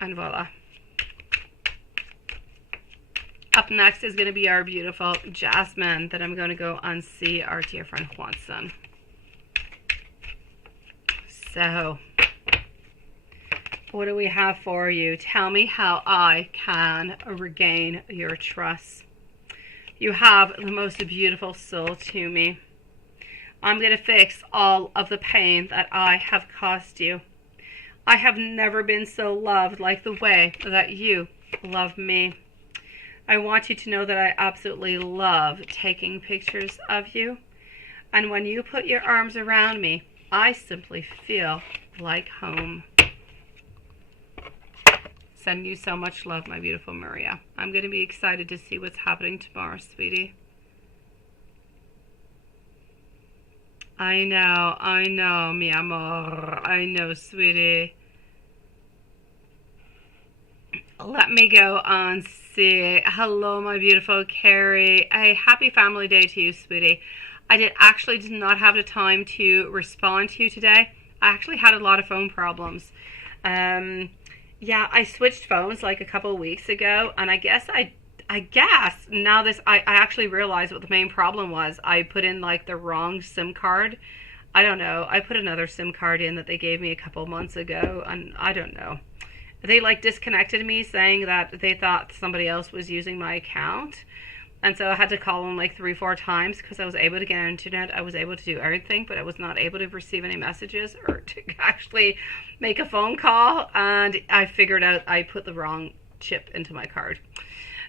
And voila. Up next is going to be our beautiful Jasmine that I'm going to go and see our dear friend Juanson. So, what do we have for you? Tell me how I can regain your trust. You have the most beautiful soul to me. I'm going to fix all of the pain that I have caused you. I have never been so loved like the way that you love me. I want you to know that I absolutely love taking pictures of you. And when you put your arms around me, I simply feel like home. Sending you so much love, my beautiful Maria. I'm going to be excited to see what's happening tomorrow, sweetie. I know, mi amor. I know, sweetie. Let me go and see. Hello, my beautiful Carrie. A happy family day to you, sweetie. I did not have the time to respond to you today. I actually had a lot of phone problems. Yeah, I switched phones like a couple of weeks ago, and I guess now I actually realized what the main problem was. I put in like the wrong SIM card. I don't know. I put another SIM card in that they gave me a couple months ago, and I don't know. They like disconnected me, saying that they thought somebody else was using my account. And so I had to call them like 3-4 times because I was able to get internet. I was able to do everything, but I was not able to receive any messages or to actually make a phone call. And I figured out I put the wrong chip into my card.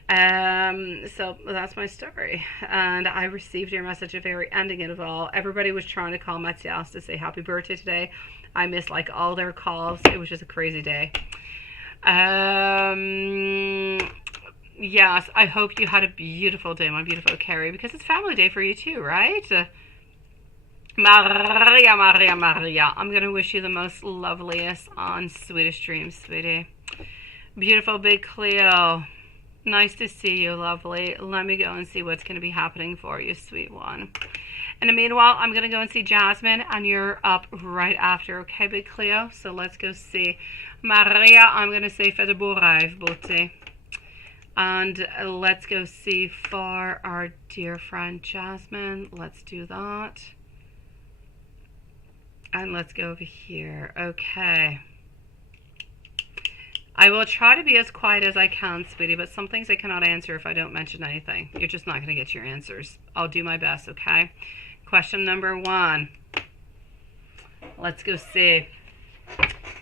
So that's my story. And I received your message at the very ending of it all. Everybody was trying to call Matthias to say happy birthday today. I missed like all their calls. It was just a crazy day. Yes, I hope you had a beautiful day, my beautiful Carrie, because it's family day for you too, right? Maria, Maria, Maria. I'm going to wish you the most loveliest and sweetest dreams, sweetie. Beautiful big Cleo. Nice to see you, lovely. Let me go and see what's going to be happening for you, sweet one. In the meanwhile, I'm going to go and see Jasmine, and you're up right after, okay, big Cleo? So let's go see. Maria, I'm going to say for the Bourrive, beauty. And let's go see for our dear friend Jasmine. Let's do that. And let's go over here. Okay. I will try to be as quiet as I can, sweetie, but some things I cannot answer if I don't mention anything. You're just not going to get your answers. I'll do my best, okay? Question number 1. Let's go see.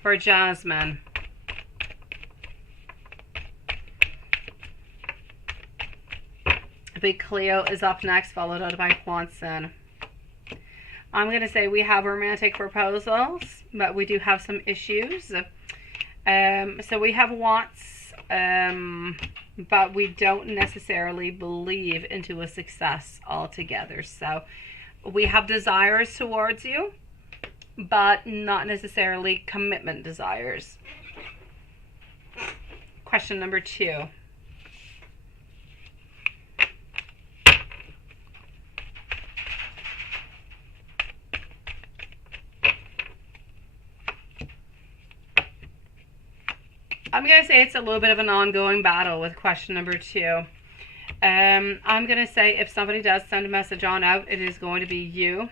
For Jasmine. Big Cleo is up next, followed out by Juanson. I'm going to say we have romantic proposals, but we do have some issues. So we have wants, but we don't necessarily believe into a success altogether. So we have desires towards you, but not necessarily commitment desires. Question number 2. I'm going to say it's a little bit of an ongoing battle with question number 2. I'm going to say if somebody does send a message on out, it is going to be you.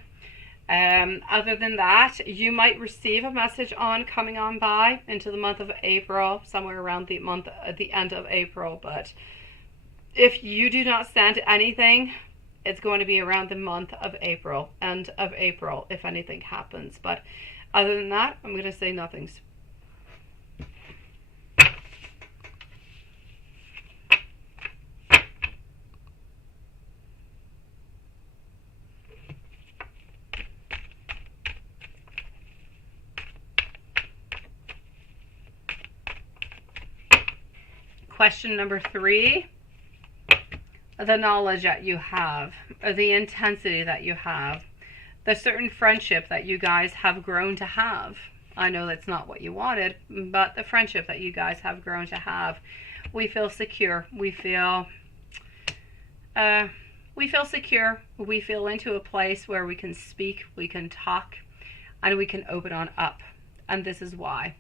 Other than that, you might receive a message on coming on by into the month of April, somewhere around the month at the end of April. But if you do not send anything, it's going to be around the month of April, end of April, if anything happens. But other than that, I'm going to say nothing's. Question number 3, the knowledge that you have, or the intensity that you have, the certain friendship that you guys have grown to have. I know that's not what you wanted, but the friendship that you guys have grown to have. We feel secure. We feel secure. We feel into a place where we can speak, we can talk, and we can open on up. And this is why.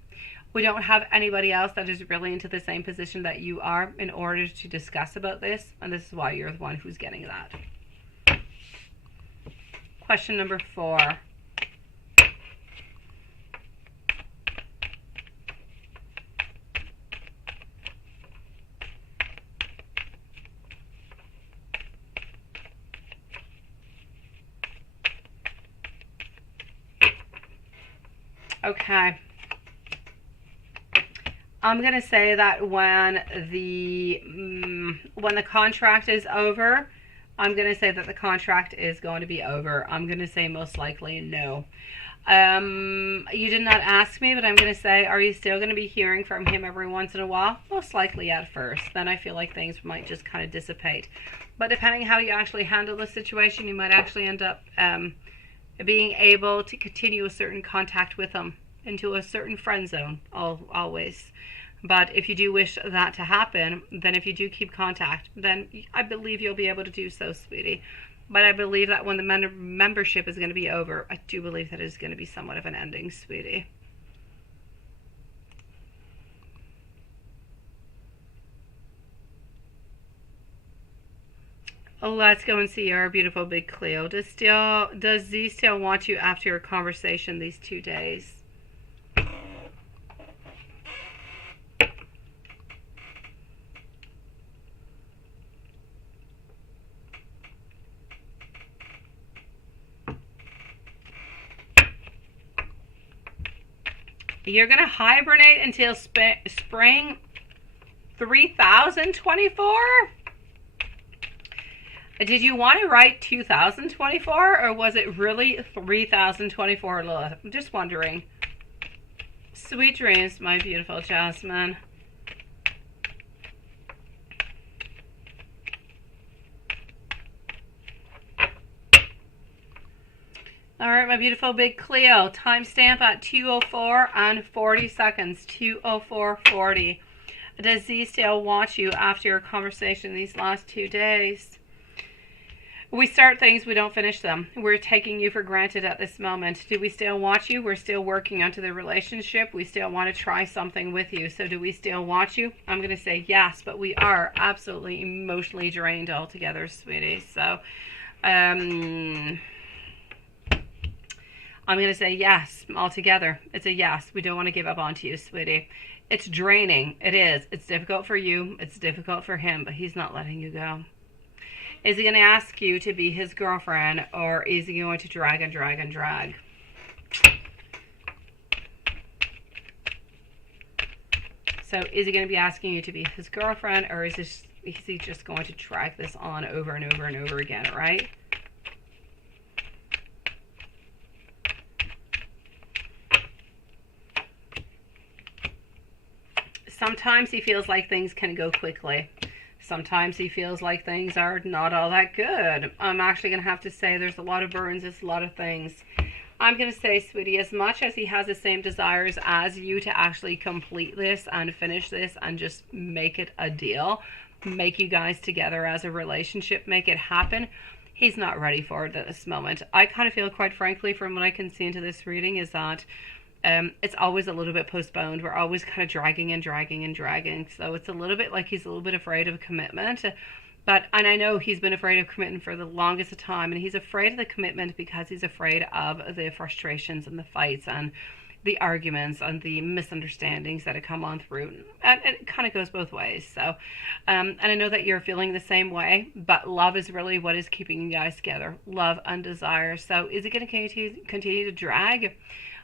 We don't have anybody else that is really into the same position that you are in order to discuss about this. And this is why you're the one who's getting that. Question number 4. Okay. I'm going to say that when the contract is over, I'm going to say that the contract is going to be over. I'm going to say most likely no. You did not ask me, but I'm going to say, are you still going to be hearing from him every once in a while? Most likely at first. Then I feel like things might just kind of dissipate. But depending how you actually handle the situation, you might actually end up being able to continue a certain contact with him into a certain friend zone always. But if you do wish that to happen, then if you do keep contact, then I believe you'll be able to do so, sweetie. But I believe that when the membership is going to be over, I do believe that it is going to be somewhat of an ending, sweetie. Oh, let's go and see our beautiful big Cleo. Does Z still want you after your conversation these 2 days? You're going to hibernate until spring 3024? Did you want to write 2024 or was it really 3024, Lilith? I'm just wondering. Sweet dreams, my beautiful Jasmine. All right, my beautiful big Cleo. Timestamp at 2:04 and 40 seconds. 2:04:40. Does Z still want you after your conversation these last 2 days? We start things, we don't finish them. We're taking you for granted at this moment. Do we still want you? We're still working onto the relationship. We still want to try something with you. So do we still want you? I'm going to say yes, but we are absolutely emotionally drained altogether, sweetie. So, I'm going to say yes altogether. It's a yes. We don't want to give up on you, sweetie. It's draining. It is. It's difficult for you. It's difficult for him, but he's not letting you go. Is he going to ask you to be his girlfriend, or is he going to drag and drag and drag? So is he going to be asking you to be his girlfriend, or is he just going to drag this on over and over and over again, right? Sometimes he feels like things can go quickly. Sometimes he feels like things are not all that good. I'm actually going to have to say there's a lot of burns, there's a lot of things. I'm going to say, sweetie, as much as he has the same desires as you to actually complete this and finish this and just make it a deal, make you guys together as a relationship, make it happen, he's not ready for it at this moment. I kind of feel, quite frankly, from what I can see into this reading, is that it's always a little bit postponed. We're always kind of dragging and dragging and dragging. So it's a little bit like he's a little bit afraid of commitment. And I know he's been afraid of commitment for the longest of time. And he's afraid of the commitment because he's afraid of the frustrations and the fights and the arguments and the misunderstandings that have come on through. And it kind of goes both ways. So, and I know that you're feeling the same way. But love is really what is keeping you guys together. Love and desire. So is it going to continue to drag?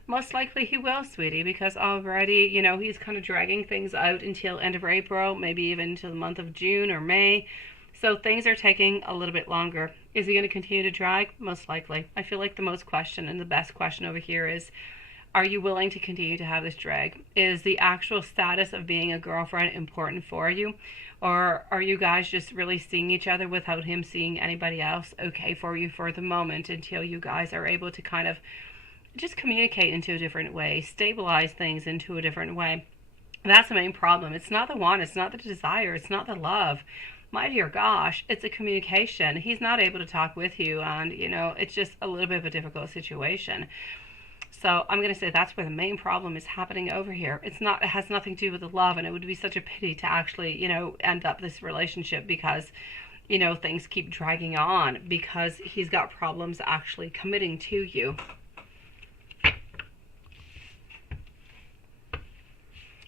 Most likely he will, sweetie, because already, you know, he's kind of dragging things out until end of April, maybe even until the month of June or May. So things are taking a little bit longer. Is he going to continue to drag? Most likely. I feel like the most question and the best question over here is, are you willing to continue to have this drag? Is the actual status of being a girlfriend important for you? Or are you guys just really seeing each other without him seeing anybody else okay for you for the moment until you guys are able to kind of just communicate into a different way, stabilize things into a different way? That's the main problem. It's not the want, it's not the desire, it's not the love. My dear gosh, it's a communication. He's not able to talk with you, and, you know, it's just a little bit of a difficult situation. So I'm going to say that's where the main problem is happening over here. It has nothing to do with the love, and it would be such a pity to actually, you know, end up this relationship because, you know, things keep dragging on because he's got problems actually committing to you.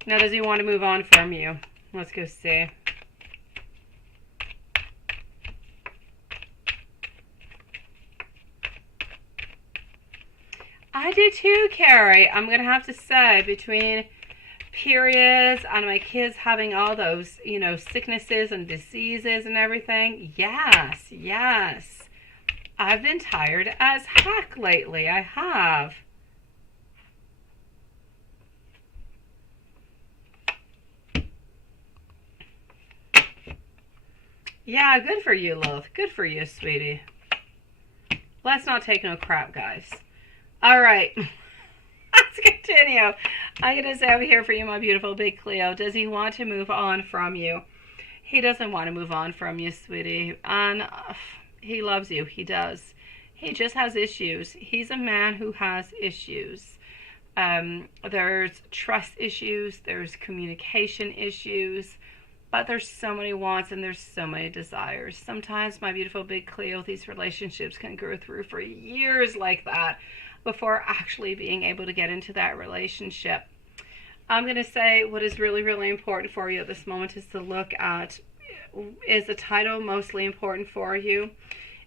Now, does he want to move on from you? Let's go see. I do too, Carrie. I'm going to have to say, between periods and my kids having all those, you know, sicknesses and diseases and everything, yes. I've been tired as heck lately. I have. Yeah, good for you, Lilith. Good for you, sweetie. Let's not take no crap, guys. All right. Let's continue. I'm going to say over here for you, my beautiful big Cleo, does he want to move on from you? He doesn't want to move on from you, sweetie. And he loves you. He does. He just has issues. He's a man who has issues. There's trust issues. There's communication issues. But there's so many wants and there's so many desires. Sometimes, my beautiful big Cleo, these relationships can go through for years like that before actually being able to get into that relationship. I'm going to say what is really, really important for you at this moment is to look at, is the title mostly important for you?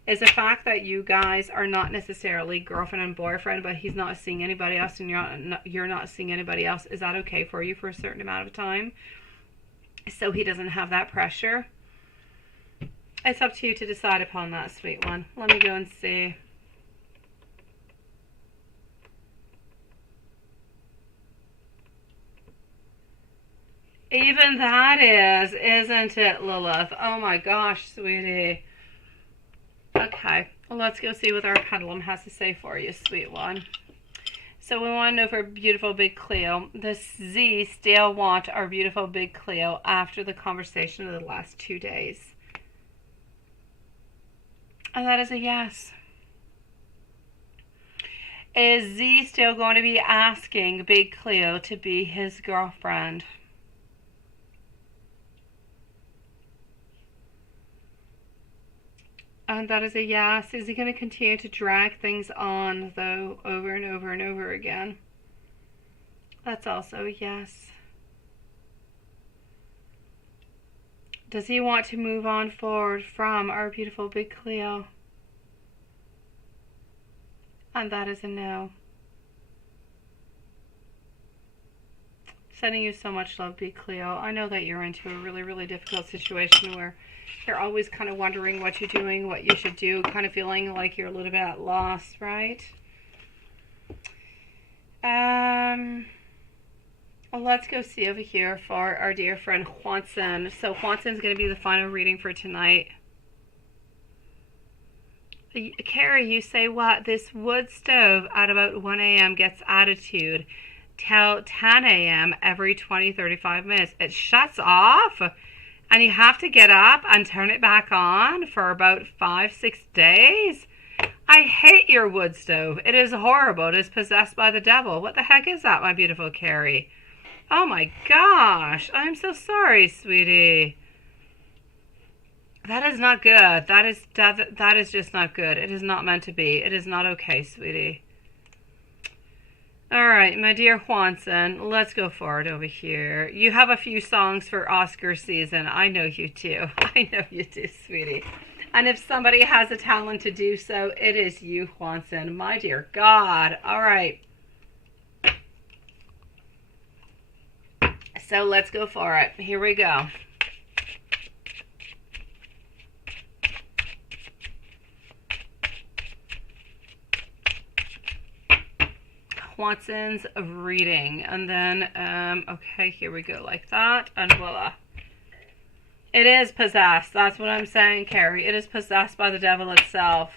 Is the fact that you guys are not necessarily girlfriend and boyfriend, but he's not seeing anybody else and you're not seeing anybody else. Is that okay for you for a certain amount of time? So he doesn't have that pressure. It's up to you to decide upon that, sweet one. Let me go and see. Even that is, isn't it, Lilith? Oh my gosh, sweetie. Okay, well, let's go see what our pendulum has to say for you, sweet one. So we want to know for beautiful big Cleo, does Z still want our beautiful big Cleo after the conversation of the last 2 days? And that is a yes. Is Z still going to be asking big Cleo to be his girlfriend? And that is a yes. Is he going to continue to drag things on, though, over and over and over again? That's also a yes. Does he want to move on forward from our beautiful big Cleo? And that is a no. Sending you so much love, big Cleo. I know that you're into a really, really difficult situation where you're always kind of wondering what you're doing, what you should do, kind of feeling like you're a little bit at loss, right? Let's go see over here for our dear friend Juanson. So Juanson's going to be the final reading for tonight. Carrie, you say what? This wood stove at about 1 a.m. gets attitude till 10 a.m. every 20-35 minutes. It shuts off. And you have to get up and turn it back on for about 5-6 days? I hate your wood stove. It is horrible. It is possessed by the devil. What the heck is that, my beautiful Carrie? Oh my gosh. I'm so sorry, sweetie. That is not good. That is just not good. It is not meant to be. It is not okay, sweetie. All right, my dear Juanson, let's go forward over here. You have a few songs for Oscar season. I know you do. I know you do, sweetie. And if somebody has a talent to do so, it is you, Juanson. My dear God. All right. So let's go for it. Here we go. Watson's reading, and then okay, here we go, like that, and voila. It is possessed. That's what I'm saying, Carrie. It is possessed by the devil itself.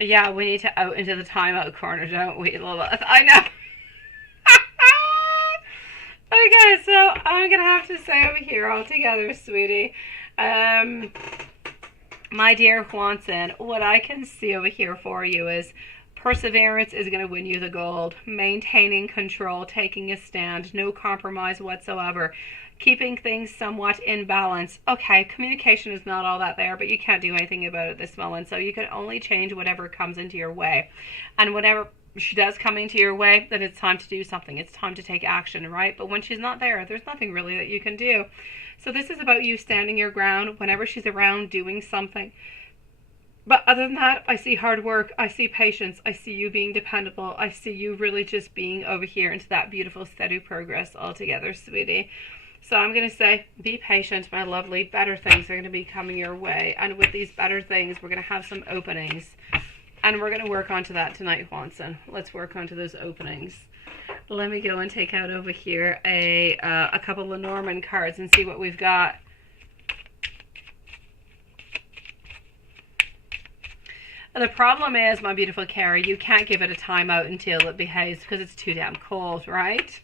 Yeah, we need to out into the timeout corner, don't we, Lilith? I know. Okay, so I'm gonna have to say over here all together, sweetie. My dear Juanson, what I can see over here for you is perseverance is going to win you the gold. Maintaining control, taking a stand, no compromise whatsoever. Keeping things somewhat in balance. Okay, communication is not all that there, but you can't do anything about it at this moment. So you can only change whatever comes into your way. And whatever she does come into your way, then it's time to do something. It's time to take action, right? But when she's not there, there's nothing really that you can do. So this is about you standing your ground whenever she's around doing something. But other than that, I see hard work, I see patience, I see you being dependable, I see you really just being over here into that beautiful steady progress altogether, sweetie. So I'm going to say, be patient, my lovely. Better things are going to be coming your way. And with these better things, we're going to have some openings. And we're going to work onto that tonight, Juanson. Let's work onto those openings. Let me go and take out over here a couple of Norman cards and see what we've got. The problem is, my beautiful Carrie, you can't give it a timeout until it behaves because it's too damn cold, right?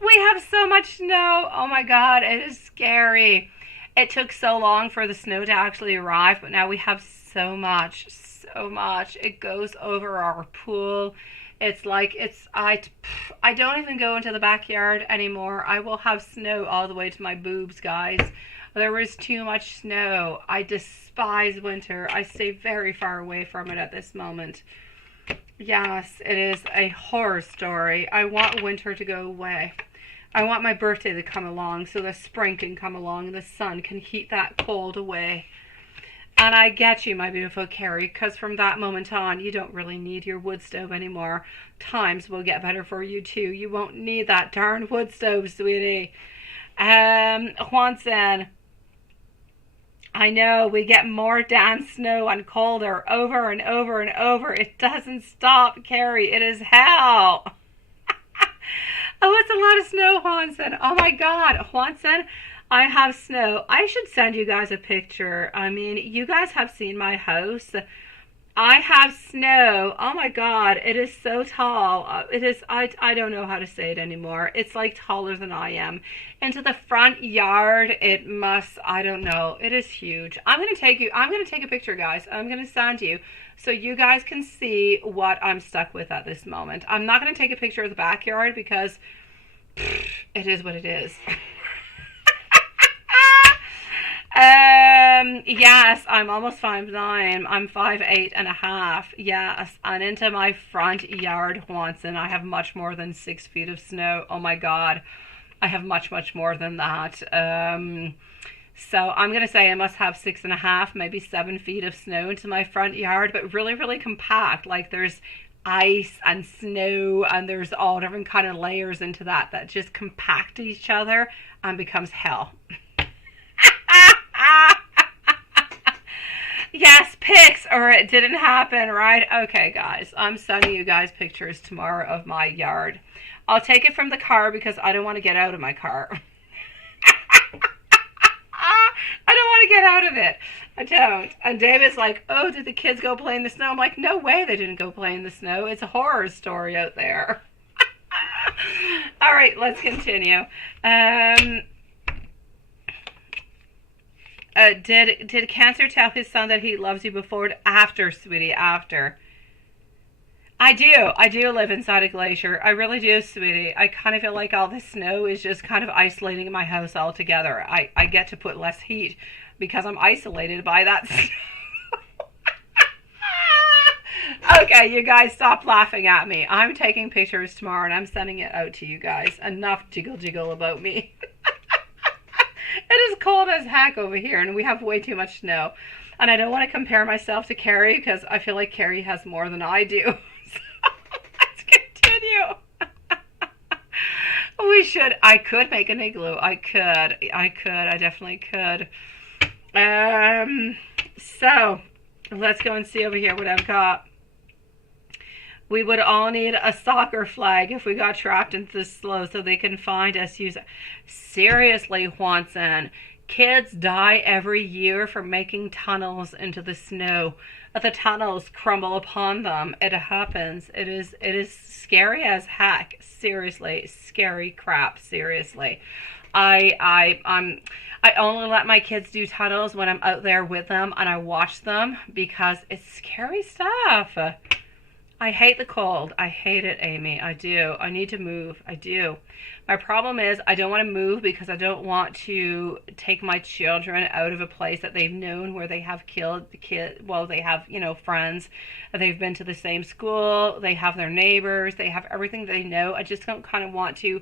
We have so much snow. Oh my God, it is scary. It took so long for the snow to actually arrive, but now we have so much, so much. It goes over our pool. It's like, I don't even go into the backyard anymore. I will have snow all the way to my boobs, guys. There is too much snow. I despise winter. I stay very far away from it at this moment. Yes, it is a horror story. I want winter to go away. I want my birthday to come along so the spring can come along and the sun can heat that cold away. And I get you, my beautiful Carrie, because from that moment on, you don't really need your wood stove anymore. Times will get better for you too. You won't need that darn wood stove, sweetie. Juansen, I know we get more damn snow and colder over and over and over. It doesn't stop, Carrie. It is hell. Oh, it's a lot of snow, Juansen. Oh my God, Juansen, I have snow. I should send you guys a picture. I mean, you guys have seen my house. I have snow. Oh my God, it is so tall. It is, I don't know how to say it anymore. It's like taller than I am. Into the front yard, it must, I don't know. It is huge. I'm going to take a picture, guys. I'm going to send you so you guys can see what I'm stuck with at this moment. I'm not going to take a picture of the backyard because it is what it is. Yes, I'm almost 5'9". I'm 5'8.5". Yes, and into my front yard, Juansen, I have much more than 6 feet of snow. Oh my God, I have much, much more than that. So I'm gonna say I must have 6.5, maybe 7 feet of snow into my front yard, but really, really compact. Like there's ice and snow, and there's all different kind of layers into that just compact each other and becomes hell. Yes, pics, or it didn't happen, right? Okay, guys, I'm sending you guys pictures tomorrow of my yard. I'll take it from the car because I don't want to get out of my car. I don't want to get out of it. I don't. And David's like, oh, did the kids go play in the snow? I'm like, no way they didn't go play in the snow. It's a horror story out there. All right, let's continue. Did Cancer tell his son that he loves you before? After, sweetie, after. I do live inside a glacier. I really do, sweetie. I kind of feel like all this snow is just kind of isolating my house altogether. I get to put less heat because I'm isolated by that snow. Okay, you guys, stop laughing at me. I'm taking pictures tomorrow and I'm sending it out to you guys. Enough jiggle about me. It is cold as heck over here and we have way too much snow. And I don't want to compare myself to Carrie because I feel like Carrie has more than I do. So let's continue. I could make an igloo. I definitely could. So let's go and see over here what I've got. We would all need a soccer flag if we got trapped into the snow so they can find us. Seriously, Juansen, kids die every year from making tunnels into the snow. The tunnels crumble upon them. It happens. It is scary as heck. Seriously, scary crap. Seriously, I only let my kids do tunnels when I'm out there with them and I watch them because it's scary stuff. I hate the cold. I hate it, Amy. I do. I need to move. I do. My problem is I don't want to move because I don't want to take my children out of a place that they've known where they have killed the kid. Well, they have, friends. They've been to the same school. They have their neighbors. They have everything they know. I just don't kind of want to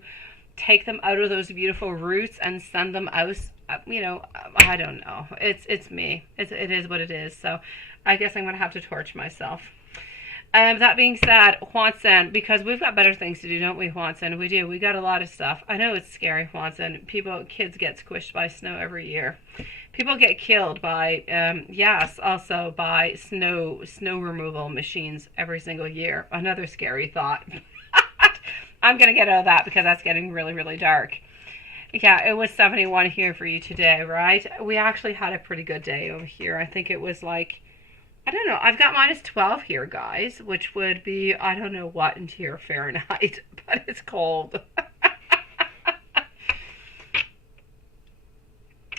take them out of those beautiful roots and send them out. I don't know. It's me. It is what it is. So I guess I'm going to have to torture myself. That being said, Juansen, because we've got better things to do, don't we, Juansen? We do. We got a lot of stuff. I know it's scary, Juansen. Kids get squished by snow every year. People get killed by, also by snow removal machines every single year. Another scary thought. I'm going to get out of that because that's getting really, really dark. Yeah, it was 71 here for you today, right? We actually had a pretty good day over here. I think it was like I don't know. I've got -12 here, guys, which would be, I don't know what into your Fahrenheit, but it's cold.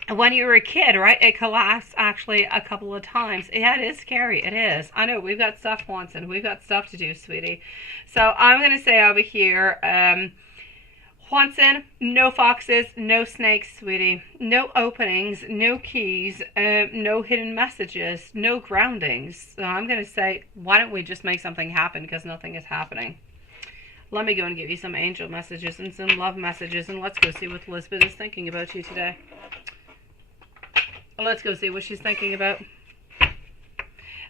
When you were a kid, right, it collapsed actually a couple of times. Yeah, it is scary. It is. I know. We've got stuff, Watson. We've got stuff to do, sweetie. So I'm going to say over here, Watson, no foxes, no snakes, sweetie. No openings, no keys, no hidden messages, no groundings. So I'm going to say, why don't we just make something happen, because nothing is happening. Let me go and give you some angel messages and some love messages, and let's go see what Elizabeth is thinking about you today. Let's go see what she's thinking about.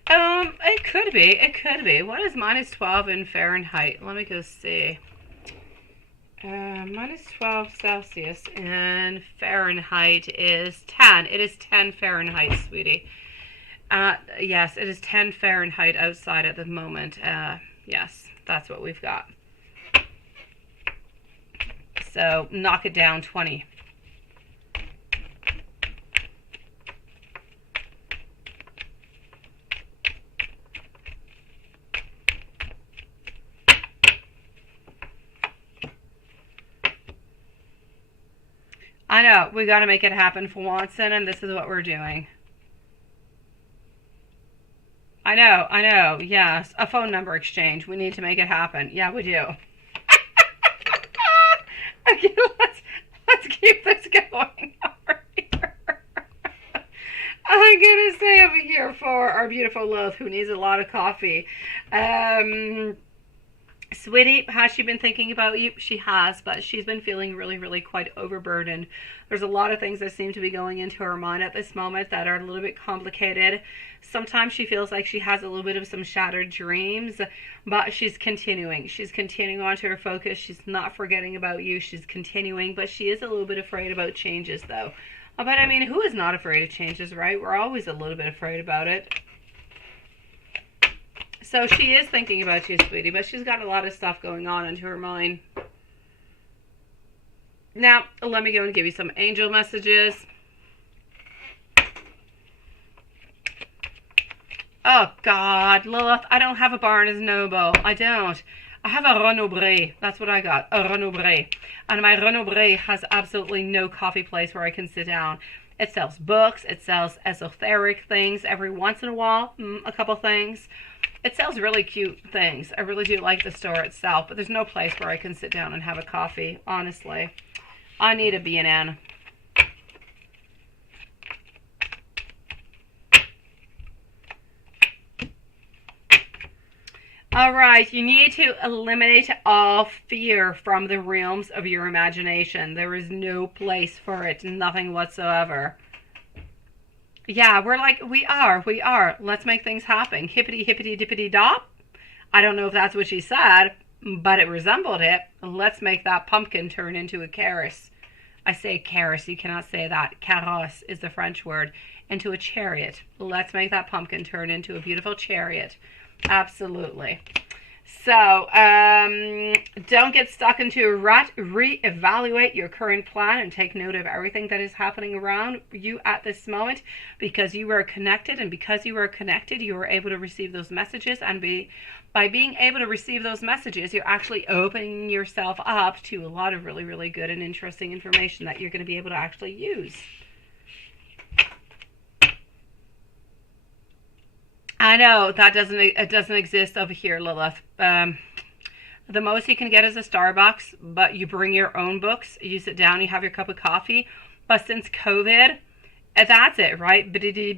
It could be. It could be. What is -12 in Fahrenheit? Let me go see. -12 Celsius in Fahrenheit is 10. It is 10 Fahrenheit, sweetie. Yes, it is 10 Fahrenheit outside at the moment. Yes, that's what we've got. So knock it down 20. I know, we got to make it happen for Watson, and this is what we're doing. I know, yes. A phone number exchange. We need to make it happen. Yeah, we do. Okay, let's keep this going over here. I'm going to say over here for our beautiful love who needs a lot of coffee. Sweetie, has she been thinking about you? She has, but she's been feeling really, really quite overburdened. There's a lot of things that seem to be going into her mind at this moment that are a little bit complicated. Sometimes she feels like she has a little bit of some shattered dreams, but she's continuing. She's continuing on to her focus. She's not forgetting about you. She's continuing, but she is a little bit afraid about changes, though. But I mean, who is not afraid of changes, right? We're always a little bit afraid about it. So she is thinking about you, sweetie, but she's got a lot of stuff going on into her mind. Now, let me go and give you some angel messages. Oh, God, Lilith, I don't have a Barnes Noble. I don't. I have a Renaud Bray. That's what I got, a Renaud Bray. And my Renaud Bray has absolutely no coffee place where I can sit down. It sells books. It sells esoteric things every once in a while, a couple things. It sells really cute things. I really do like the store itself, but there's no place where I can sit down and have a coffee, honestly. I need a B&N. All right, you need to eliminate all fear from the realms of your imagination. There is no place for it, nothing whatsoever. Yeah, we are. Let's make things happen. Hippity, hippity, dippity, dop. I don't know if that's what she said, but it resembled it. Let's make that pumpkin turn into a carrosse. I say carrosse, you cannot say that. Carrosse is the French word. Into a chariot. Let's make that pumpkin turn into a beautiful chariot. Absolutely. So, don't get stuck into a rut. Reevaluate your current plan and take note of everything that is happening around you at this moment, because you are connected, and because you are connected, you are able to receive those messages, and by being able to receive those messages, you're actually opening yourself up to a lot of really, really good and interesting information that you're going to be able to actually use. I know that doesn't exist over here, Lilith. The most you can get is a Starbucks, but you bring your own books. You sit down, you have your cup of coffee. But since COVID, that's it, right? Bibbidi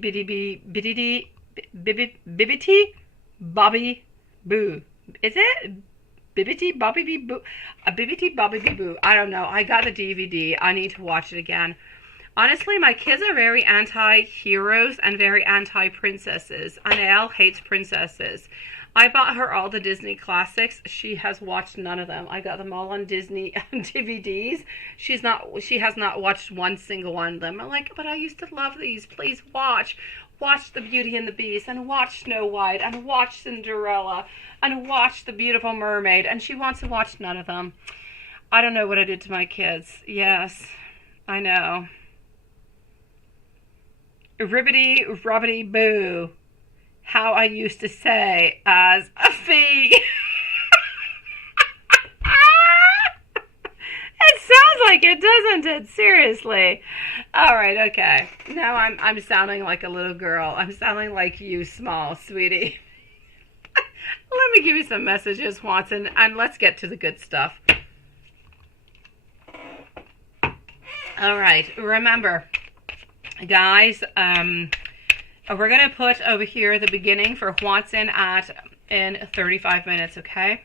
Bobby Boo. Is it? Bibbidi Bobby Boo? Bibbidi Bobby Boo. I don't know. I got the DVD. I need to watch it again. Honestly, my kids are very anti-heroes and very anti-princesses. Anel hates princesses. I bought her all the Disney classics. She has watched none of them. I got them all on Disney DVDs. She has not watched one single one of them. I'm like, but I used to love these. Please watch. Watch The Beauty and the Beast, and watch Snow White, and watch Cinderella, and watch The Beautiful Mermaid. And she wants to watch none of them. I don't know what I did to my kids. Yes, I know. Ribbity, robbity, boo. how I used to say as a fee. It sounds like it, doesn't it? Seriously. All right, okay. Now I'm sounding like a little girl. I'm sounding like you, small sweetie. Let me give you some messages, Watson, and let's get to the good stuff. All right, remember, guys, we're going to put over here the beginning for Watson in 35 minutes, okay?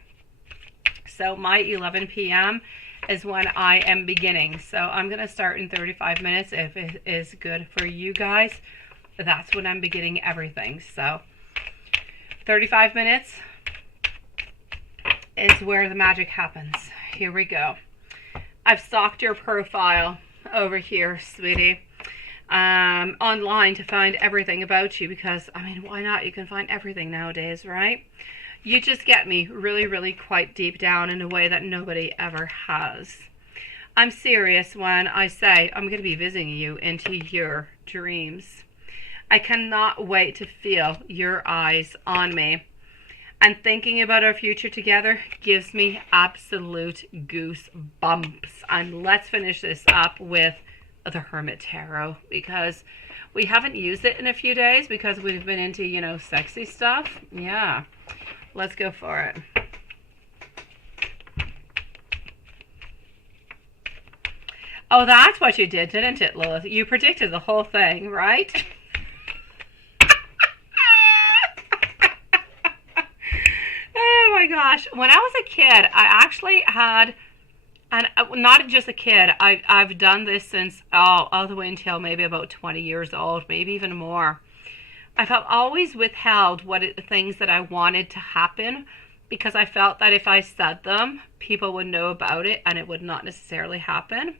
So my 11 p.m. is when I am beginning. So I'm going to start in 35 minutes if it is good for you guys. That's when I'm beginning everything. So 35 minutes is where the magic happens. Here we go. I've stalked your profile over here, sweetie, online to find everything about you because, I mean, why not? You can find everything nowadays, right? You just get me really, really quite deep down in a way that nobody ever has. I'm serious when I say I'm going to be visiting you into your dreams. I cannot wait to feel your eyes on me. And thinking about our future together gives me absolute goosebumps. And let's finish this up with the Hermit Tarot because we haven't used it in a few days because we've been into, you know, sexy stuff. Yeah. Let's go for it. Oh, that's what you did, didn't it, Lilith? You predicted the whole thing, right? Oh my gosh. When I was a kid, I actually had, and not just a kid, I've done this since, all the way until maybe about 20 years old, maybe even more. I've always withheld things that I wanted to happen because I felt that if I said them, people would know about it and it would not necessarily happen.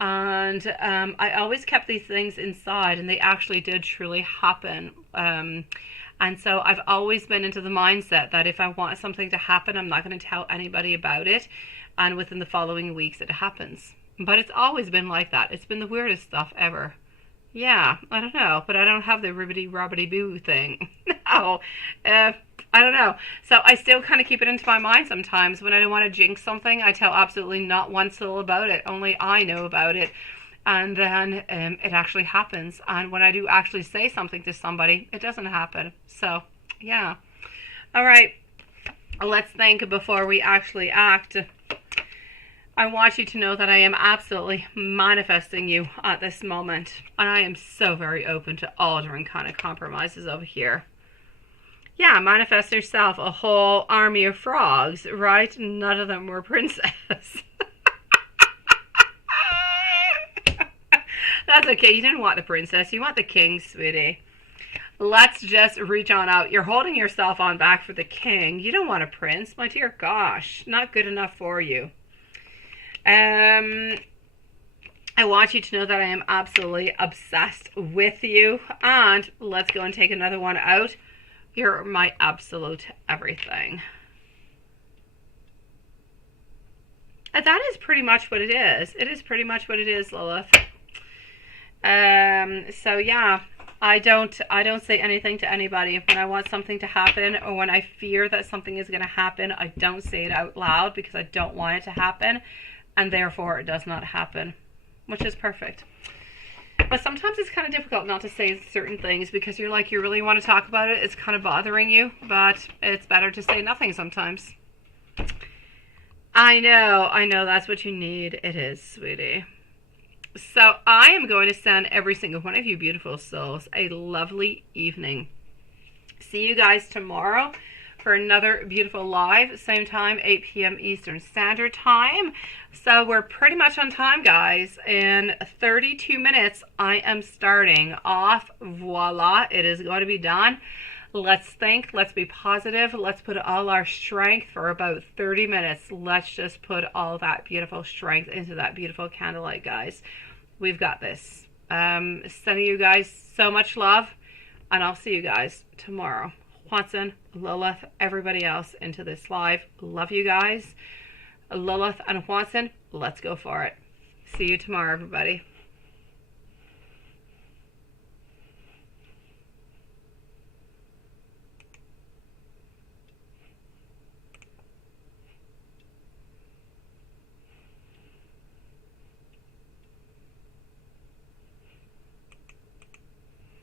And I always kept these things inside and they actually did truly happen. And so I've always been into the mindset that if I want something to happen, I'm not going to tell anybody about it. And within the following weeks, it happens. But it's always been like that. It's been the weirdest stuff ever. Yeah, I don't know, but I don't have the ribbity-robbity-boo thing. No, I don't know. So I still kind of keep it into my mind sometimes. When I don't want to jinx something, I tell absolutely not one soul about it. Only I know about it. And then it actually happens. And when I do actually say something to somebody, it doesn't happen. So, yeah. All right, let's think before we actually act. I want you to know that I am absolutely manifesting you at this moment. And I am so very open to all different kind of compromises over here. Yeah, manifest yourself a whole army of frogs, right? None of them were princess. That's okay. You didn't want the princess. You want the king, sweetie. Let's just reach on out. You're holding yourself on back for the king. You don't want a prince. My dear gosh. Not good enough for you. I want you to know that I am absolutely obsessed with you. And let's go and take another one out. You're my absolute everything. And that is pretty much what it is. It is pretty much what it is, Lilith. So yeah, I don't say anything to anybody. When I want something to happen or when I fear that something is going to happen, I don't say it out loud because I don't want it to happen. And therefore it does not happen, which is perfect. But sometimes it's kind of difficult not to say certain things because you're like, you really want to talk about it. It's kind of bothering you, but it's better to say nothing sometimes. I know, that's what you need. It is, sweetie. So I am going to send every single one of you beautiful souls a lovely evening. See you guys tomorrow for another beautiful live, same time, 8 p.m. Eastern Standard Time. So we're pretty much on time, guys. In 32 minutes, I am starting off. Voila, it is going to be done. Let's think, let's be positive, let's put all our strength for about 30 minutes. Let's just put all that beautiful strength into that beautiful candlelight, guys. We've got this. Sending you guys so much love, and I'll see you guys tomorrow. Watson, Lilith, everybody else into this live. Love you guys. Lilith and Watson, let's go for it. See you tomorrow, everybody.